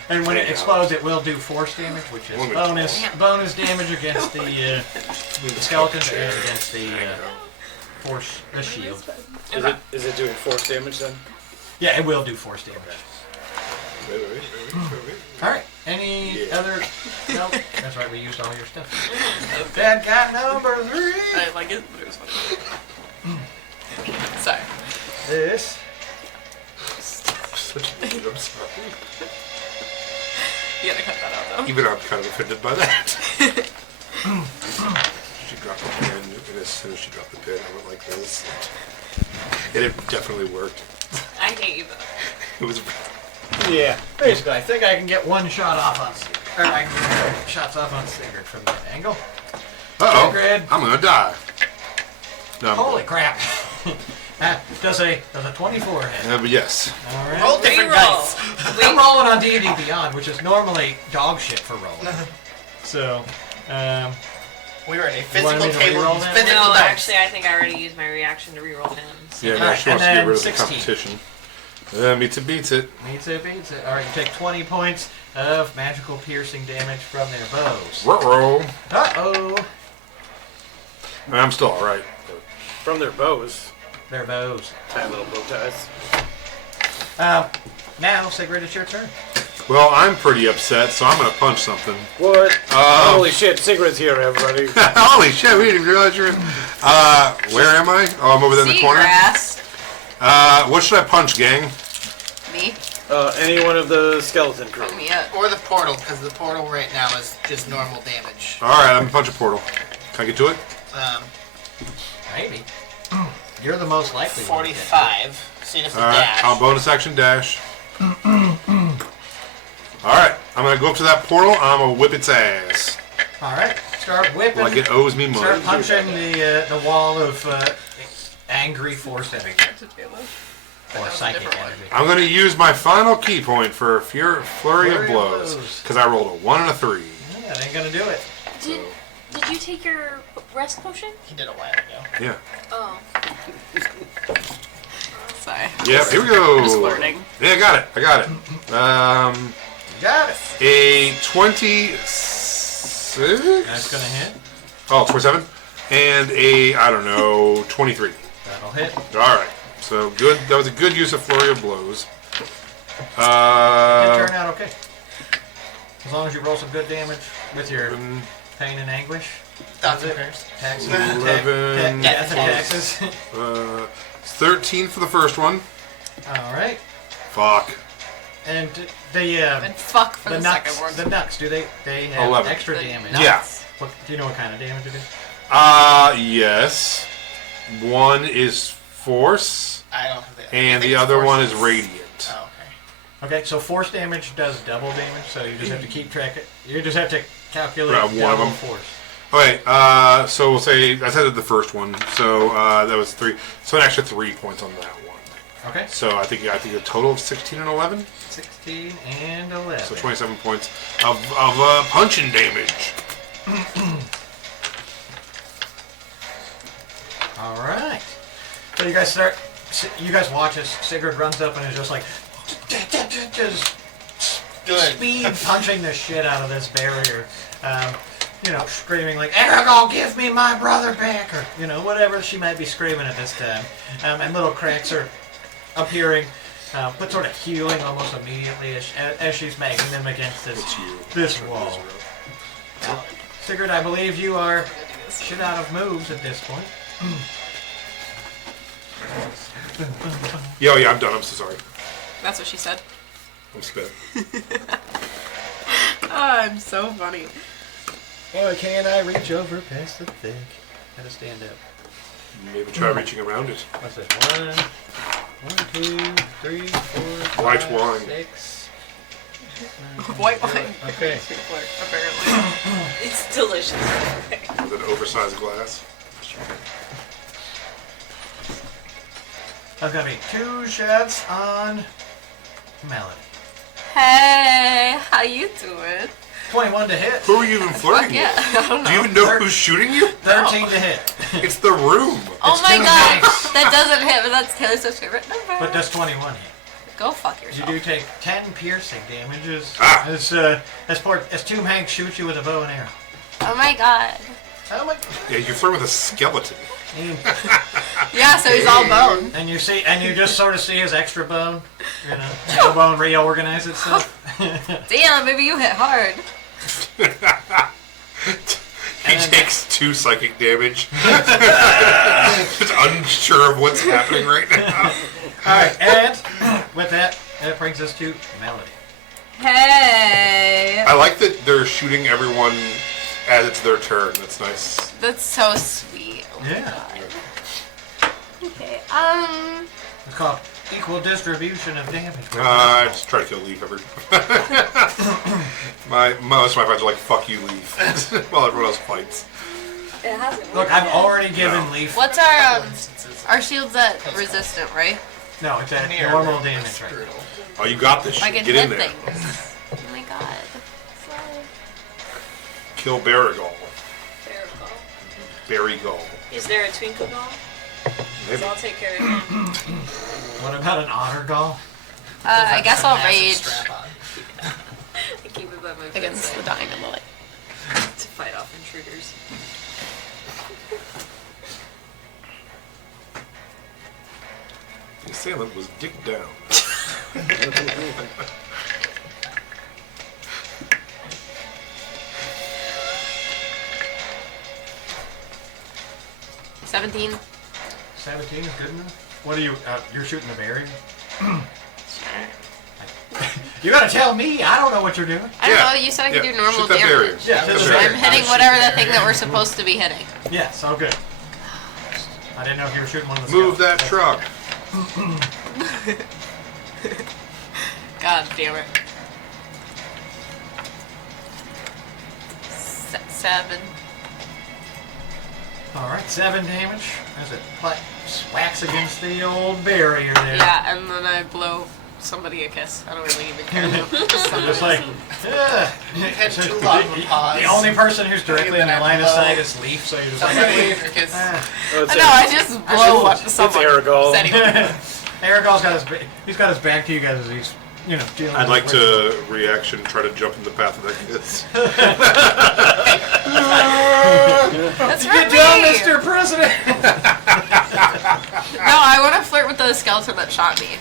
And when it explodes, it will do force damage, which is bonus damage against the skeletons and against the shield. Is it doing force damage then? Yeah, it will do force damage. All right. Any other? No. That's right. We used all your stuff. That got number 3. I didn't like it, but it was funny. Sorry. This. Such a dude, I'm sorry. You gotta cut that out though. Even I'm kind of offended by that. She dropped the pen, and as soon as she dropped the pen, I went like this. And it definitely worked. I hate you both. It was. Yeah. Basically, I think I can get one shot off on Sigurd. Or I can get shots off on Sigurd from that angle. Uh-oh. Sigurd. I'm gonna die. No, I'm Holy good. crap. Does a 24 hit? But yes. All right. Roll different dice. I'm rolling on D&D Beyond, which is normally dog shit for rolling. So, We were in a You physical wanted me to table. reroll that? Physical No, dice. actually, I think I already used my reaction to reroll him. So. Yeah, now Alright, she wants to and get rid of then the 16. competition. Meets it, beats it. Meets it, beats it. All right, you take 20 points of magical piercing damage from their bows. Ruh-roh. Uh-oh. I mean, I'm still alright. From their bows. Their bows. Tiny little bow ties. Now, Sigrid, it's your turn. Well, I'm pretty upset, so I'm gonna punch something. What? Holy shit, Sigrid's here, everybody. Holy shit, we didn't even realize you were... where am I? Oh, I'm over there in the corner. Seagrass. What should I punch, gang? Me. Any one of the skeleton crew. Put me up. Or the portal, because the portal right now is just normal damage. Alright, I'm gonna punch a portal. Can I get to it? Maybe. You're the most likely one to get 45. See if the Alright, dash. I'll bonus action dash. Alright, I'm gonna go up to that portal, and I'm gonna whip its ass. it. All right, start whipping. Like it owes me Start money. punching the wall of angry force energy. Or psychic energy. I'm gonna use my final key point for a flurry of blows. Because I rolled a 1 and a 3. Yeah, that ain't gonna do it. Did you take your rest potion? He did a while ago. Yeah. Oh. Sorry. Yep, here we go. Just learning. Yeah, I got it. Got it. A 26. That's gonna hit. Oh, 27. And a, I don't know, 23. That'll hit. Alright. So good. That was a good use of flurry of blows. It turned out okay. As long as you roll some good damage with your pain and anguish. Thoughts Is and it? prayers. Taxes. 11. Death and taxes. 13 for the first one. All right. Fuck. And And fuck for the the nuts. second one. The nuts. Do they have 11. extra The damage? nuts. Yeah. What, do you know what kind of damage it is? Yes. One is force, I don't have the. and the other one is radiant. Oh, okay. Okay, so force damage does double damage, so you just have to keep track of. You just have to calculate Right, one of double them. force. Okay, so we'll say I said the first one, so that was 3. So an extra 3 points on that one. Okay. So I think a total of 16 and 11. 16 and 11. So 27 points of punching damage. All right. So you guys watch as Sigurd runs up and is just like, just Good. speed punching the shit out of this barrier. Screaming like, Aregael, give me my brother back, or, whatever she might be screaming at this time. And little cracks are appearing, but sort of healing almost immediately as she's making them against this wall. Sigurd, I believe you are shit out of moves at this point. Yeah, I'm done. I'm so sorry. That's what she said. I'm spit. I'm so funny. Why can't I reach over past the thing? Gotta stand up. Maybe try reaching around it. What's this? 1, 2, 3, 4, White 5, wine. 6. White wine. Okay. Apparently. It's delicious. With an oversized glass. That's gonna be 2 shots on Melody. Hey, how you doing? 21 to hit. Who are you even flirting Yeah, with? I don't Do you know. even know who's shooting you? 13 to hit. It's the room. Oh my too god, nice. that doesn't hit, but that's Taylor Swift's favorite number. But does 21 hit? Go fuck You yourself. do take 10 piercing damages Ah. as Tomb Hank shoots you with a bow and arrow. Oh my god. Oh my! Yeah, you're flirting with a skeleton. Yeah, so he's all bone. And you just sort of see his extra bone, tail bone reorganize itself. Damn, maybe you hit hard. He takes 2 psychic damage. Just unsure of what's happening right now. Alright, and with that brings us to Melody. Hey. I like that they're shooting everyone as it's their turn. That's nice. That's so sweet. Oh my Yeah. god. Okay. It's called equal distribution of damage. I just try to kill Leaf every. Most of my friends are like, "Fuck you, Leaf," while everyone else fights. It hasn't Look, worked I've yet. already given Leaf. What's our shield's at resistant, right? No, it's at normal damage right now. Oh, you got this I shit. can Get hit in there. things. Oh my god. Sorry. Kill Barrigol. There we go. Barrigol. Is there a twinkle ball? Maybe. So I'll take care of him. What about an otter gall? I guess I'll rage I keep it by my against the bedside dying of the light. to fight off intruders. The assailant was dick down. 17. 17 is good enough. What are you? You're shooting the barrier. You gotta tell me. I don't know what you're doing. I don't Yeah, know, you said I could yeah, do normal shoot that barrier. damage. Yeah, Shoot to that the I'm barrier. hitting whatever the thing that we're supposed to be hitting. Yes, all good. I didn't know if you were shooting one of the. Move that skeletons. truck. God damn it. 7. All right, 7 damage as it whacks against the old barrier there. Yeah, and then I blow somebody a kiss. I don't really even care. I'm just like, ugh. had So too long of a pause. The only person who's directly in And then your line of blow. sight is Leaf, so you're just like, Somebody hey, leave your kids. Oh, it's I know, I just blow up It's someone. Aregael. Anyway. Aregal's got he's got his back to you guys as he's, dealing I'd with like it. to reaction, try to jump in the path of that kiss. That's Get right, down, me. Mr. President! No, I want to flirt with the skeleton that shot me.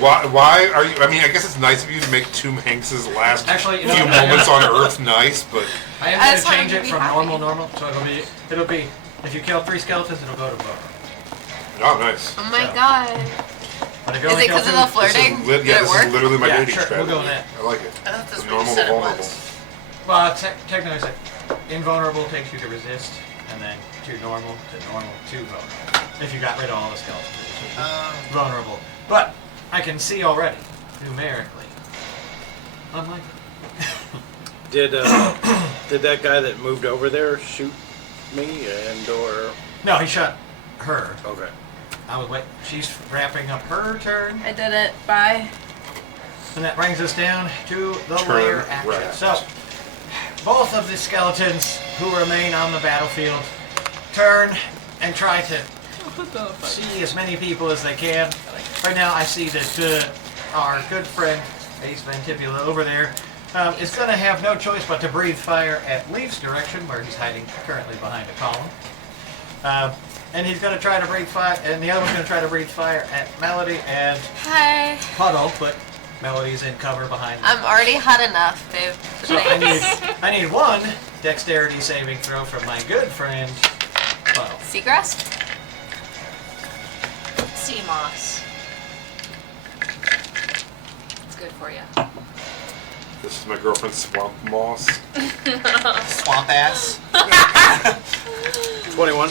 Why are you? I mean, I guess it's nice of you to make Tomb Hanks's last Actually, few moments on Earth nice, but I am I going just to want change him it to be from happy. normal, so it'll be, if you kill 3 skeletons, it'll go to bow. oh, nice. Oh my So. god. But if you Is only it kill because of 2 the flirting? Yeah, Did this it is work? literally my Yeah, dating sure, we'll strategy. go with that. I like it. I thought that's what you Normal said to it vulnerable. was. Well, technically, it's like invulnerable takes you to resist, and then to normal to vulnerable. If you got rid of all the skeletons, it's vulnerable. But I can see already, numerically. Unlikely. Did that guy that moved over there shoot me or? No, he shot her. Okay. I was wait. She's wrapping up her turn, I did it. Bye. and that brings us down to the Turn layer action. right. So, both of the skeletons who remain on the battlefield turn and try to see as many people as they can. Right now, I see that our good friend Ace Vantibula over there is going to have no choice but to breathe fire at Leaf's direction, where he's hiding currently behind a column. And he's going to try to breathe fire, and the other one's going to try to breathe fire at Melody and Hi. Puddle, but Melody's in cover behind. I'm already hot enough, babe. So I need 1 dexterity saving throw from my good friend Puddle. Seagrass? Sea moss. It's good for you. This is my girlfriend's swamp moss. Swamp ass. 21.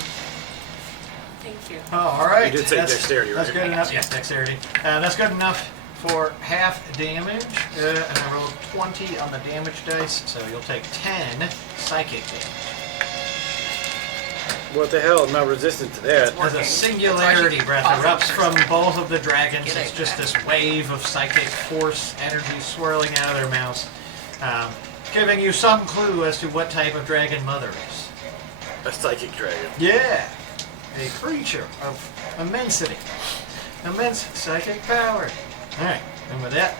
Thank you. Oh, all right. You did say dexterity, That's right? good enough. Yes, dexterity. That's good enough for half damage. And I rolled 20 on the damage dice, so you'll take 10 psychic damage. What the hell? I'm not resistant to that. As a singularity breath erupts from both of the dragons. It's just this wave of psychic force energy swirling out of their mouths. giving you some clue as to what type of dragon Mother is. A psychic dragon. Yeah, a creature of immensity, immense psychic power. All right, and with that,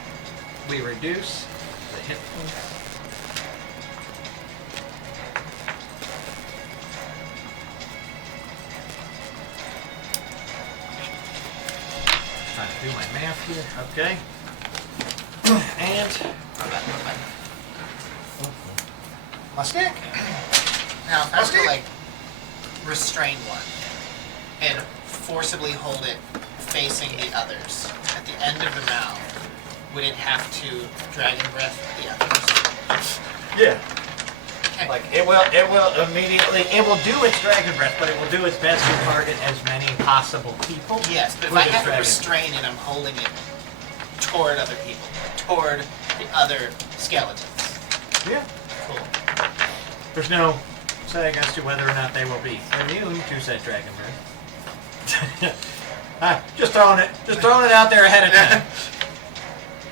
we reduce the hit points. Trying to do my math here. Okay. And my stick. Now, if I were to like restrain one and forcibly hold it facing the others at the end of the mouth, would it have to dragon breath the others? Yeah. Okay. Like it will immediately, it will do its dragon breath, but it will do its best to target as many possible people. Yes, but if with I its have to dragon. restrain it, I'm holding it toward other people, toward the other skeletons. Yeah. Cool. There's no saying as to whether or not they will be immune to said dragon breath. Just throwing it out there ahead of time.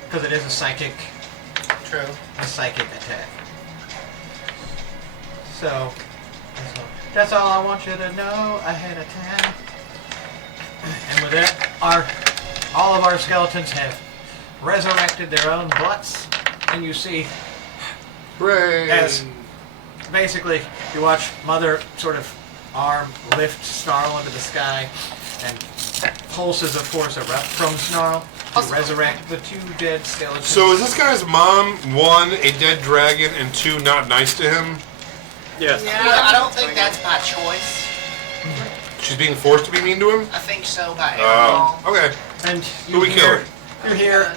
Because it is a psychic True. attack. So, that's all I want you to know ahead of time. And with that, all of our skeletons have resurrected their own butts, and you see, Hooray! as basically you watch Mother sort of arm lift Snarl into the sky, and pulses of force erupt from Snarl to resurrect the two dead skeletons. So is this guy's mom, one, a dead dragon, and two, not nice to him? Yes. Well, I don't think that's by choice. She's being forced to be mean to him? I think so by Oh, Aregael. okay. And Who we killing? you hear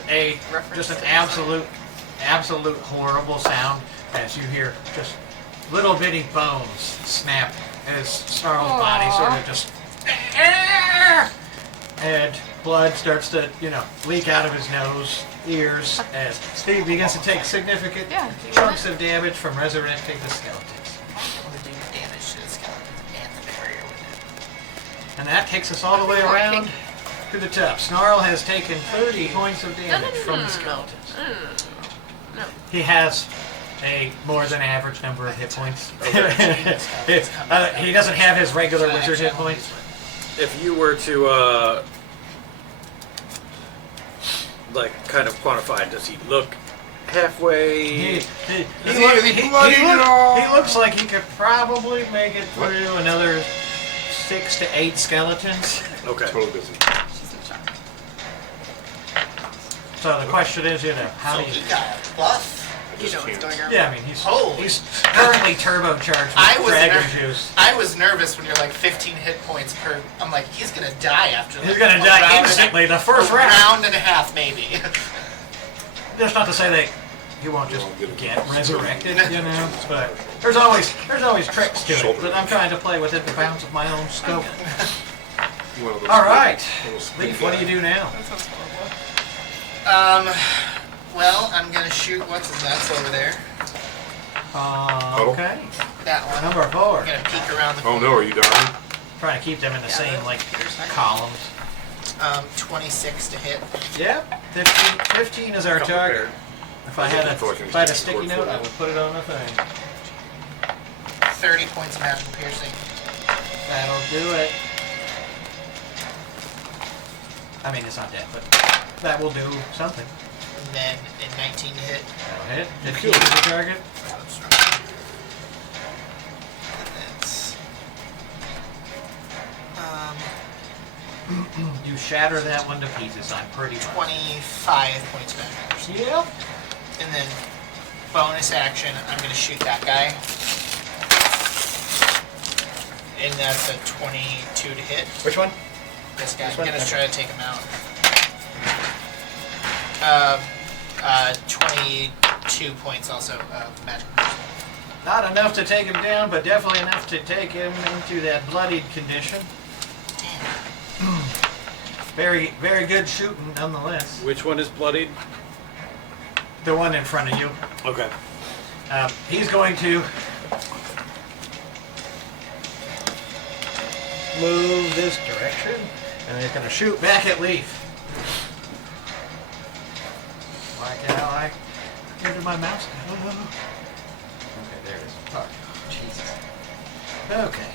just an absolute horrible sound as you hear just little bitty bones snap as Snarl's body sort of just, and blood starts to leak out of his nose, ears, as he begins to take significant chunks of damage from resurrecting the skeletons. Do damage to the skeleton and the barrier with it. And that takes us all the way around to the top. Snarl has taken 30 points of damage from the skeletons. He has a more than average number of hit points. He doesn't have his regular wizard hit points. If you were to, like, kind of quantify, does he look halfway? He looks like he could probably make it through another 6 to 8 skeletons. Okay. Totally busy. So the question is, how So do you... he got a buff. You know what's going on. Yeah, I mean, he's Oh. currently turbocharged I with was dragon ner- juice. I was nervous when you're like 15 hit points per. I'm like, he's gonna die after. He's like, gonna a die round and a- instantly the first a round. round and a half, maybe. That's not to say that he won't just get resurrected, but there's always tricks to it. But I'm trying to play within the bounds of my own scope. All right, Leaf, what do you do now? Well, I'm gonna shoot what's his nuts over there. Okay, That one. number 4. I'm gonna peek around the. Oh no, are you dying? Trying to keep them in the same columns. 26 to hit. Yep, 15 is our target. If I had a sticky note, I would put it on the thing. 30 points of magical piercing. That'll do it. I mean, it's not dead, but that will do something. And then a 19 to hit. That'll hit. 15 is the target. That's. You shatter that one to pieces. I'm pretty much. 25 points of magical piercing. Yep. And then bonus action, I'm gonna shoot that guy. And that's a 22 to hit. Which one? This guy. This I'm one? gonna Okay. try to take him out. 22 points also of magical piercing. Not enough to take him down, but definitely enough to take him into that bloodied condition. Very, very good shooting, nonetheless. Which one is bloodied? The one in front of you. Okay. He's going to move this direction, and he's going to shoot back at Leaf. Why can't I? Where did my mouse go? Okay.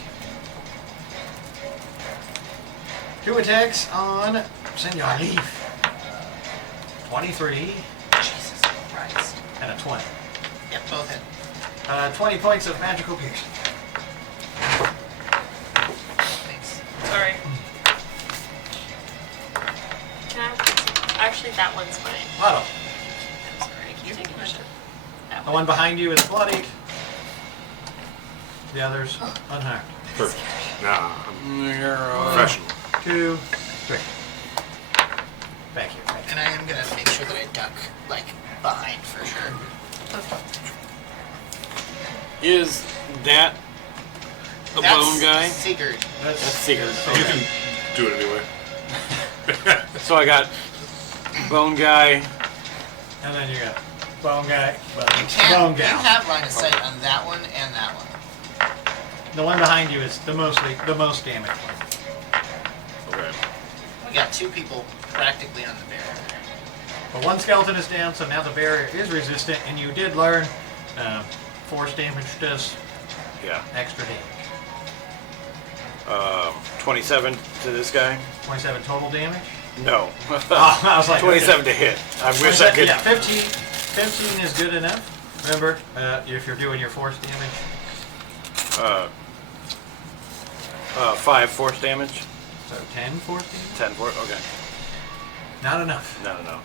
2 attacks on Senor Leaf. 23 Jesus Christ. and a 20. Yep, both hit. 20 points of magical piercing. Thanks. Sorry. Can I? Actually, that one's mine. Lotto. I'm sorry. I keep taking your stuff. That The one behind you is bloodied. The others unharmed. Perfect. Nah, I'm professional. 2, 3. Thank you. Thank you. And I am gonna make sure that I duck, like, behind for sure. Is that a bone guy? Sigurd. That's Sigurd. You can do it anyway. So I got bone guy. And then you got bone guy, You bone can gal. have line of sight on that one and that one. The one behind you is the most damaged one. Okay. We got 2 people practically on the barrier. But one skeleton is down, so now the barrier is resistant, and you did learn force damage does Yeah. extra damage. 27 to this guy. 27 total damage. No. I was like 27 to hit. I wish I could. Yeah, 15 is good enough. Remember, if you're doing your force damage. 5 force damage. So 10 force damage? 10 force. Okay. Not enough. No.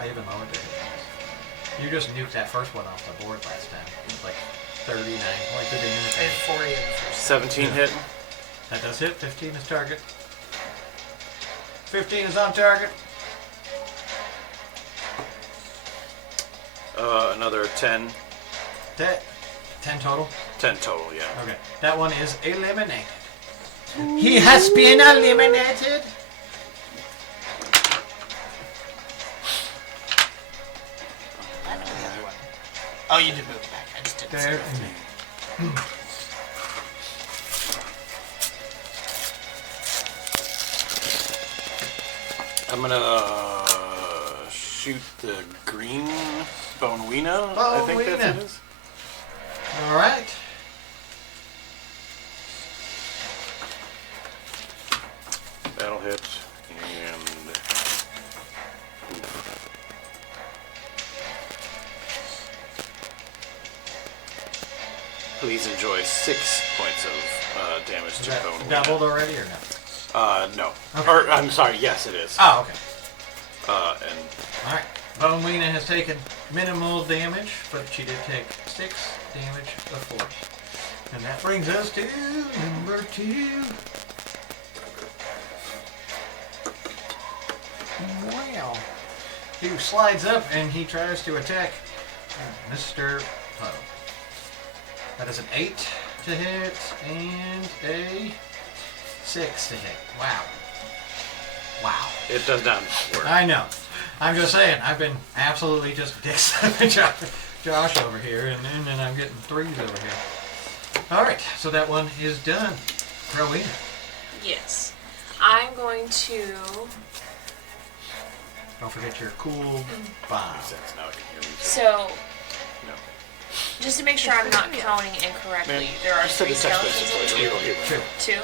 I even lowered the hit points. You just nuked that first one off the board last time. It was like 39 points of I damage. had 40 in the first. 17 hit. That does hit. 15 is target. 15 is on target. Another 10. That 10 total. 10 total. Yeah. Okay. That one is eliminated. He has been eliminated. I know the other one. Oh, you did move it back. I just didn't see There. it. I'm gonna shoot the green Bonewina. I think that's Bonewina. what it is. All right. That'll hit. And please enjoy 6 points of damage Is to that Bonewina. doubled already or no? No. Okay. Or I'm sorry. Yes, it is. Oh, okay. And All right. Bonewina has taken minimal damage, but she did take 6 damage of force. And that brings us to number 2. Wow. He slides up and he tries to attack Mr. Poe. That is an 8 to hit and a 6 to hit. Wow. Wow. it does not work. I know. I'm just saying, I've been absolutely just dicking Josh over here, and then I'm getting 3s over here. Alright, so that one is done. Rowena. Yes. I'm going to. Don't forget your cool bomb. Sense now I can hear me. So, No. just to make sure I'm not counting incorrectly, there are Just send 3 the text skeletons message in later. the We don't hear it. 2. 2.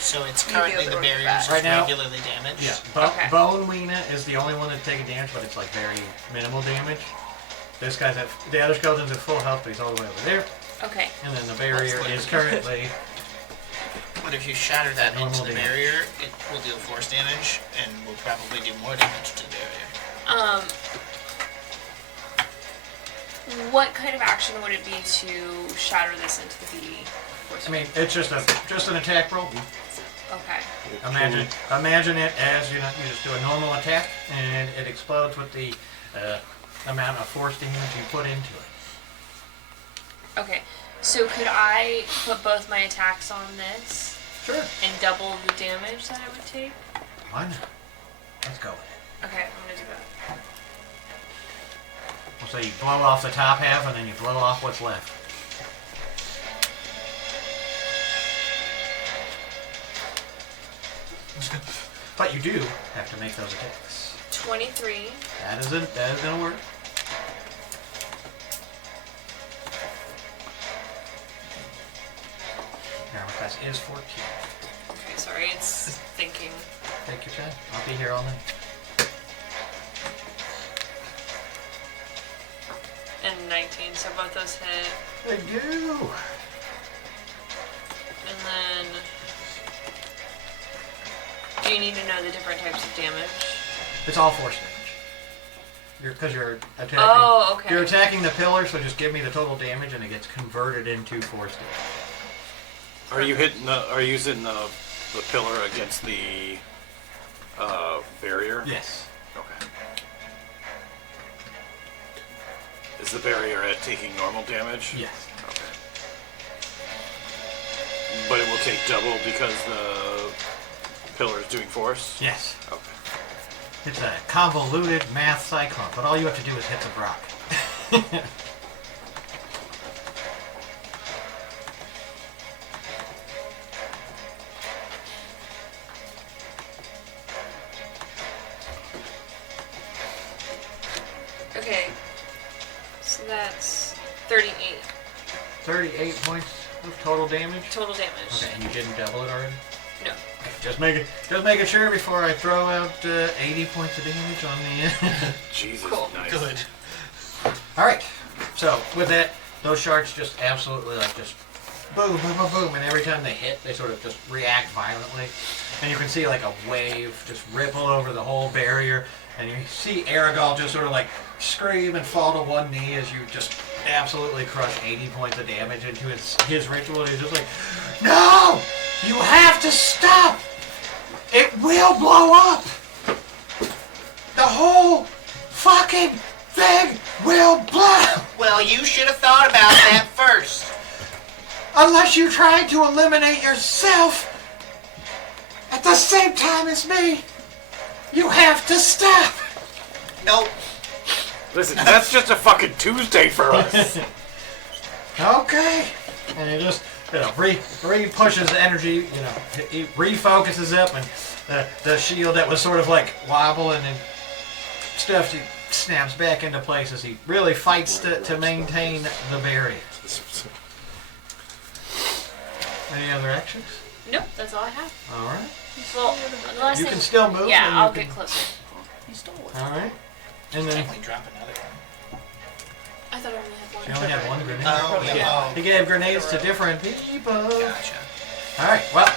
So it's currently the barrier's Right now- regularly damaged. Yeah, Okay. Bonewina is the only one that's taking damage, but it's like very minimal damage. This guy's at, the other skeleton's at full health, but he's all the way over there. Okay. And then the barrier is currently, But if you shatter that Normal into the damage. barrier, it will deal force damage and will probably do more damage to the barrier. What kind of action would it be to shatter this into the force? I mean, it's just an attack roll. Okay. Imagine it as, you just do a normal attack, and it explodes with the amount of force damage you put into it. Okay. So could I put both my attacks on this Sure. and double the damage that I would take? Why not? Let's go with it. Okay, I'm gonna do that. So you blow off the top half, and then you blow off what's left. But you do have to make those attacks. 23. That is gonna work. is 14. Okay, sorry, it's thinking. Take your time. I'll be here all night. And 19, so both those hit. They do. And then, do you need to know the different types of damage? It's all force damage. Because you're attacking. Oh, okay. You're attacking the pillar, so just give me the total damage, and it gets converted into force damage. Are you hitting the? Are you using the pillar against the barrier? Yes. Okay. Is the barrier at taking normal damage? Yes. Okay. But it will take double because the pillar is doing force? Yes. Okay. It's a convoluted math cyclone, but all you have to do is hit the rock. Okay, so that's 38 38 points of total damage. total damage. Okay, and you didn't double it already? No. Okay, just making sure before I throw out 80 points of damage on the. Jesus, Cool. nice. Good. All right. So with that, those sharks just absolutely like just boom, boom, boom, boom, and every time they hit, they sort of just react violently, and you can see like a wave just ripple over the whole barrier, and you see Aregael just sort of like scream and fall to one knee as you just absolutely crush 80 points of damage into his ritual. And he's just like, no, you have to stop. It will blow up. The whole fucking thing will blow. Well, you should have thought about that first. Unless you try to eliminate yourself at the same time as me, you have to stop. Nope. Listen, that's just a fucking Tuesday for us. Okay. And he just, re-pushes the energy, he refocuses up, and the shield that was sort of like wobbling and stuff, he snaps back into place as he really fights to maintain the barrier. Any other actions? Nope, that's all I have. All right. Well, unless You can still move. Yeah, and you I'll can- get closer. You stole it. All right. And then Definitely drop another one. I thought I only had one. she only had one grenade. Oh, yeah. He gave grenades to different people. Gotcha. All right. Well,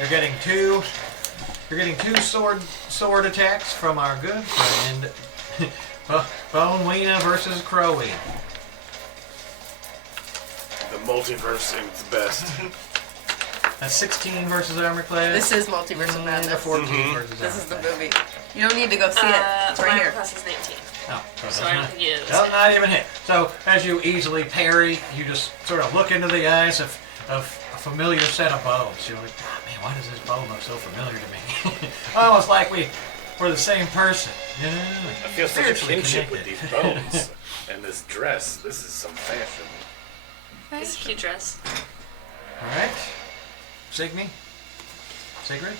you're getting two sword attacks from our good friend Bone Weena versus Croween. The multiverse is best. That's 16 versus armor class. This is Multiverse of and a Madness. 14 versus This armor is the class. movie. You don't need to go see it. It's right my here. class is 19. Oh, so So I don't think it does is. not even hit. So as you easily parry, you just sort of look into the eyes of a familiar set of bows. You're like, oh, man, why does this bow look so familiar to me? Almost like we're the same person. You know? I feel such a Spiritually kinship with connected. these bones. And this dress, this is some fashion. It's a cute dress. All right. Signy? Sigrid?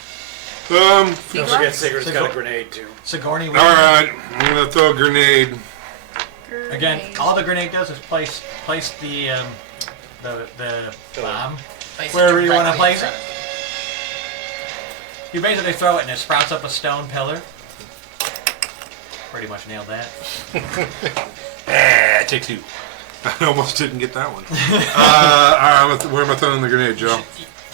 Don't forget Sigurd's got a grenade too. Sigourney All Weaver? right, I'm gonna throw a grenade. Again, all the grenade does is place the bomb Place it wherever you want to directly place in it. front of You basically throw it and it sprouts up a stone pillar. Pretty much nailed that. Take two. I almost didn't get that one. All right, where am I throwing the grenade, Joe?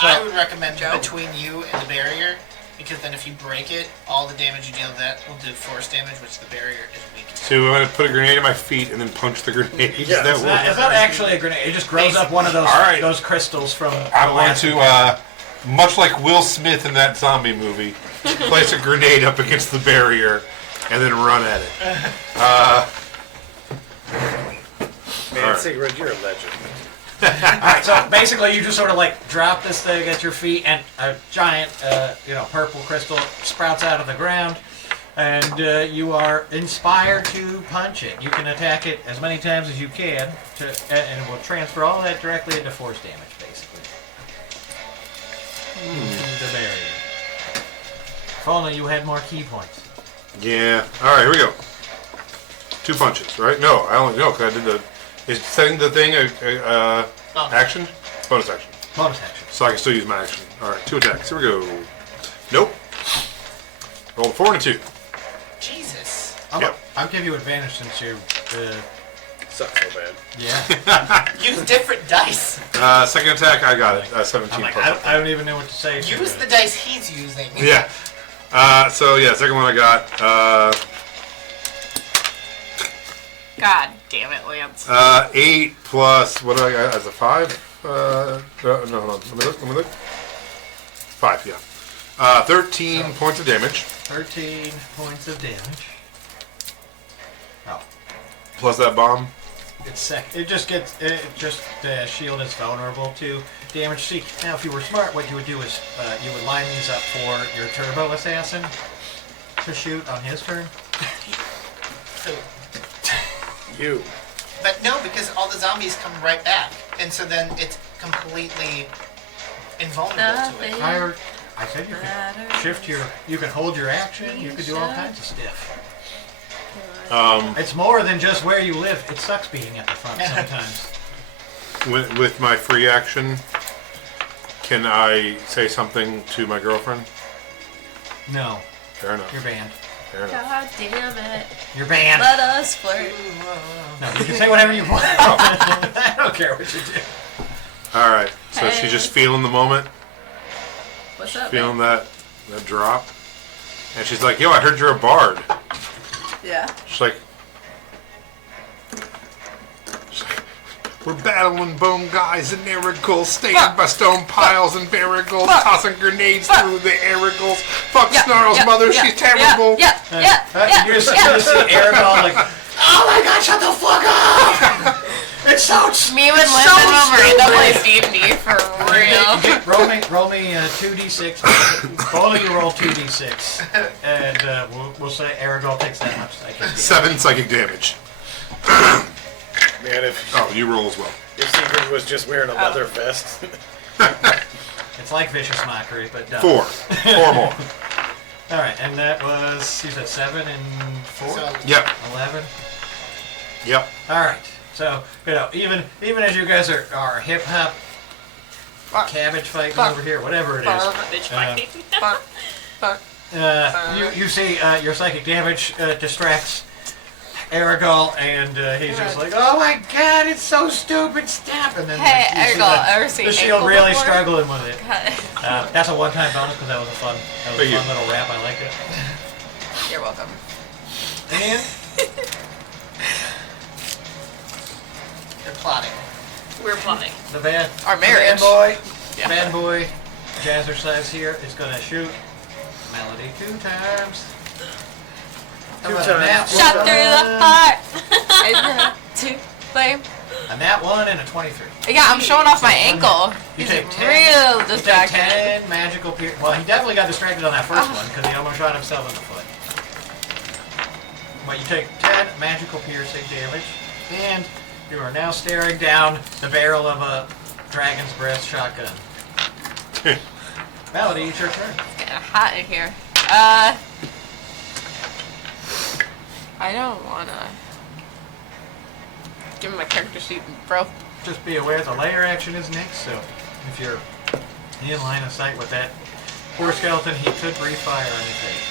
I would recommend between you and the barrier, because then if you break it, all the damage you deal with that will do force damage, which the barrier is weak to. So I'm gonna put a grenade at my feet and then punch the grenade. Yeah, That It's not actually a grenade. It just grows up one of those All right. those crystals from. I'm the going last to, much like Will Smith in that zombie movie, place a grenade up against the barrier and then run at it. Man, Sigrid, you're a legend. Alright, so basically you just sort of like drop this thing at your feet and a giant, purple crystal sprouts out of the ground and you are inspired to punch it. You can attack it as many times as you can and it will transfer all that directly into force damage, basically. The barrier. If only you had more key points. Yeah. All right, here we go. 2 punches, right? No, I only know because I did the. Is setting the thing action? Bonus action. Bonus action. So I can still use my action. Alright, 2 attacks. Here we go. Nope. Roll a 4 and a 2. Jesus. Yep. I'll give you advantage since you. Suck so bad. Yeah. Use different dice. Second attack, I got it. 17 I'm like, plus. I don't even know what to say. to Use it. the dice he's using. Yeah. So yeah, second one I got. God damn it, Lance. 8 plus, what do I got as a 5? No, hold on. Let me look. 5, yeah. 13 points of damage. 13 points of damage. Oh. Plus that bomb. It's sec. It just the shield is vulnerable to damage. See, now if you were smart, what you would do is you would line these up for your turbo assassin to shoot on his turn. So, You. but no, because all the zombies come right back, and so then it's completely invulnerable to it. I said you can shift you can hold your action. You could do all kinds of stuff. It's more than just where you live. It sucks being at the front sometimes. With my free action, can I say something to my girlfriend? No, Fair enough. you're banned. Fair enough. God damn it. You're banned. Let us flirt. No, you can say whatever you want. I don't care what you do. All right. So she's Hey. just feeling the moment, What's up, feeling man? that drop, and she's like, "Yo, I heard you're a bard." Yeah. She's like, "We're battling bone guys in Aregael, staying by stone piles in Aregael, tossing grenades through the Aregals. Fuck Snarl's mother, she's terrible." Yeah. You see Aregael like, oh my god, shut the fuck up! It's so Me and Liz and Miranda plays D&D for real. roll me 2d6. Both of you roll 2d6, and we'll say Aregael takes that much psychic. 7 psychic damage. Man, if You roll as well. Secret was just wearing a leather vest. It's like vicious mockery, but 4 more. All right, and that was you said 7 and 4, So, Yep. 11. Yep. All right, so even as you guys are hip hop cabbage fighting over here, whatever it is. Bitch fighting. You see your psychic damage distracts Aregael, and he's just like, oh my god, it's so stupid, stop! And then Hey, you see Aregael, ever seen the shield Ankle really before? struggling with it. God. That's a one-time bonus because that was a fun Thank you. little rap. I liked it. You're welcome. And they're plotting. We're plotting. the bad Our marriage. bad boy, Jazzercise here is gonna shoot Melody 2 times. Shot through the heart. To flame. A nat 1 and a 23. Yeah, I'm showing off my ankle. You He's take 10. real You take distracted. 10 magical pierce. Well, he definitely got distracted on that first one because he almost shot himself in the foot. But you take 10 magical piercing damage, and you are now staring down the barrel of a dragon's breath shotgun. Melody, it's your turn. It's getting hot in here. I don't wanna give him my character sheet, bro. Just be aware the layer action is next, so if you're in line of sight with that poor skeleton, he could breathe fire on your face.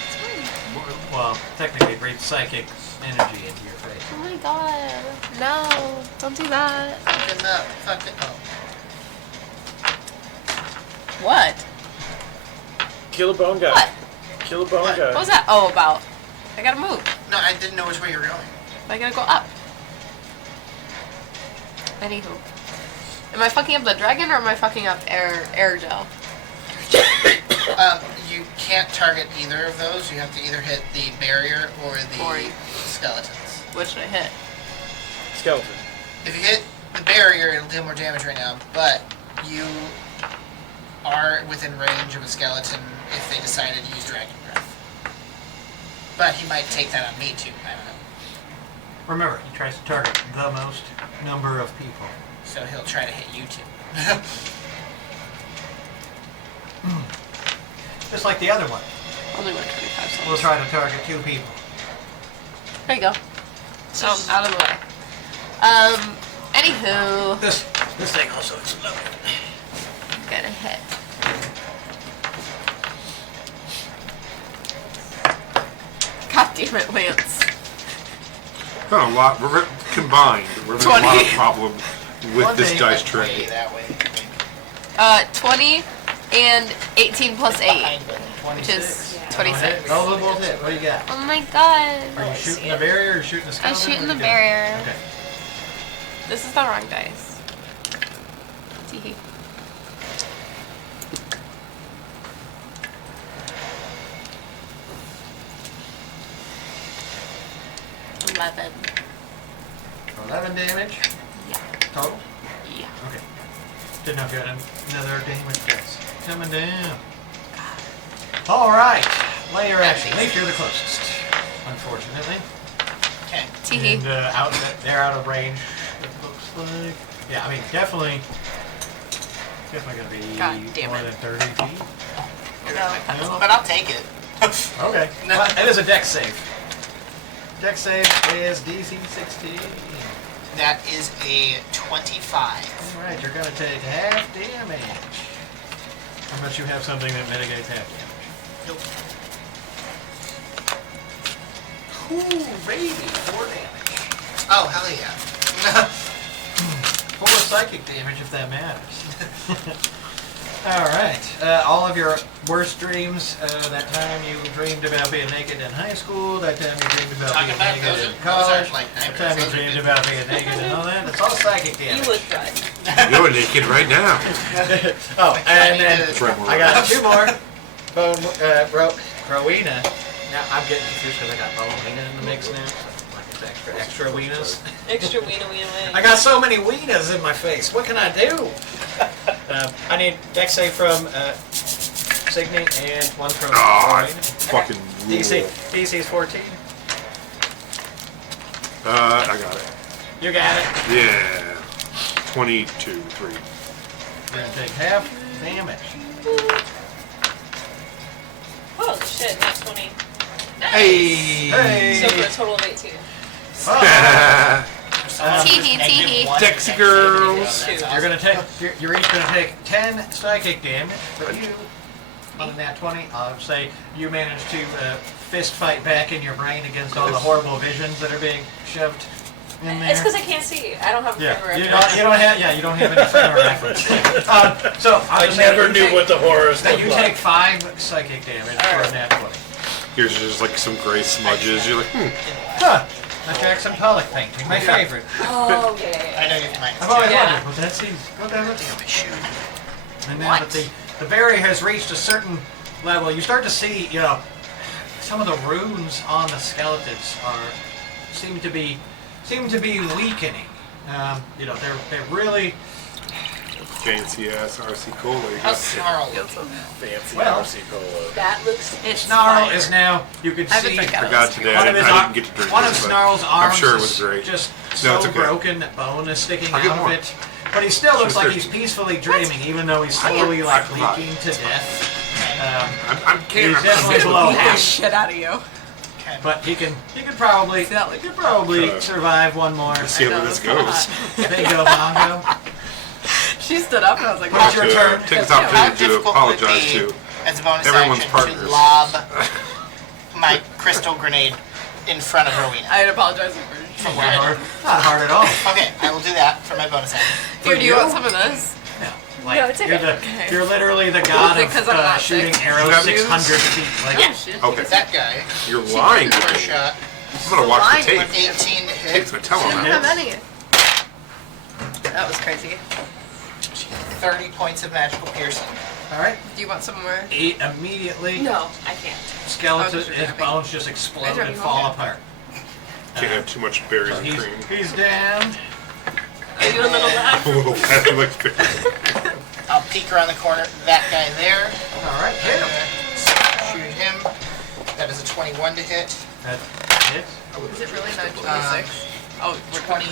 Well, technically breathe psychic energy into your face. Oh my god. No, don't do that. Fucking up. Fucking up. What? Kill a bone guy. What? Kill a bone What? guy. What was that? Oh, about. I gotta move. No, I didn't know which way you were going. I gotta go up. Anywho. Am I fucking up the dragon or am I fucking up Aregael? You can't target either of those. You have to either hit the barrier or the Boring. skeletons. What should I hit? Skeleton. If you hit the barrier, it'll do more damage right now, but you are within range of a skeleton if they decided to use Dragon Breath. But he might take that on me too, I don't know. Remember, he tries to target the most number of people. So he'll try to hit you too. Just like the other one. Only 125 seconds. We'll try to target 2 people. There you go. So, out of the way. Anywho. This thing also exploded. gonna hit. God damn it, Lance. Got a lot. We're combined. We're having a lot of 20. problem with One this day dice went way tray. that way. 20 and 18 plus 8, Behind it. which is Yeah. 26. Oh, look, both hit. What do you got? Oh my god. Are you shooting the barrier or shooting the I'm skeleton? shooting What the are you doing? barrier. Okay. This is the wrong dice. Teehee. $11. 11 damage Yeah. total? Yeah. Okay. Didn't know if you had another damage dice. Coming down. Alright. Layer action. Leaf, you're the closest. Unfortunately. Okay. Teehee. And they're out of range, it looks like. Yeah, I mean, definitely gonna be God damn more it. than 30 feet. No, but I'll take it. Okay. No. Well, it is a dex save. Dex save is DC 16. That is a 25. Alright, you're gonna take half damage. Unless you have something that mitigates half damage. Nope. Ooh, baby, 4 damage. Oh, hell yeah. 4 psychic damage if that matters. Alright, all of your worst dreams, that time you dreamed about being naked in high school, that time you dreamed about Talking being about naked those in are college, like that nightmares. time you Those are dreamed good. about being naked and all that, it's all psychic You damage. look good. You're naked right now. Oh, and then Right, we're I got 2 more. Rowena. Now I'm getting confused because I got Rowena in the mix now. Like it's extra weenas. Extra weena weena I got so many weenas in my face. What can I do? I need dex save from Signy and one from Oh, Rowena. fucking rule. DC is 14. I got it. You got it. Yeah. 22, 3. You're gonna take half damage. Oh shit, not 20. Hey! Hey! So for a total of 18. Teehee, teehee. Sexy girls. You're gonna take. You're each gonna take 10 psychic damage. But you, on that 20, I'll say you managed to fist fight back in your brain against all the horrible visions that are being shoved in there. It's because I can't see. I don't have a frame of Yeah, reference. you don't have any frame of reference. So I I'll just say never you knew take- what the horrors that looked you like. take 5 psychic damage for that 20. Here's just like some gray smudges. You're like, Huh. A Jackson Pollock painting, my favorite. Oh, yeah. I know you might. I've always Yeah. wondered, was that seed? What that was? Damn, I shoot. And now that the barrier has reached a certain level, you start to see, some of the runes on the skeletons seem to be weakening. They're really fancy ass RC Cola. How snarl. Fancy Well. RC Cola. That looks. Snarl is now. You can I haven't see. drank out of Forgot this. today. One I of his didn't ar- get to drink One this, of but Snarl's arms sure it is was great. just No, so it's okay. broken that bone is sticking I'll get out of more. it. But he still looks like Seriously. he's peacefully dreaming, even though he's slowly like forgot. leaking to death. I'm He's definitely below Beat the half. shit out of you. But he could probably survive one more see where this goes. bingo bongo. She stood up and I was like, But it's your To, turn. take this How opportunity to difficult would apologize it to be, as a bonus everyone's action, partners. to lob my crystal grenade in front of Rowena? I'd apologize for From Not where? hard. Not hard at all. Okay, I will do that for my bonus action. Here, do you want some of this? Like, No, it's okay. You're literally the god of Because I'm not shooting sick. arrows Yeah. 600 feet. Like, Okay. That guy. You're lying to First me. shot. I'm gonna watch lying the tape. With 18 to Tape's hit. gonna tell I him don't that. have any. That was crazy. 30 points of magical piercing. all right. Do you want some more? Immediately, No, I can't. skeleton, Oh, just his grabbing. bones just explode They're and grabbing fall one. apart. Can't have too much berries and He's, cream. he's down. I do a little laugh. A little like I'll peek around the corner. That guy there. All right, hit him. Shoot him. That is a 21 to hit. That hits. Is it really 926? Oh, we're 20.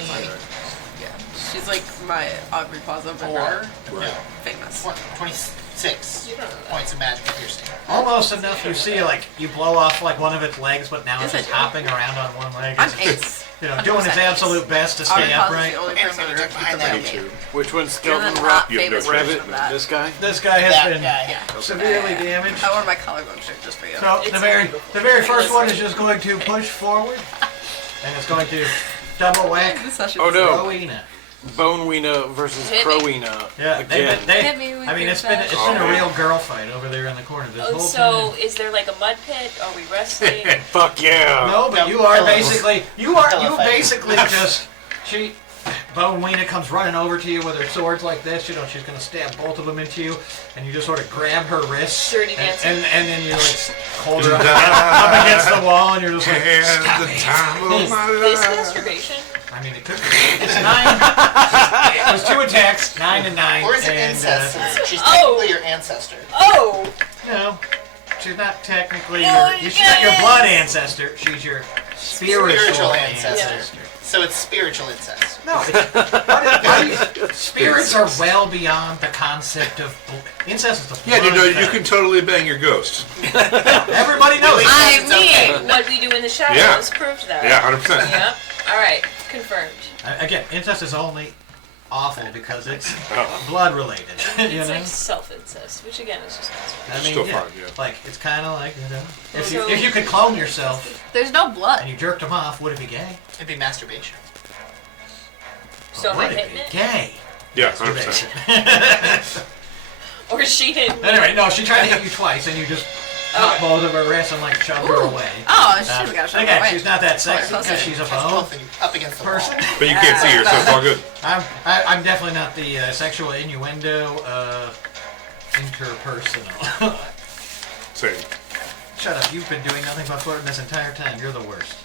Yeah. She's like my Aubrey Plaza, but better. No. Famous. 26 You don't know that. points of magical piercing. Almost enough you see, like, you blow off like one of its legs, but now it's Is just it? hopping around on one leg. I'm It's- ace. doing his absolute best to stay upright. The only And I'm person gonna who duck behind that Me game. too. Which one's Given skeleton not You have no famous choice. rabbit? of that. This guy? This guy has That been guy. severely damaged. I wore my collarbone shirt just for you. So the very first one is just going to push forward, and it's going to double whack Oh no. Rowena. Bone Weena versus Hit me. Crowena. Yeah, Again. Hit me with I mean, your it's been bat. a real girl fight over there in the corner this Oh, whole so time. is there like a mud pit? Are we wrestling? Fuck yeah. No, but No, you are pillows. basically you Pillow fight. basically just Bone Weena comes running over to you with her swords like this. She's gonna stab both of them into you, and you just sort of grab her wrists, Dirty and, dancing. and then you like hold her up against the wall, and you're just like, stop the it. time of my This life. masturbation? I mean, it could. It's 9. It was 2 attacks, 9 and 9. Or is it and, incest? She's Oh. technically your ancestor. Oh! No, she's not technically No, she's not your yes. blood ancestor. She's your spiritual Spiritual ancestor. ancestor. So it's spiritual incest. No, spirits are well beyond the concept of incest. Is the Yeah, blood you thing. can totally bang your ghost. Everybody knows. Really? I It's okay. mean, What we do in the shadows Yeah. proved that. Yeah, 100%. Yep. Alright, confirmed. Again, incest is only awful because it's blood related. You It's know. like self-incest, which again is just masturbation. I mean, Still yeah, fine, yeah. like it's kind of like if So- you could clone yourself there's no blood. and you jerked them off, would it be gay? It'd be masturbation. So am I would it hitting be it? gay? Yeah, 100%. Or is she hitting me? Anyway, no, she tried to hit you twice, and you just caught both of her wrists and like shoved her away. Oh, she should've got shot Again, away. she's not that sexy Closer. because she's a Catch bone both of you up against the person. wall. But you can't see her, so it's all good. I'm definitely not the sexual innuendo interpersonal. Same. Shut up! You've been doing nothing but flirting this entire time. You're the worst.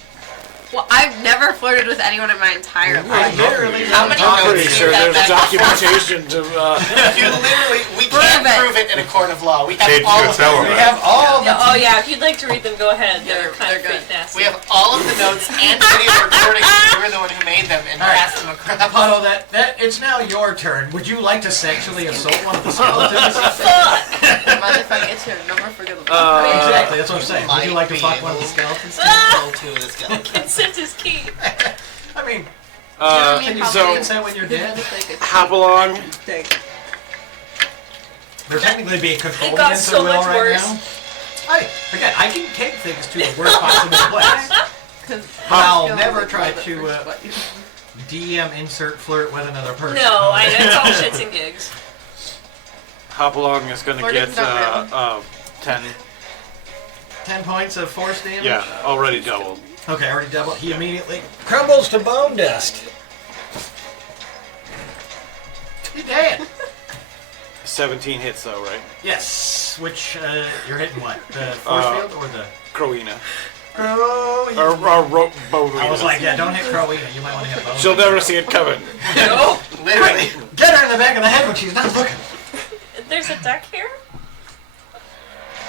Well, I've never flirted with anyone in my entire I life. literally How many I'm pretty notes do sure you have there's that? documentation to. You literally, we Prove can't it. prove it in a court of law. We have Kate's all gonna of tell the, him We have all the. Oh yeah, if you'd like to read them, go ahead. They're kind they're of good. fake nasty. we have all of the notes and video recordings. You were the one who made them and All right. passed them across. Puddle, that it's now your turn. Would you like to sexually assault one of the skeletons? Mind if I get your number for good? Exactly, that's what I'm saying. Would you like to Might fuck be one of the able- skeletons? Control two of the skeletons. Consent is key. I mean, Uh, can you how say many- consent when you're dead? hop along. They're technically being controlled It got against so their will much right worse. now. I can take things to the worst possible place. Because I'll never try to DM insert flirt with another person. No, I know it's all shits and gigs. Hop along is gonna Flirting's get not 10. 10 points of force damage? Yeah, already doubled. Okay, already doubled. He immediately crumbles to bone dust. You're dead. 17 hits though, right? Yes. Which, you're hitting what? The force field or the... Crowena. Oh, Bone I was like, yeah, don't hit Crowena. You might want to hit bone. She'll never see it coming. No, Literally. Get her in the back of the head when she's not looking. there's a duck here.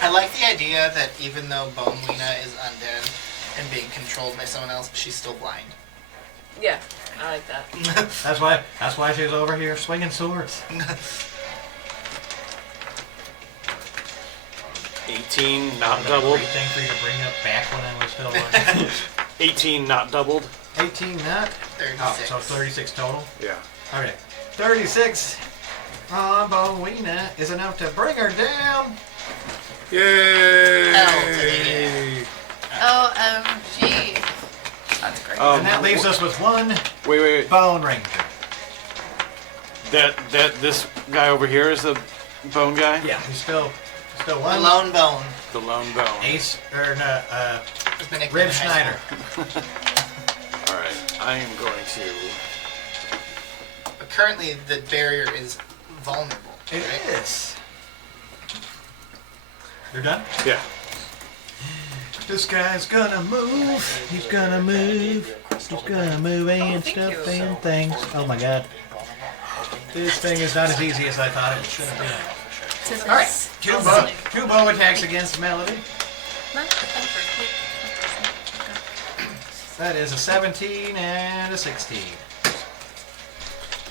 I like the idea that even though Bone Lena is undead and being controlled by someone else, she's still blind. Yeah, I like that. That's why she's over here swinging swords. 18 not Another doubled. Great thing for you to bring up back when I was still alive. 18 not doubled. 18 not. 36. Oh, so 36 total. Yeah. Okay. 36 on Bowena is enough to bring her down. Yay! Hell to the OMG. That's great. And that leaves us with one Wait. Bone Ranger. This guy over here is the bone guy? Yeah, he's still The one. lone bone. The lone bone. Ace, or no, Has been nicknamed Rib in high Schneider. school. Alright, I am going to... But currently, the barrier is vulnerable. It right? is. You're done? Yeah. This guy's gonna move. He's gonna move. He's gonna move and thank stuff you. and things. Oh my god. This thing is not as easy as I thought it was gonna be. Alright, two bow attacks against Melody. That is a 17 and a 16.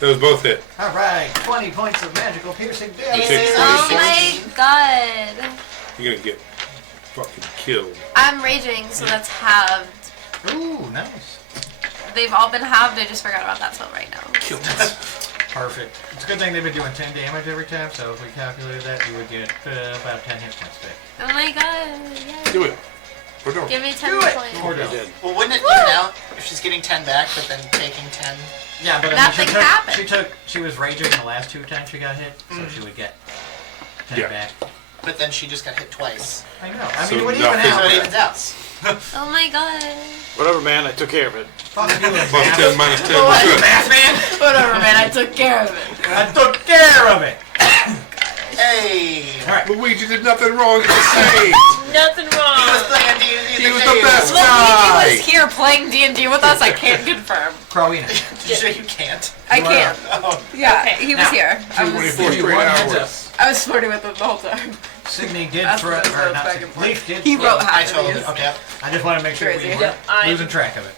Those both hit. Alright, 20 points of magical piercing damage. Okay. Oh my god. You're gonna get fucking killed. I'm raging, so that's halved. Ooh, nice. they've all been halved. I just forgot about that spell right now. Perfect. It's a good thing they've been doing 10 damage every time, so if we calculated that, you would get about 10 hit points back. Oh my god. Yay. Do it. We're done. Give me 10 Do it. points. Or no. Well, wouldn't it even out if she's getting 10 back, but then taking 10? Yeah, but Nothing happened. she was raging the last 2 times she got hit, so she would get 10 Yeah. back. But then she just got hit twice. I know. I So mean, it would nothing- even So out. it evens out. Oh my god. Whatever, man. I took care of it. Fuck you, Plus math. 10 minus 10. We're good. Math man. Whatever, man. I took care of it. I took care of it. Hey! All right. Luigi did nothing wrong. It's the same. Nothing He was wrong. playing D&D. He was the best Luigi guy. was here playing D&D with us. I can't confirm. Crowina. Did you say you can't? I can't. Oh, Yeah, Okay. he was Now, here. I was 24 Give you straight one heads up. hours. I was flirting with him the whole time. Sydney did That's throw, what I or wrote not back Sydney, and forth. Leaf did He throw- wrote I half of told these. him. Okay. I just want to make sure we Crazy. weren't I'm- losing track of it.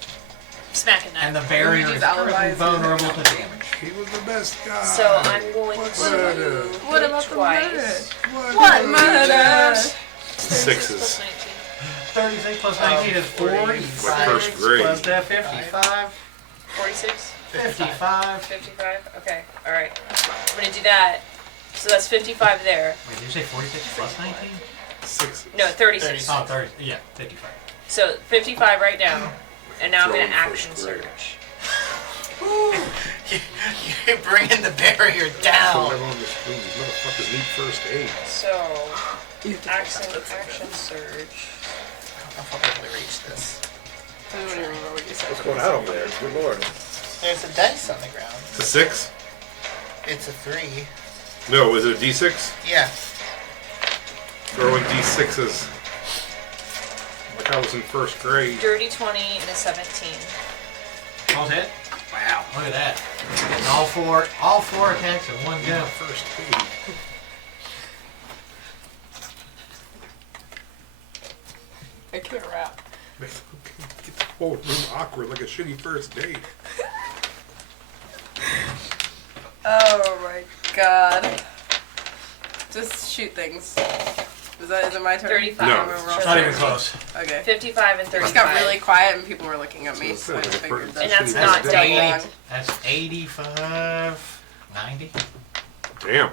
Smacking And that. the barrier Luigi's is alibi pretty is vulnerable to damage. He was the best guy. So I'm going What's to murder? What about the murder? twice. What murder? Sixes. 36 plus 19 is 40. Like first grade. Plus that 55. 46? 55. 55? Okay, alright. I'm gonna do that. So that's 55 there. Wait, did you say 46 plus 19? Sixes. No, 36. Oh, 30. Yeah, 55. So 55 right now. And now I'm Throw gonna in action first grade. surge. You're bringing the barrier Put down. whatever on the screen. These motherfuckers need first aid. So, action surge. I don't know if I'll be able to reach this. I don't even remember what you said. What's going on over there? Good lord. There's a dice on the ground. It's a 6? It's a 3. No, is it a D6? Yeah. Throwing D6s. Like I was in first grade. Dirty 20 and a 17. All's hit? Wow, look at that. All four attacks in one go. First aid. I can't rap. Get the whole room awkward like a shitty first date. Oh my god. Just shoot things. Is it my turn? 35. No. It's not even close. Okay. 55 and It 35. just got really quiet and people were looking at me, so I Like a figured first- And that. that's shitty not first double. date. wrong. That's 85, 90. Damn.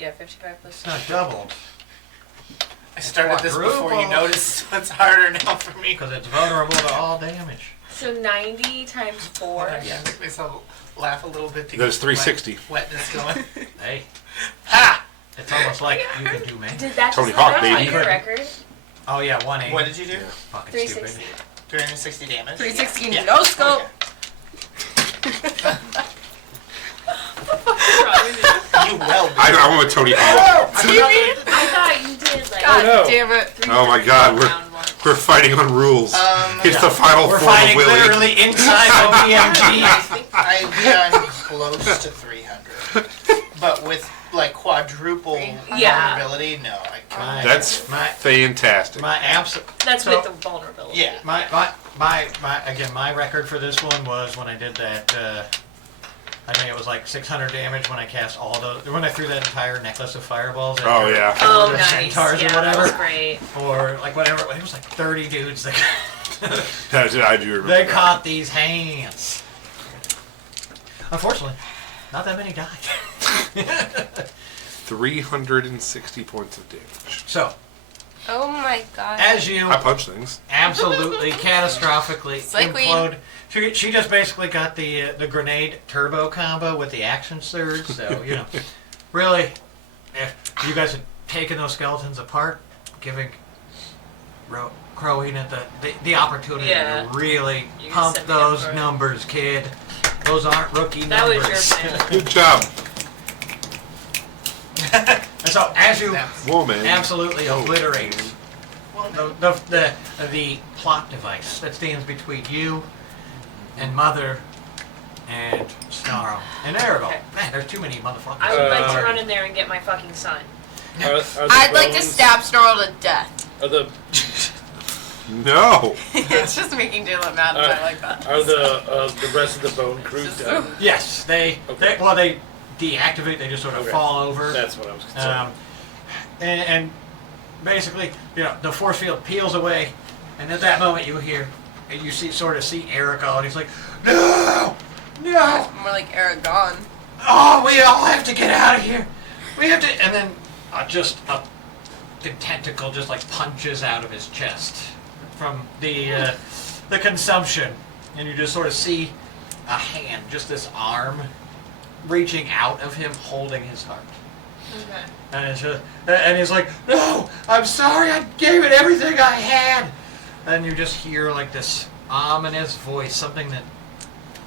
Yeah, 55 plus. It's not doubled I started this before you Quadruple. noticed, so it's harder now for me. because it's vulnerable to all damage. So 90 times 4. Yeah, make myself laugh a little bit to That's get the 360. wetness going. Hey, Ha! it's almost like you can do me. Did that Tony just Hawk, like baby. your record? Oh yeah, 180. What did you do? Fucking 360. stupid. 360 damage. 316, Yeah. no scope. You well did. I went with Tony Hawk. I thought you did like. God no. damn it. Oh my god, round one. we're fighting on rules. It's the final We're form of fighting Willie. literally inside OBMG. I'd be on close to 300. But with like quadruple Yeah. vulnerability, no, I can't. That's my fantastic. That's So- with the vulnerability. Yeah. My record for this one was when I did that. I think it was like 600 damage when I cast all those. When I threw that entire necklace of fireballs. At Oh, your- yeah. Oh, the nice. centaurs Yeah, or that was whatever, great. or like whatever. It was like 30 dudes that I do remember. they that. caught these hands. Unfortunately, not that many died. 360 points of damage. So, Oh my god. as you I punch things. absolutely catastrophically Slay Queen. implode. She just basically got the grenade turbo combo with the action surge. So you know, really, if you guys had taken those skeletons apart, giving Crowing the opportunity Yeah. to really You pump set me up those for it. numbers, kid. Those aren't rookie That numbers. was your plan. Good job, And so as you woman. absolutely obliterate the plot device that stands between you and Mother and Snarl and Aregael. Okay. Man, there's too many motherfuckers. I would like to run in there and get my fucking son. Are the I'd like to bones- stab Snarl to death. Are the No. It's just making Jalen mad, and I like that. are the rest of the bone crew done? Yes, they deactivate. They just sort of Okay. fall over. That's what I was concerned. And basically, you know, the force field peels away, and at that moment you hear and you see Aregael, and he's like, no, no, More like Aragon. oh, we all have to get out of here. We have to, and then the tentacle just like punches out of his chest from the consumption, and you just sort of see a hand, just this arm, reaching out of him, holding his heart. Okay. And it's just, and he's like, no, I'm sorry, I gave it everything I had. And you just hear like this ominous voice, something that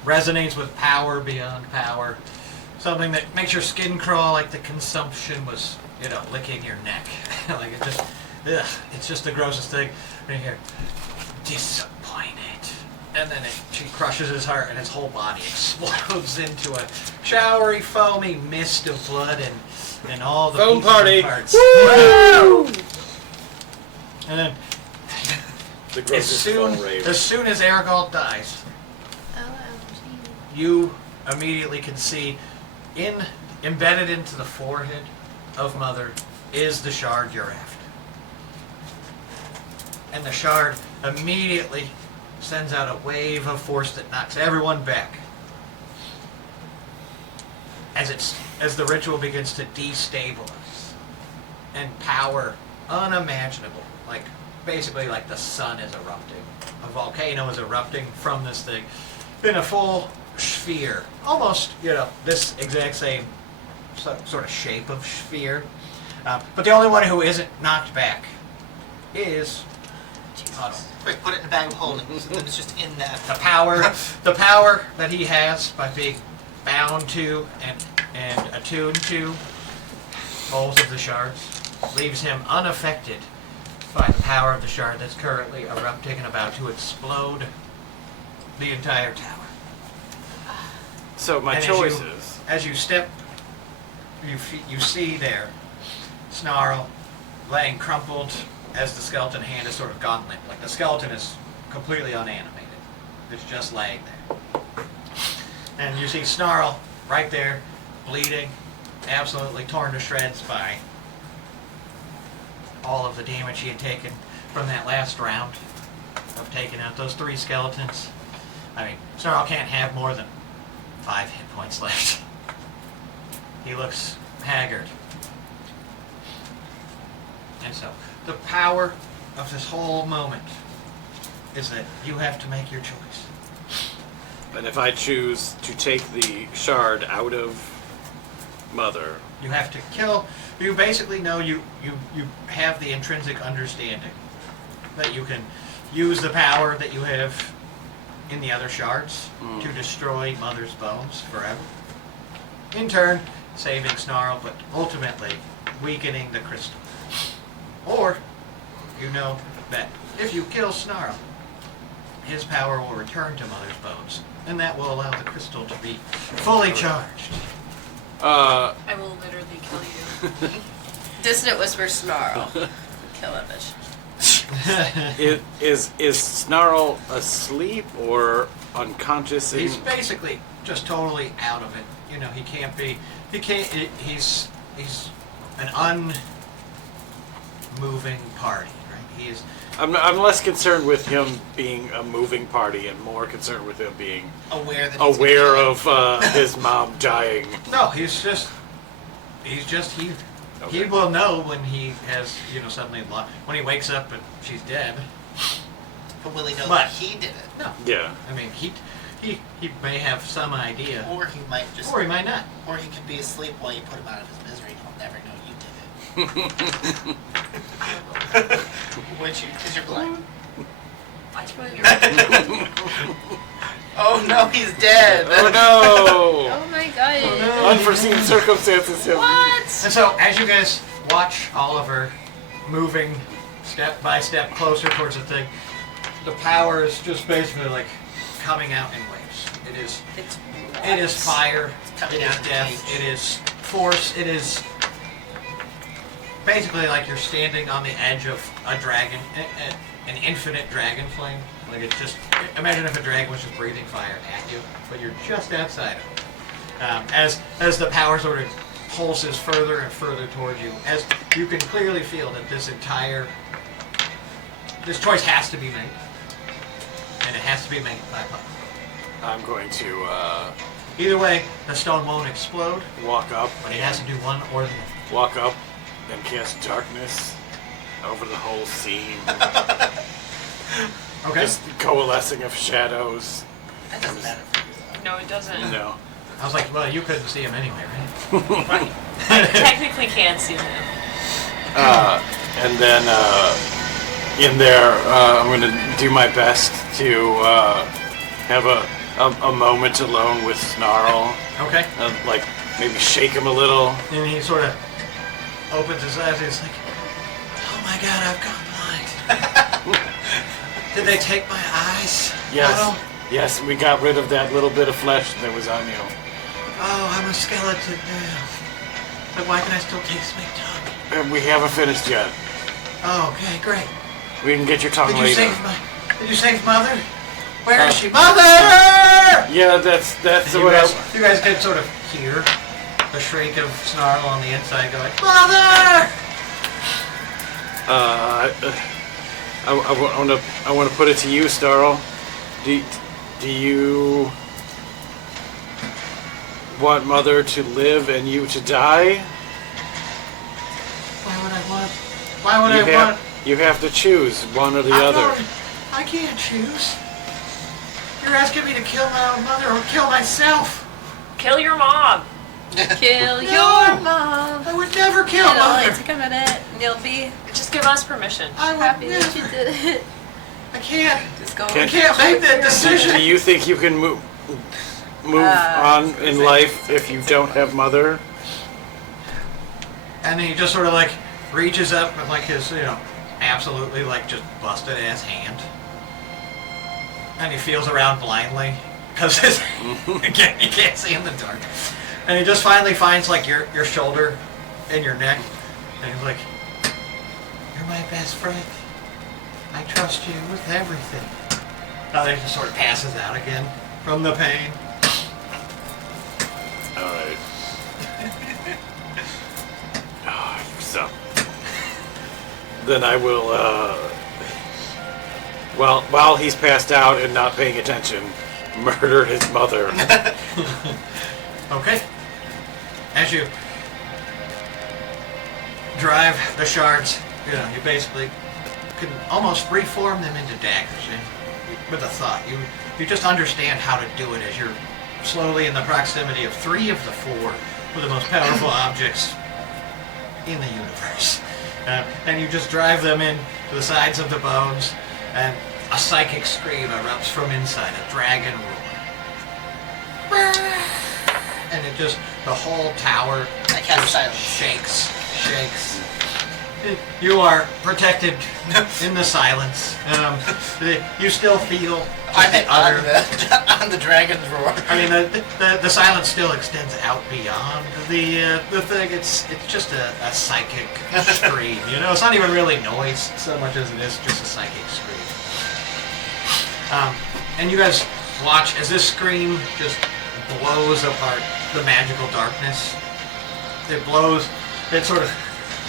resonates with power beyond power, something that makes your skin crawl like the consumption was, licking your neck. Like it's just the grossest thing. And you hear, disappointed. And then she crushes his heart, and his whole body explodes into a showery, foamy mist of blood and all the Foam pieces party. and parts. Woo! And then The as grossest soon fall rave. as Aregael dies, you immediately can see embedded into the forehead of Mother is the shard you're after. And the shard immediately sends out a wave of force that knocks everyone back. As the ritual begins to destabilize, and power unimaginable, basically like the sun is erupting. A volcano is erupting from this thing in a full sphere. Almost, this exact same sort of shape of sphere. But the only one who isn't knocked back is Huddle. Quick, put it in a bag of holding, so then it's just in that. The power that he has by being bound to and attuned to both of the shards leaves him unaffected by the power of the shard that's currently erupting and about to explode the entire tower. So my And choice is... as you step, you see there Snarl laying crumpled as the skeleton hand is sort of gone limp. Like the skeleton is completely unanimated. It's just laying there. And you see Snarl right there, bleeding, absolutely torn to shreds by all of the damage he had taken from that last round of taking out those 3 skeletons. I mean, Snarl can't have more than 5 hit points left. He looks haggard. And so, the power of this whole moment is that you have to make your choice. And if I choose to take the shard out of Mother, You have to kill. You basically know you have the intrinsic understanding that you can use the power that you have in the other shards to destroy Mother's bones forever. In turn, saving Snarl, but ultimately weakening the crystal. Or, you know that if you kill Snarl, his power will return to Mother's bones, and that will allow the crystal to be fully charged. I will literally kill you. Dissonant Whisper Snarl. Kill that bitch. is Snarl asleep or unconscious? He's basically just totally out of it. You know, he can't be. He's an unmoving party, right? He is. I'm less concerned with him being a moving party and more concerned with him being Aware that aware of his mom dying. No, he's just here. Okay. He will know when he has, suddenly when he wakes up and she's dead. But will he know But- that he did it? No, Yeah. I mean he may have some idea, Or he might just. or he might not. Or he could be asleep while you put him out of his misery and he'll never know you did it. Because you're blind. Oh no, he's dead! Oh no! Oh my god. Unforeseen circumstances have. What? And so, as you guys watch Oliver moving step by step closer towards the thing, the power is just basically like coming out in waves. It is fire. coming It is out of the death. cage. It is force. It is basically like you're standing on the edge of a dragon, an infinite dragon flame. Like it's just, imagine if a dragon was just breathing fire at you, but you're just outside of it. As the power sort of pulses further and further toward you, as you can clearly feel that this choice has to be made. And has to be made by Puddle. I'm going to Either way, the stone won't explode, walk up, but he has to do one or the other. walk up, and cast darkness over the whole scene. Okay. Just coalescing of shadows. That doesn't matter for you, though. No, it doesn't. No. I was like, well, you couldn't see him anyway, right? I technically can't see him. And then in there, I'm going to do my best to have a moment alone with Snarl. Okay. Like maybe shake him a little. And he sort of opens his eyes and he's like, oh my god, I've gone blind. Did they take my eyes? Yes. Puddle? Yes, we got rid of that little bit of flesh that was on you. Oh, I'm a skeleton now. But why can I still taste my tongue? We haven't finished yet. Oh, okay, great. We can get your tongue Did you later. Did you save Mother? Where is she? Mother! Yeah, that's You what guys could sort of hear the shriek of Snarl on the inside going, Mother! I want to put it to you, Snarl. Do you want Mother to live and you to die? Why would I want? Why would I want? You have to choose one or the other. I can't choose. You're asking me to kill my own mother or kill myself. Kill your mom. Kill No. your mom. I would never kill It'll only mother. take a minute and you'll be Just give us permission. I would happy that you never. did it. I can't. Just go. I can't make that Do decision. you think you can move on in life if you don't have Mother? And then he just sort of like reaches up with like his, absolutely like just busted ass hand. And he feels around blindly because again, you can't see in the dark. And he just finally finds like your shoulder and your neck. And he's like, you're my best friend. I trust you with everything. Now he just sort of passes out again from the pain. Alright. Oh, you suck. Then I will, while he's passed out and not paying attention, murder his mother. Okay. As you drive the shards, you basically can almost reform them into daggers with a thought. You just understand how to do it as you're slowly in the proximity of 3 of the 4 of the most powerful objects in the universe. And you just drive them into the sides of the bones, and a psychic scream erupts from inside, a dragon roar. And it just, the whole tower I cast silence. shakes. You are protected in the silence. You still feel I'm the other. on the dragon's roar. I mean, the silence still extends out beyond the thing. It's just a psychic scream. It's not even really noise so much as it is just a psychic scream. And you guys watch as this scream just blows apart the magical darkness. It blows. It sort of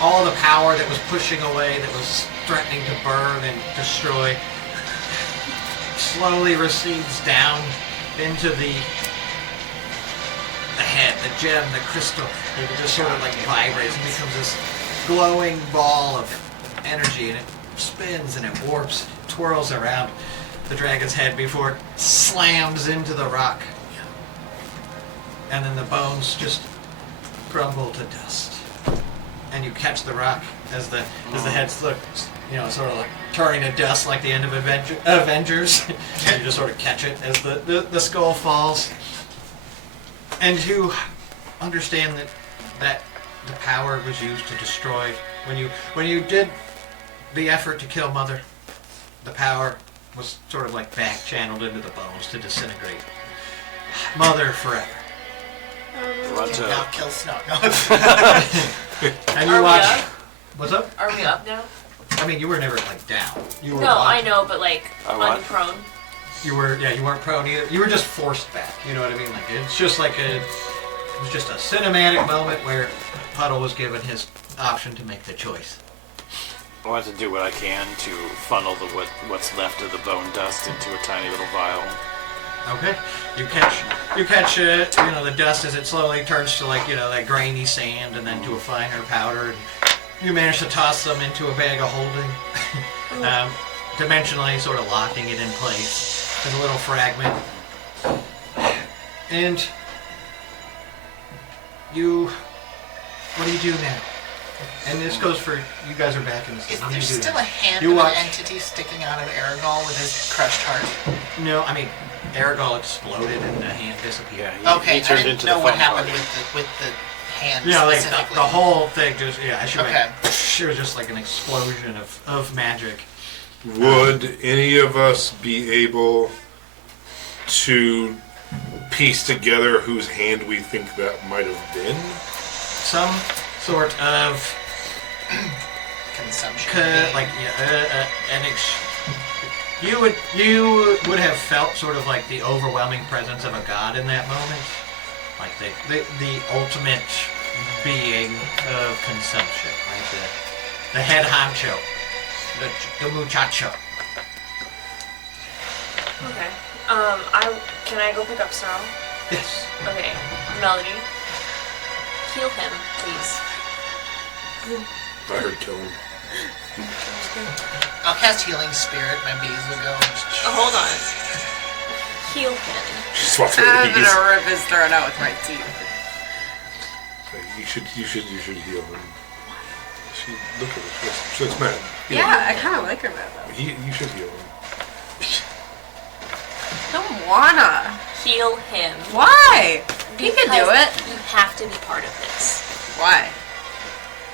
all the power that was pushing away, that was threatening to burn and destroy, slowly recedes down into the head, the gem, the crystal. It just sort of like vibrates and becomes this glowing ball of energy, and it spins and it warps, twirls around the dragon's head before it slams into the rock. And then the bones just crumble to dust. And you catch the rock as the heads look, sort of like turning to dust like the end of Avengers. And you just sort of catch it as the skull falls. And you understand that the power was used to destroy. When you did the effort to kill Mother, the power was sort of like back channeled into the bones to disintegrate. Mother forever. Now kill Snow. No. And you Are we watch. up? What's up? Are we up now? I mean, you were never like down. You were No, I watching. know, but like what? unprone. You weren't prone either. You were just forced back. You know what I mean? Like it's just like it was just a cinematic moment where Puddle was given his option to make the choice. want to do what I can to funnel what's left of the bone dust into a tiny little vial. Okay. You catch the dust as it slowly turns to that grainy sand and then to a finer powder. And you manage to toss them into a bag of holding, dimensionally sort of locking it in place as a little fragment. And what do you do now? And this goes for, you guys are back in the Is What do there you do still now? a hand You of watch- an entity sticking out of Aregael with his crushed heart? No, I mean, Aregael exploded and the hand disappeared. Okay, he turned I didn't into know the what foam happened party. with the hand Yeah, like specifically. the whole thing just, yeah, she went, Okay. it was just like an explosion of magic. Would any of us be able to piece together whose hand we think that might have been? Some sort of, Consumption. you would have felt sort of like the overwhelming presence of a god in that moment. Like the ultimate being of consumption, like the head honcho, the muchacho. Okay. Can I go pick up Snarl? Yes. Okay. Melody. Heal him, please. I heard kill him. I'll cast Healing Spirit. My bees will go. Hold on. Heal him. She swaps I'm her bees. gonna rip his throat out with my teeth. You should heal him. Look at her. She looks mad. Yeah, I kind of like her though. You should heal him. Don't wanna. Heal him. Why? He can do Because it. You have to be part of this. Why?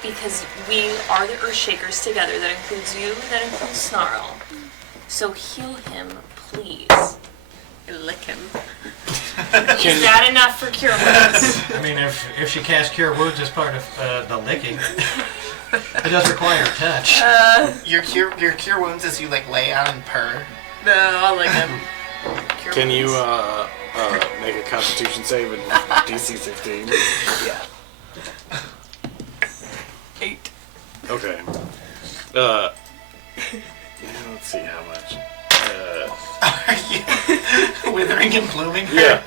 Because we are the Earthshakers together. That includes you, that includes Snarl. So heal him, please. Lick him. Is that enough for cure wounds? I mean, if she casts Cure Wounds as part of the licking, it does require touch. Your cure wounds as you lay out and purr. No, I'll lick him. Cure Can you wounds. make a Constitution save in DC 16? Yeah. 8. Okay. Let's see how much. Are you withering and blooming? Yeah.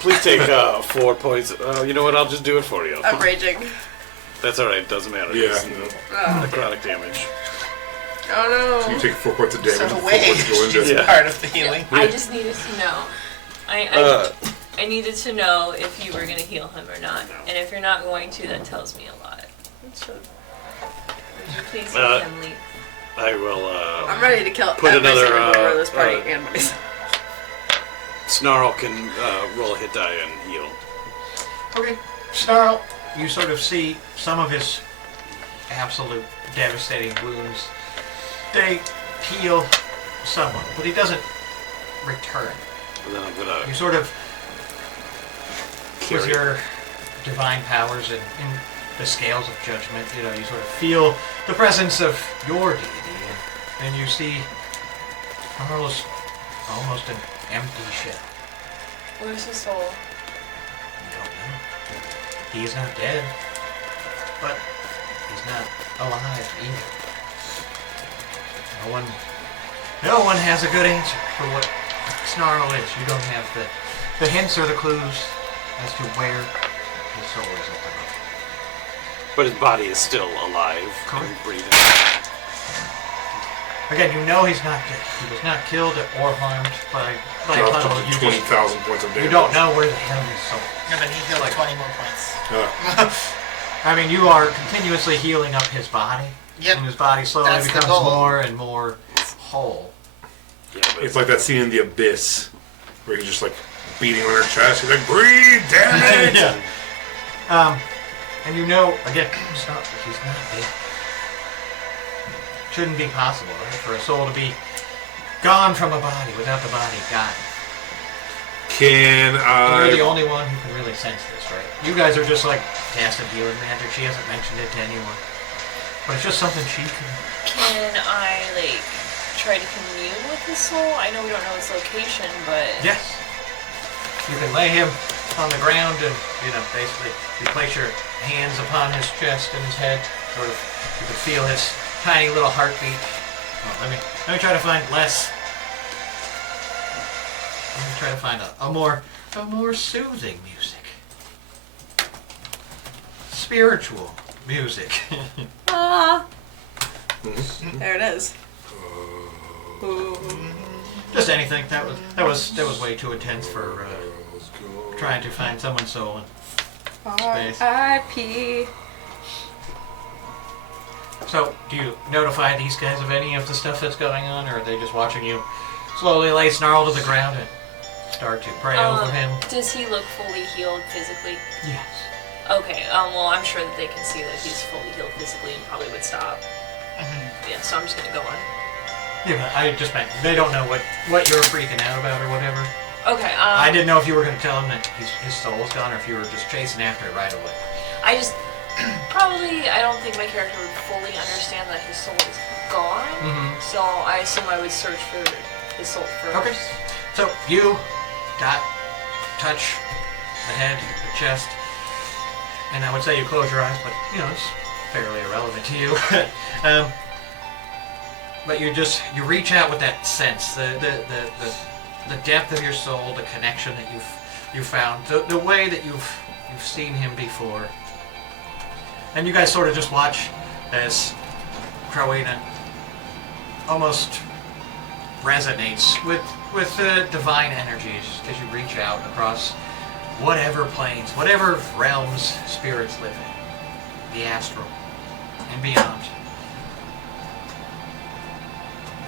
Please take 4 points. You know what? I'll just do it for you. I'm raging. That's all right. Doesn't matter. Yeah. It's Oh, necrotic damage. oh You no. take 4 points of damage. So and 4 wait, points go into she's Yeah. part of the healing. I just needed to know. I needed to know if you were going to heal him or not. And if you're not going to, that tells me a lot. So, would you please heal him, Lee? I will. I'm ready to kill Put every another, single member of this party uh, and myself. Snarl can roll a hit die and heal. Okay. Snarl, you sort of see some of his absolute devastating wounds. They heal somewhat, but he doesn't return. And then I'm gonna You sort of, with carry. your divine powers and in the scales of judgment, you sort of feel the presence of your deity, and you see almost an empty shell. Where's his soul? You don't know. He's not dead, but he's not alive either. No one has a good answer for what Snarl is. You don't have the hints or the clues as to where his soul is at the moment. But his body is still alive Correct. and breathing. Again, you know he's not dead. He was not killed or harmed by Dropped Puddle. up to 20,000 points of damage. You don't know where the hell his soul is. No, but he healed 20 more points. I mean, you are continuously healing up his body. Yep. And his body slowly That's the becomes goal. more and more whole. Yeah, but It's like that scene in The Abyss where he's just beating on her chest. He's like, breathe, damn it! Yeah. And you know, again, he's not dead. Shouldn't be possible, right? For a soul to be gone from a body without the body gone. Can You're the I... only one who can really sense this, right? You guys are just casting healing magic. She hasn't mentioned it to anyone. But it's just something she can... Can I, try to commune with his soul? I know we don't know his location, but... Yes. You can lay him on the ground and, basically you place your hands upon his chest and his head. Sort of, you can feel his tiny little heartbeat. Oh, let me try to find less. Let me try to find a more soothing music. Spiritual music. Ah. There it is. Just anything. That was way too intense for trying to find someone's soul in space. R.I.P. So, do you notify these guys of any of the stuff that's going on, or are they just watching you slowly lay Snarl to the ground and start to pray over him? Does he look fully healed physically? Yes. Okay, well, I'm sure that they can see that he's fully healed physically and probably would stop. Yeah, so I'm just gonna go on. Yeah, but I just meant they don't know what you're freaking out about or whatever. Okay, I didn't know if you were going to tell him that his soul's gone or if you were just chasing after it right away. I just, probably, I don't think my character would fully understand that his soul is gone, so I assume I would search for his soul first. Okay. So, you touch the head, the chest, and I would say you close your eyes, but, it's fairly irrelevant to you. But you reach out with that sense, the depth of your soul, the connection that you've found, the way that you've seen him before. And you guys sort of just watch as Rowena almost resonates with the divine energies as you reach out across whatever planes, whatever realms spirits live in, the astral and beyond.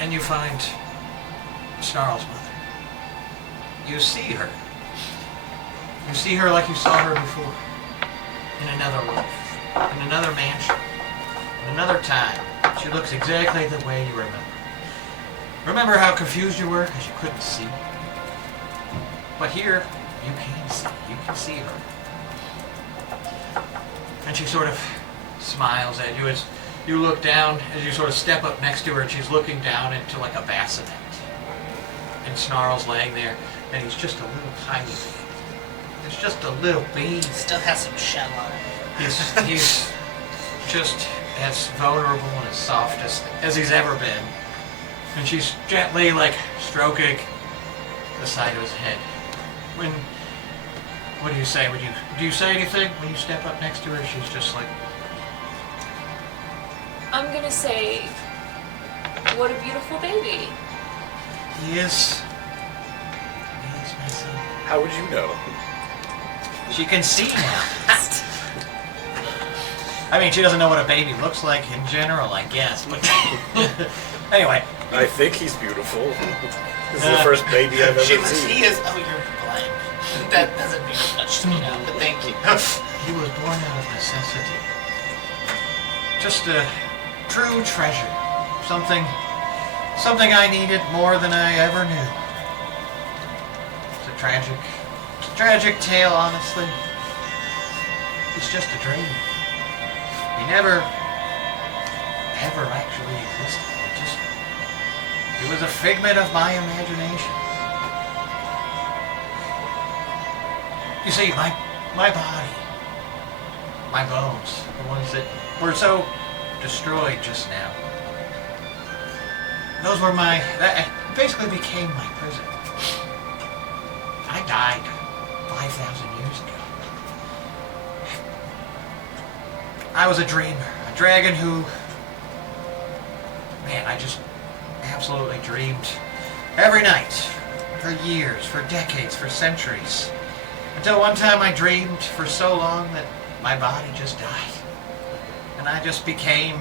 And you find Snarl's mother. You see her. You see her like you saw her before. In another life. In another mansion. In another time. She looks exactly the way you remember. Remember how confused you were because you couldn't see? But here, you can see. You can see her. And she sort of smiles at you as you look down, as you sort of step up next to her, and she's looking down into like a bassinet. And Snarl's laying there, and he's just a little tiny baby. It's just a little baby. Still has some shell on it. He's just as vulnerable and as soft as he's ever been. And she's gently, stroking the side of his head. What do you say? Do you say anything when you step up next to her? She's just like... I'm gonna say, what a beautiful baby. He is my son. How would you know? She can see now. I mean, she doesn't know what a baby looks like in general, I guess, but... Anyway. I think he's beautiful. This is the first baby I've ever seen. He is... Oh, you're blind. That doesn't mean much to me now, but thank you. He was born out of necessity. Just a true treasure. Something I needed more than I ever knew. It's a tragic tale, honestly. It's just a dream. He never actually existed. It was a figment of my imagination. You see, my body, my bones, the ones that were so destroyed just now, those were that basically became my prison. I died 5,000 years ago. I was a dreamer, a dragon who, man, I just absolutely dreamed every night, for years, for decades, for centuries. Until one time I dreamed for so long that my body just died. And I just became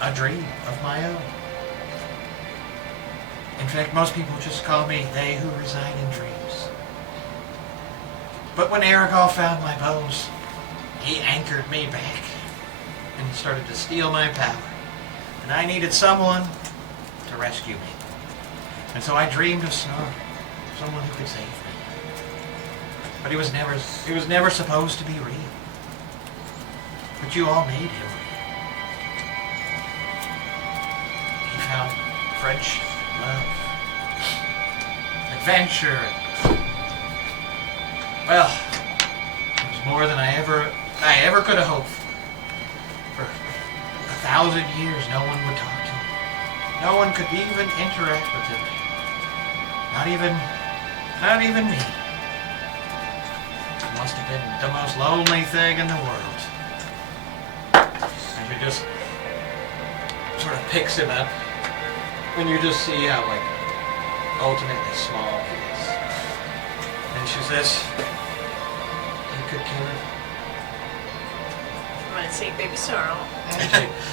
a dream of my own. In fact, most people just call me they who reside in dreams. But when Aregael found my bones, he anchored me back and started to steal my power. And I needed someone to rescue me. And so I dreamed of Snarl, someone who could save me. But he was never supposed to be real. But you all made him real. He found friendship, love, adventure. Well, it was more than I ever could have hoped for 1,000 1,000 years, no one would talk to him. No one could even interact with him. Not even me. It must have been the most lonely thing in the world. And she just sort of picks him up, and you just see how, like, ultimately small he is. And she says, you could kill him. I'm gonna say baby Snarl.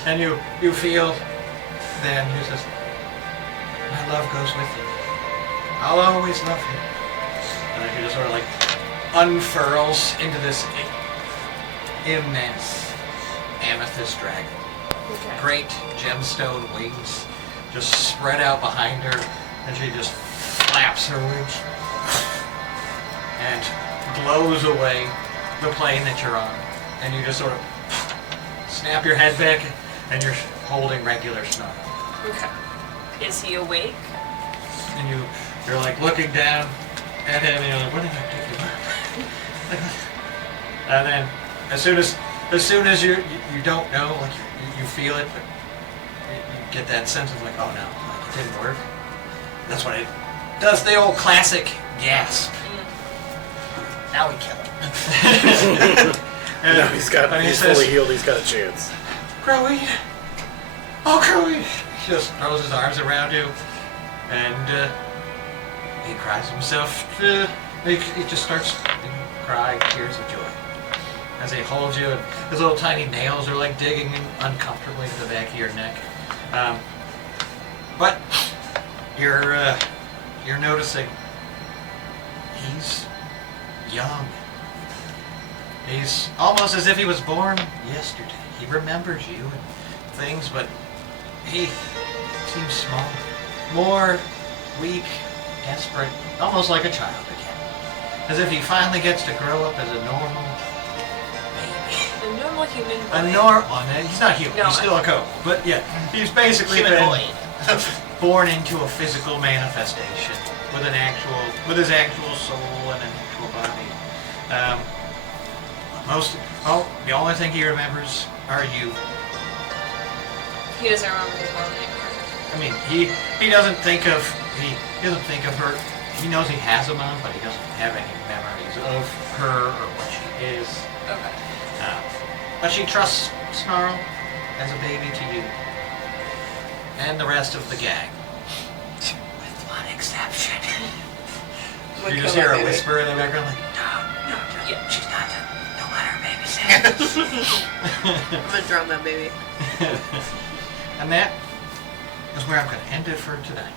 And you feel then he says, my love goes with you. I'll always love him. And then he just sort of like unfurls into this immense amethyst dragon. Okay. Great gemstone wings just spread out behind her, and she just flaps her wings and blows away the plane that you're on. And you just sort of snap your head back, and you're holding regular Snarl. Okay. Is he awake? And you're like looking down at him, and you're like, what did I pick you up? And then as soon as you don't know, like you feel it, but you get that sense of like, oh no, like it didn't work. That's when it does the old classic gasp. Now we kill him. And Now he's says, fully healed, he's got a chance. Crowy! Oh, Crowy! He just throws his arms around you, and he cries himself. He just starts crying tears of joy as he holds you, and his little tiny nails are like digging uncomfortably into the back of your neck. But you're noticing he's young. He's almost as if he was born yesterday. He remembers you and things, but he seems small, more weak, desperate, almost like a child again. As if he finally gets to grow up as a normal baby. A normal human A boy. he's not human, No, he's still a kobold. But yeah, he's basically been Humanoid. born into a physical manifestation with his actual soul and an actual body. The only thing he remembers are you. He doesn't remember his mom anymore. I mean, he doesn't think of her. He knows he has a mom, but he doesn't have any memories of her or what she is. Okay. But she trusts Snarl as a baby to you and the rest of the gang, with one exception. You just hear a whisper in the background, like, no, Yeah. she's not. Don't let her babysit. I'm gonna drown that baby. And that is where I'm going to end it for tonight.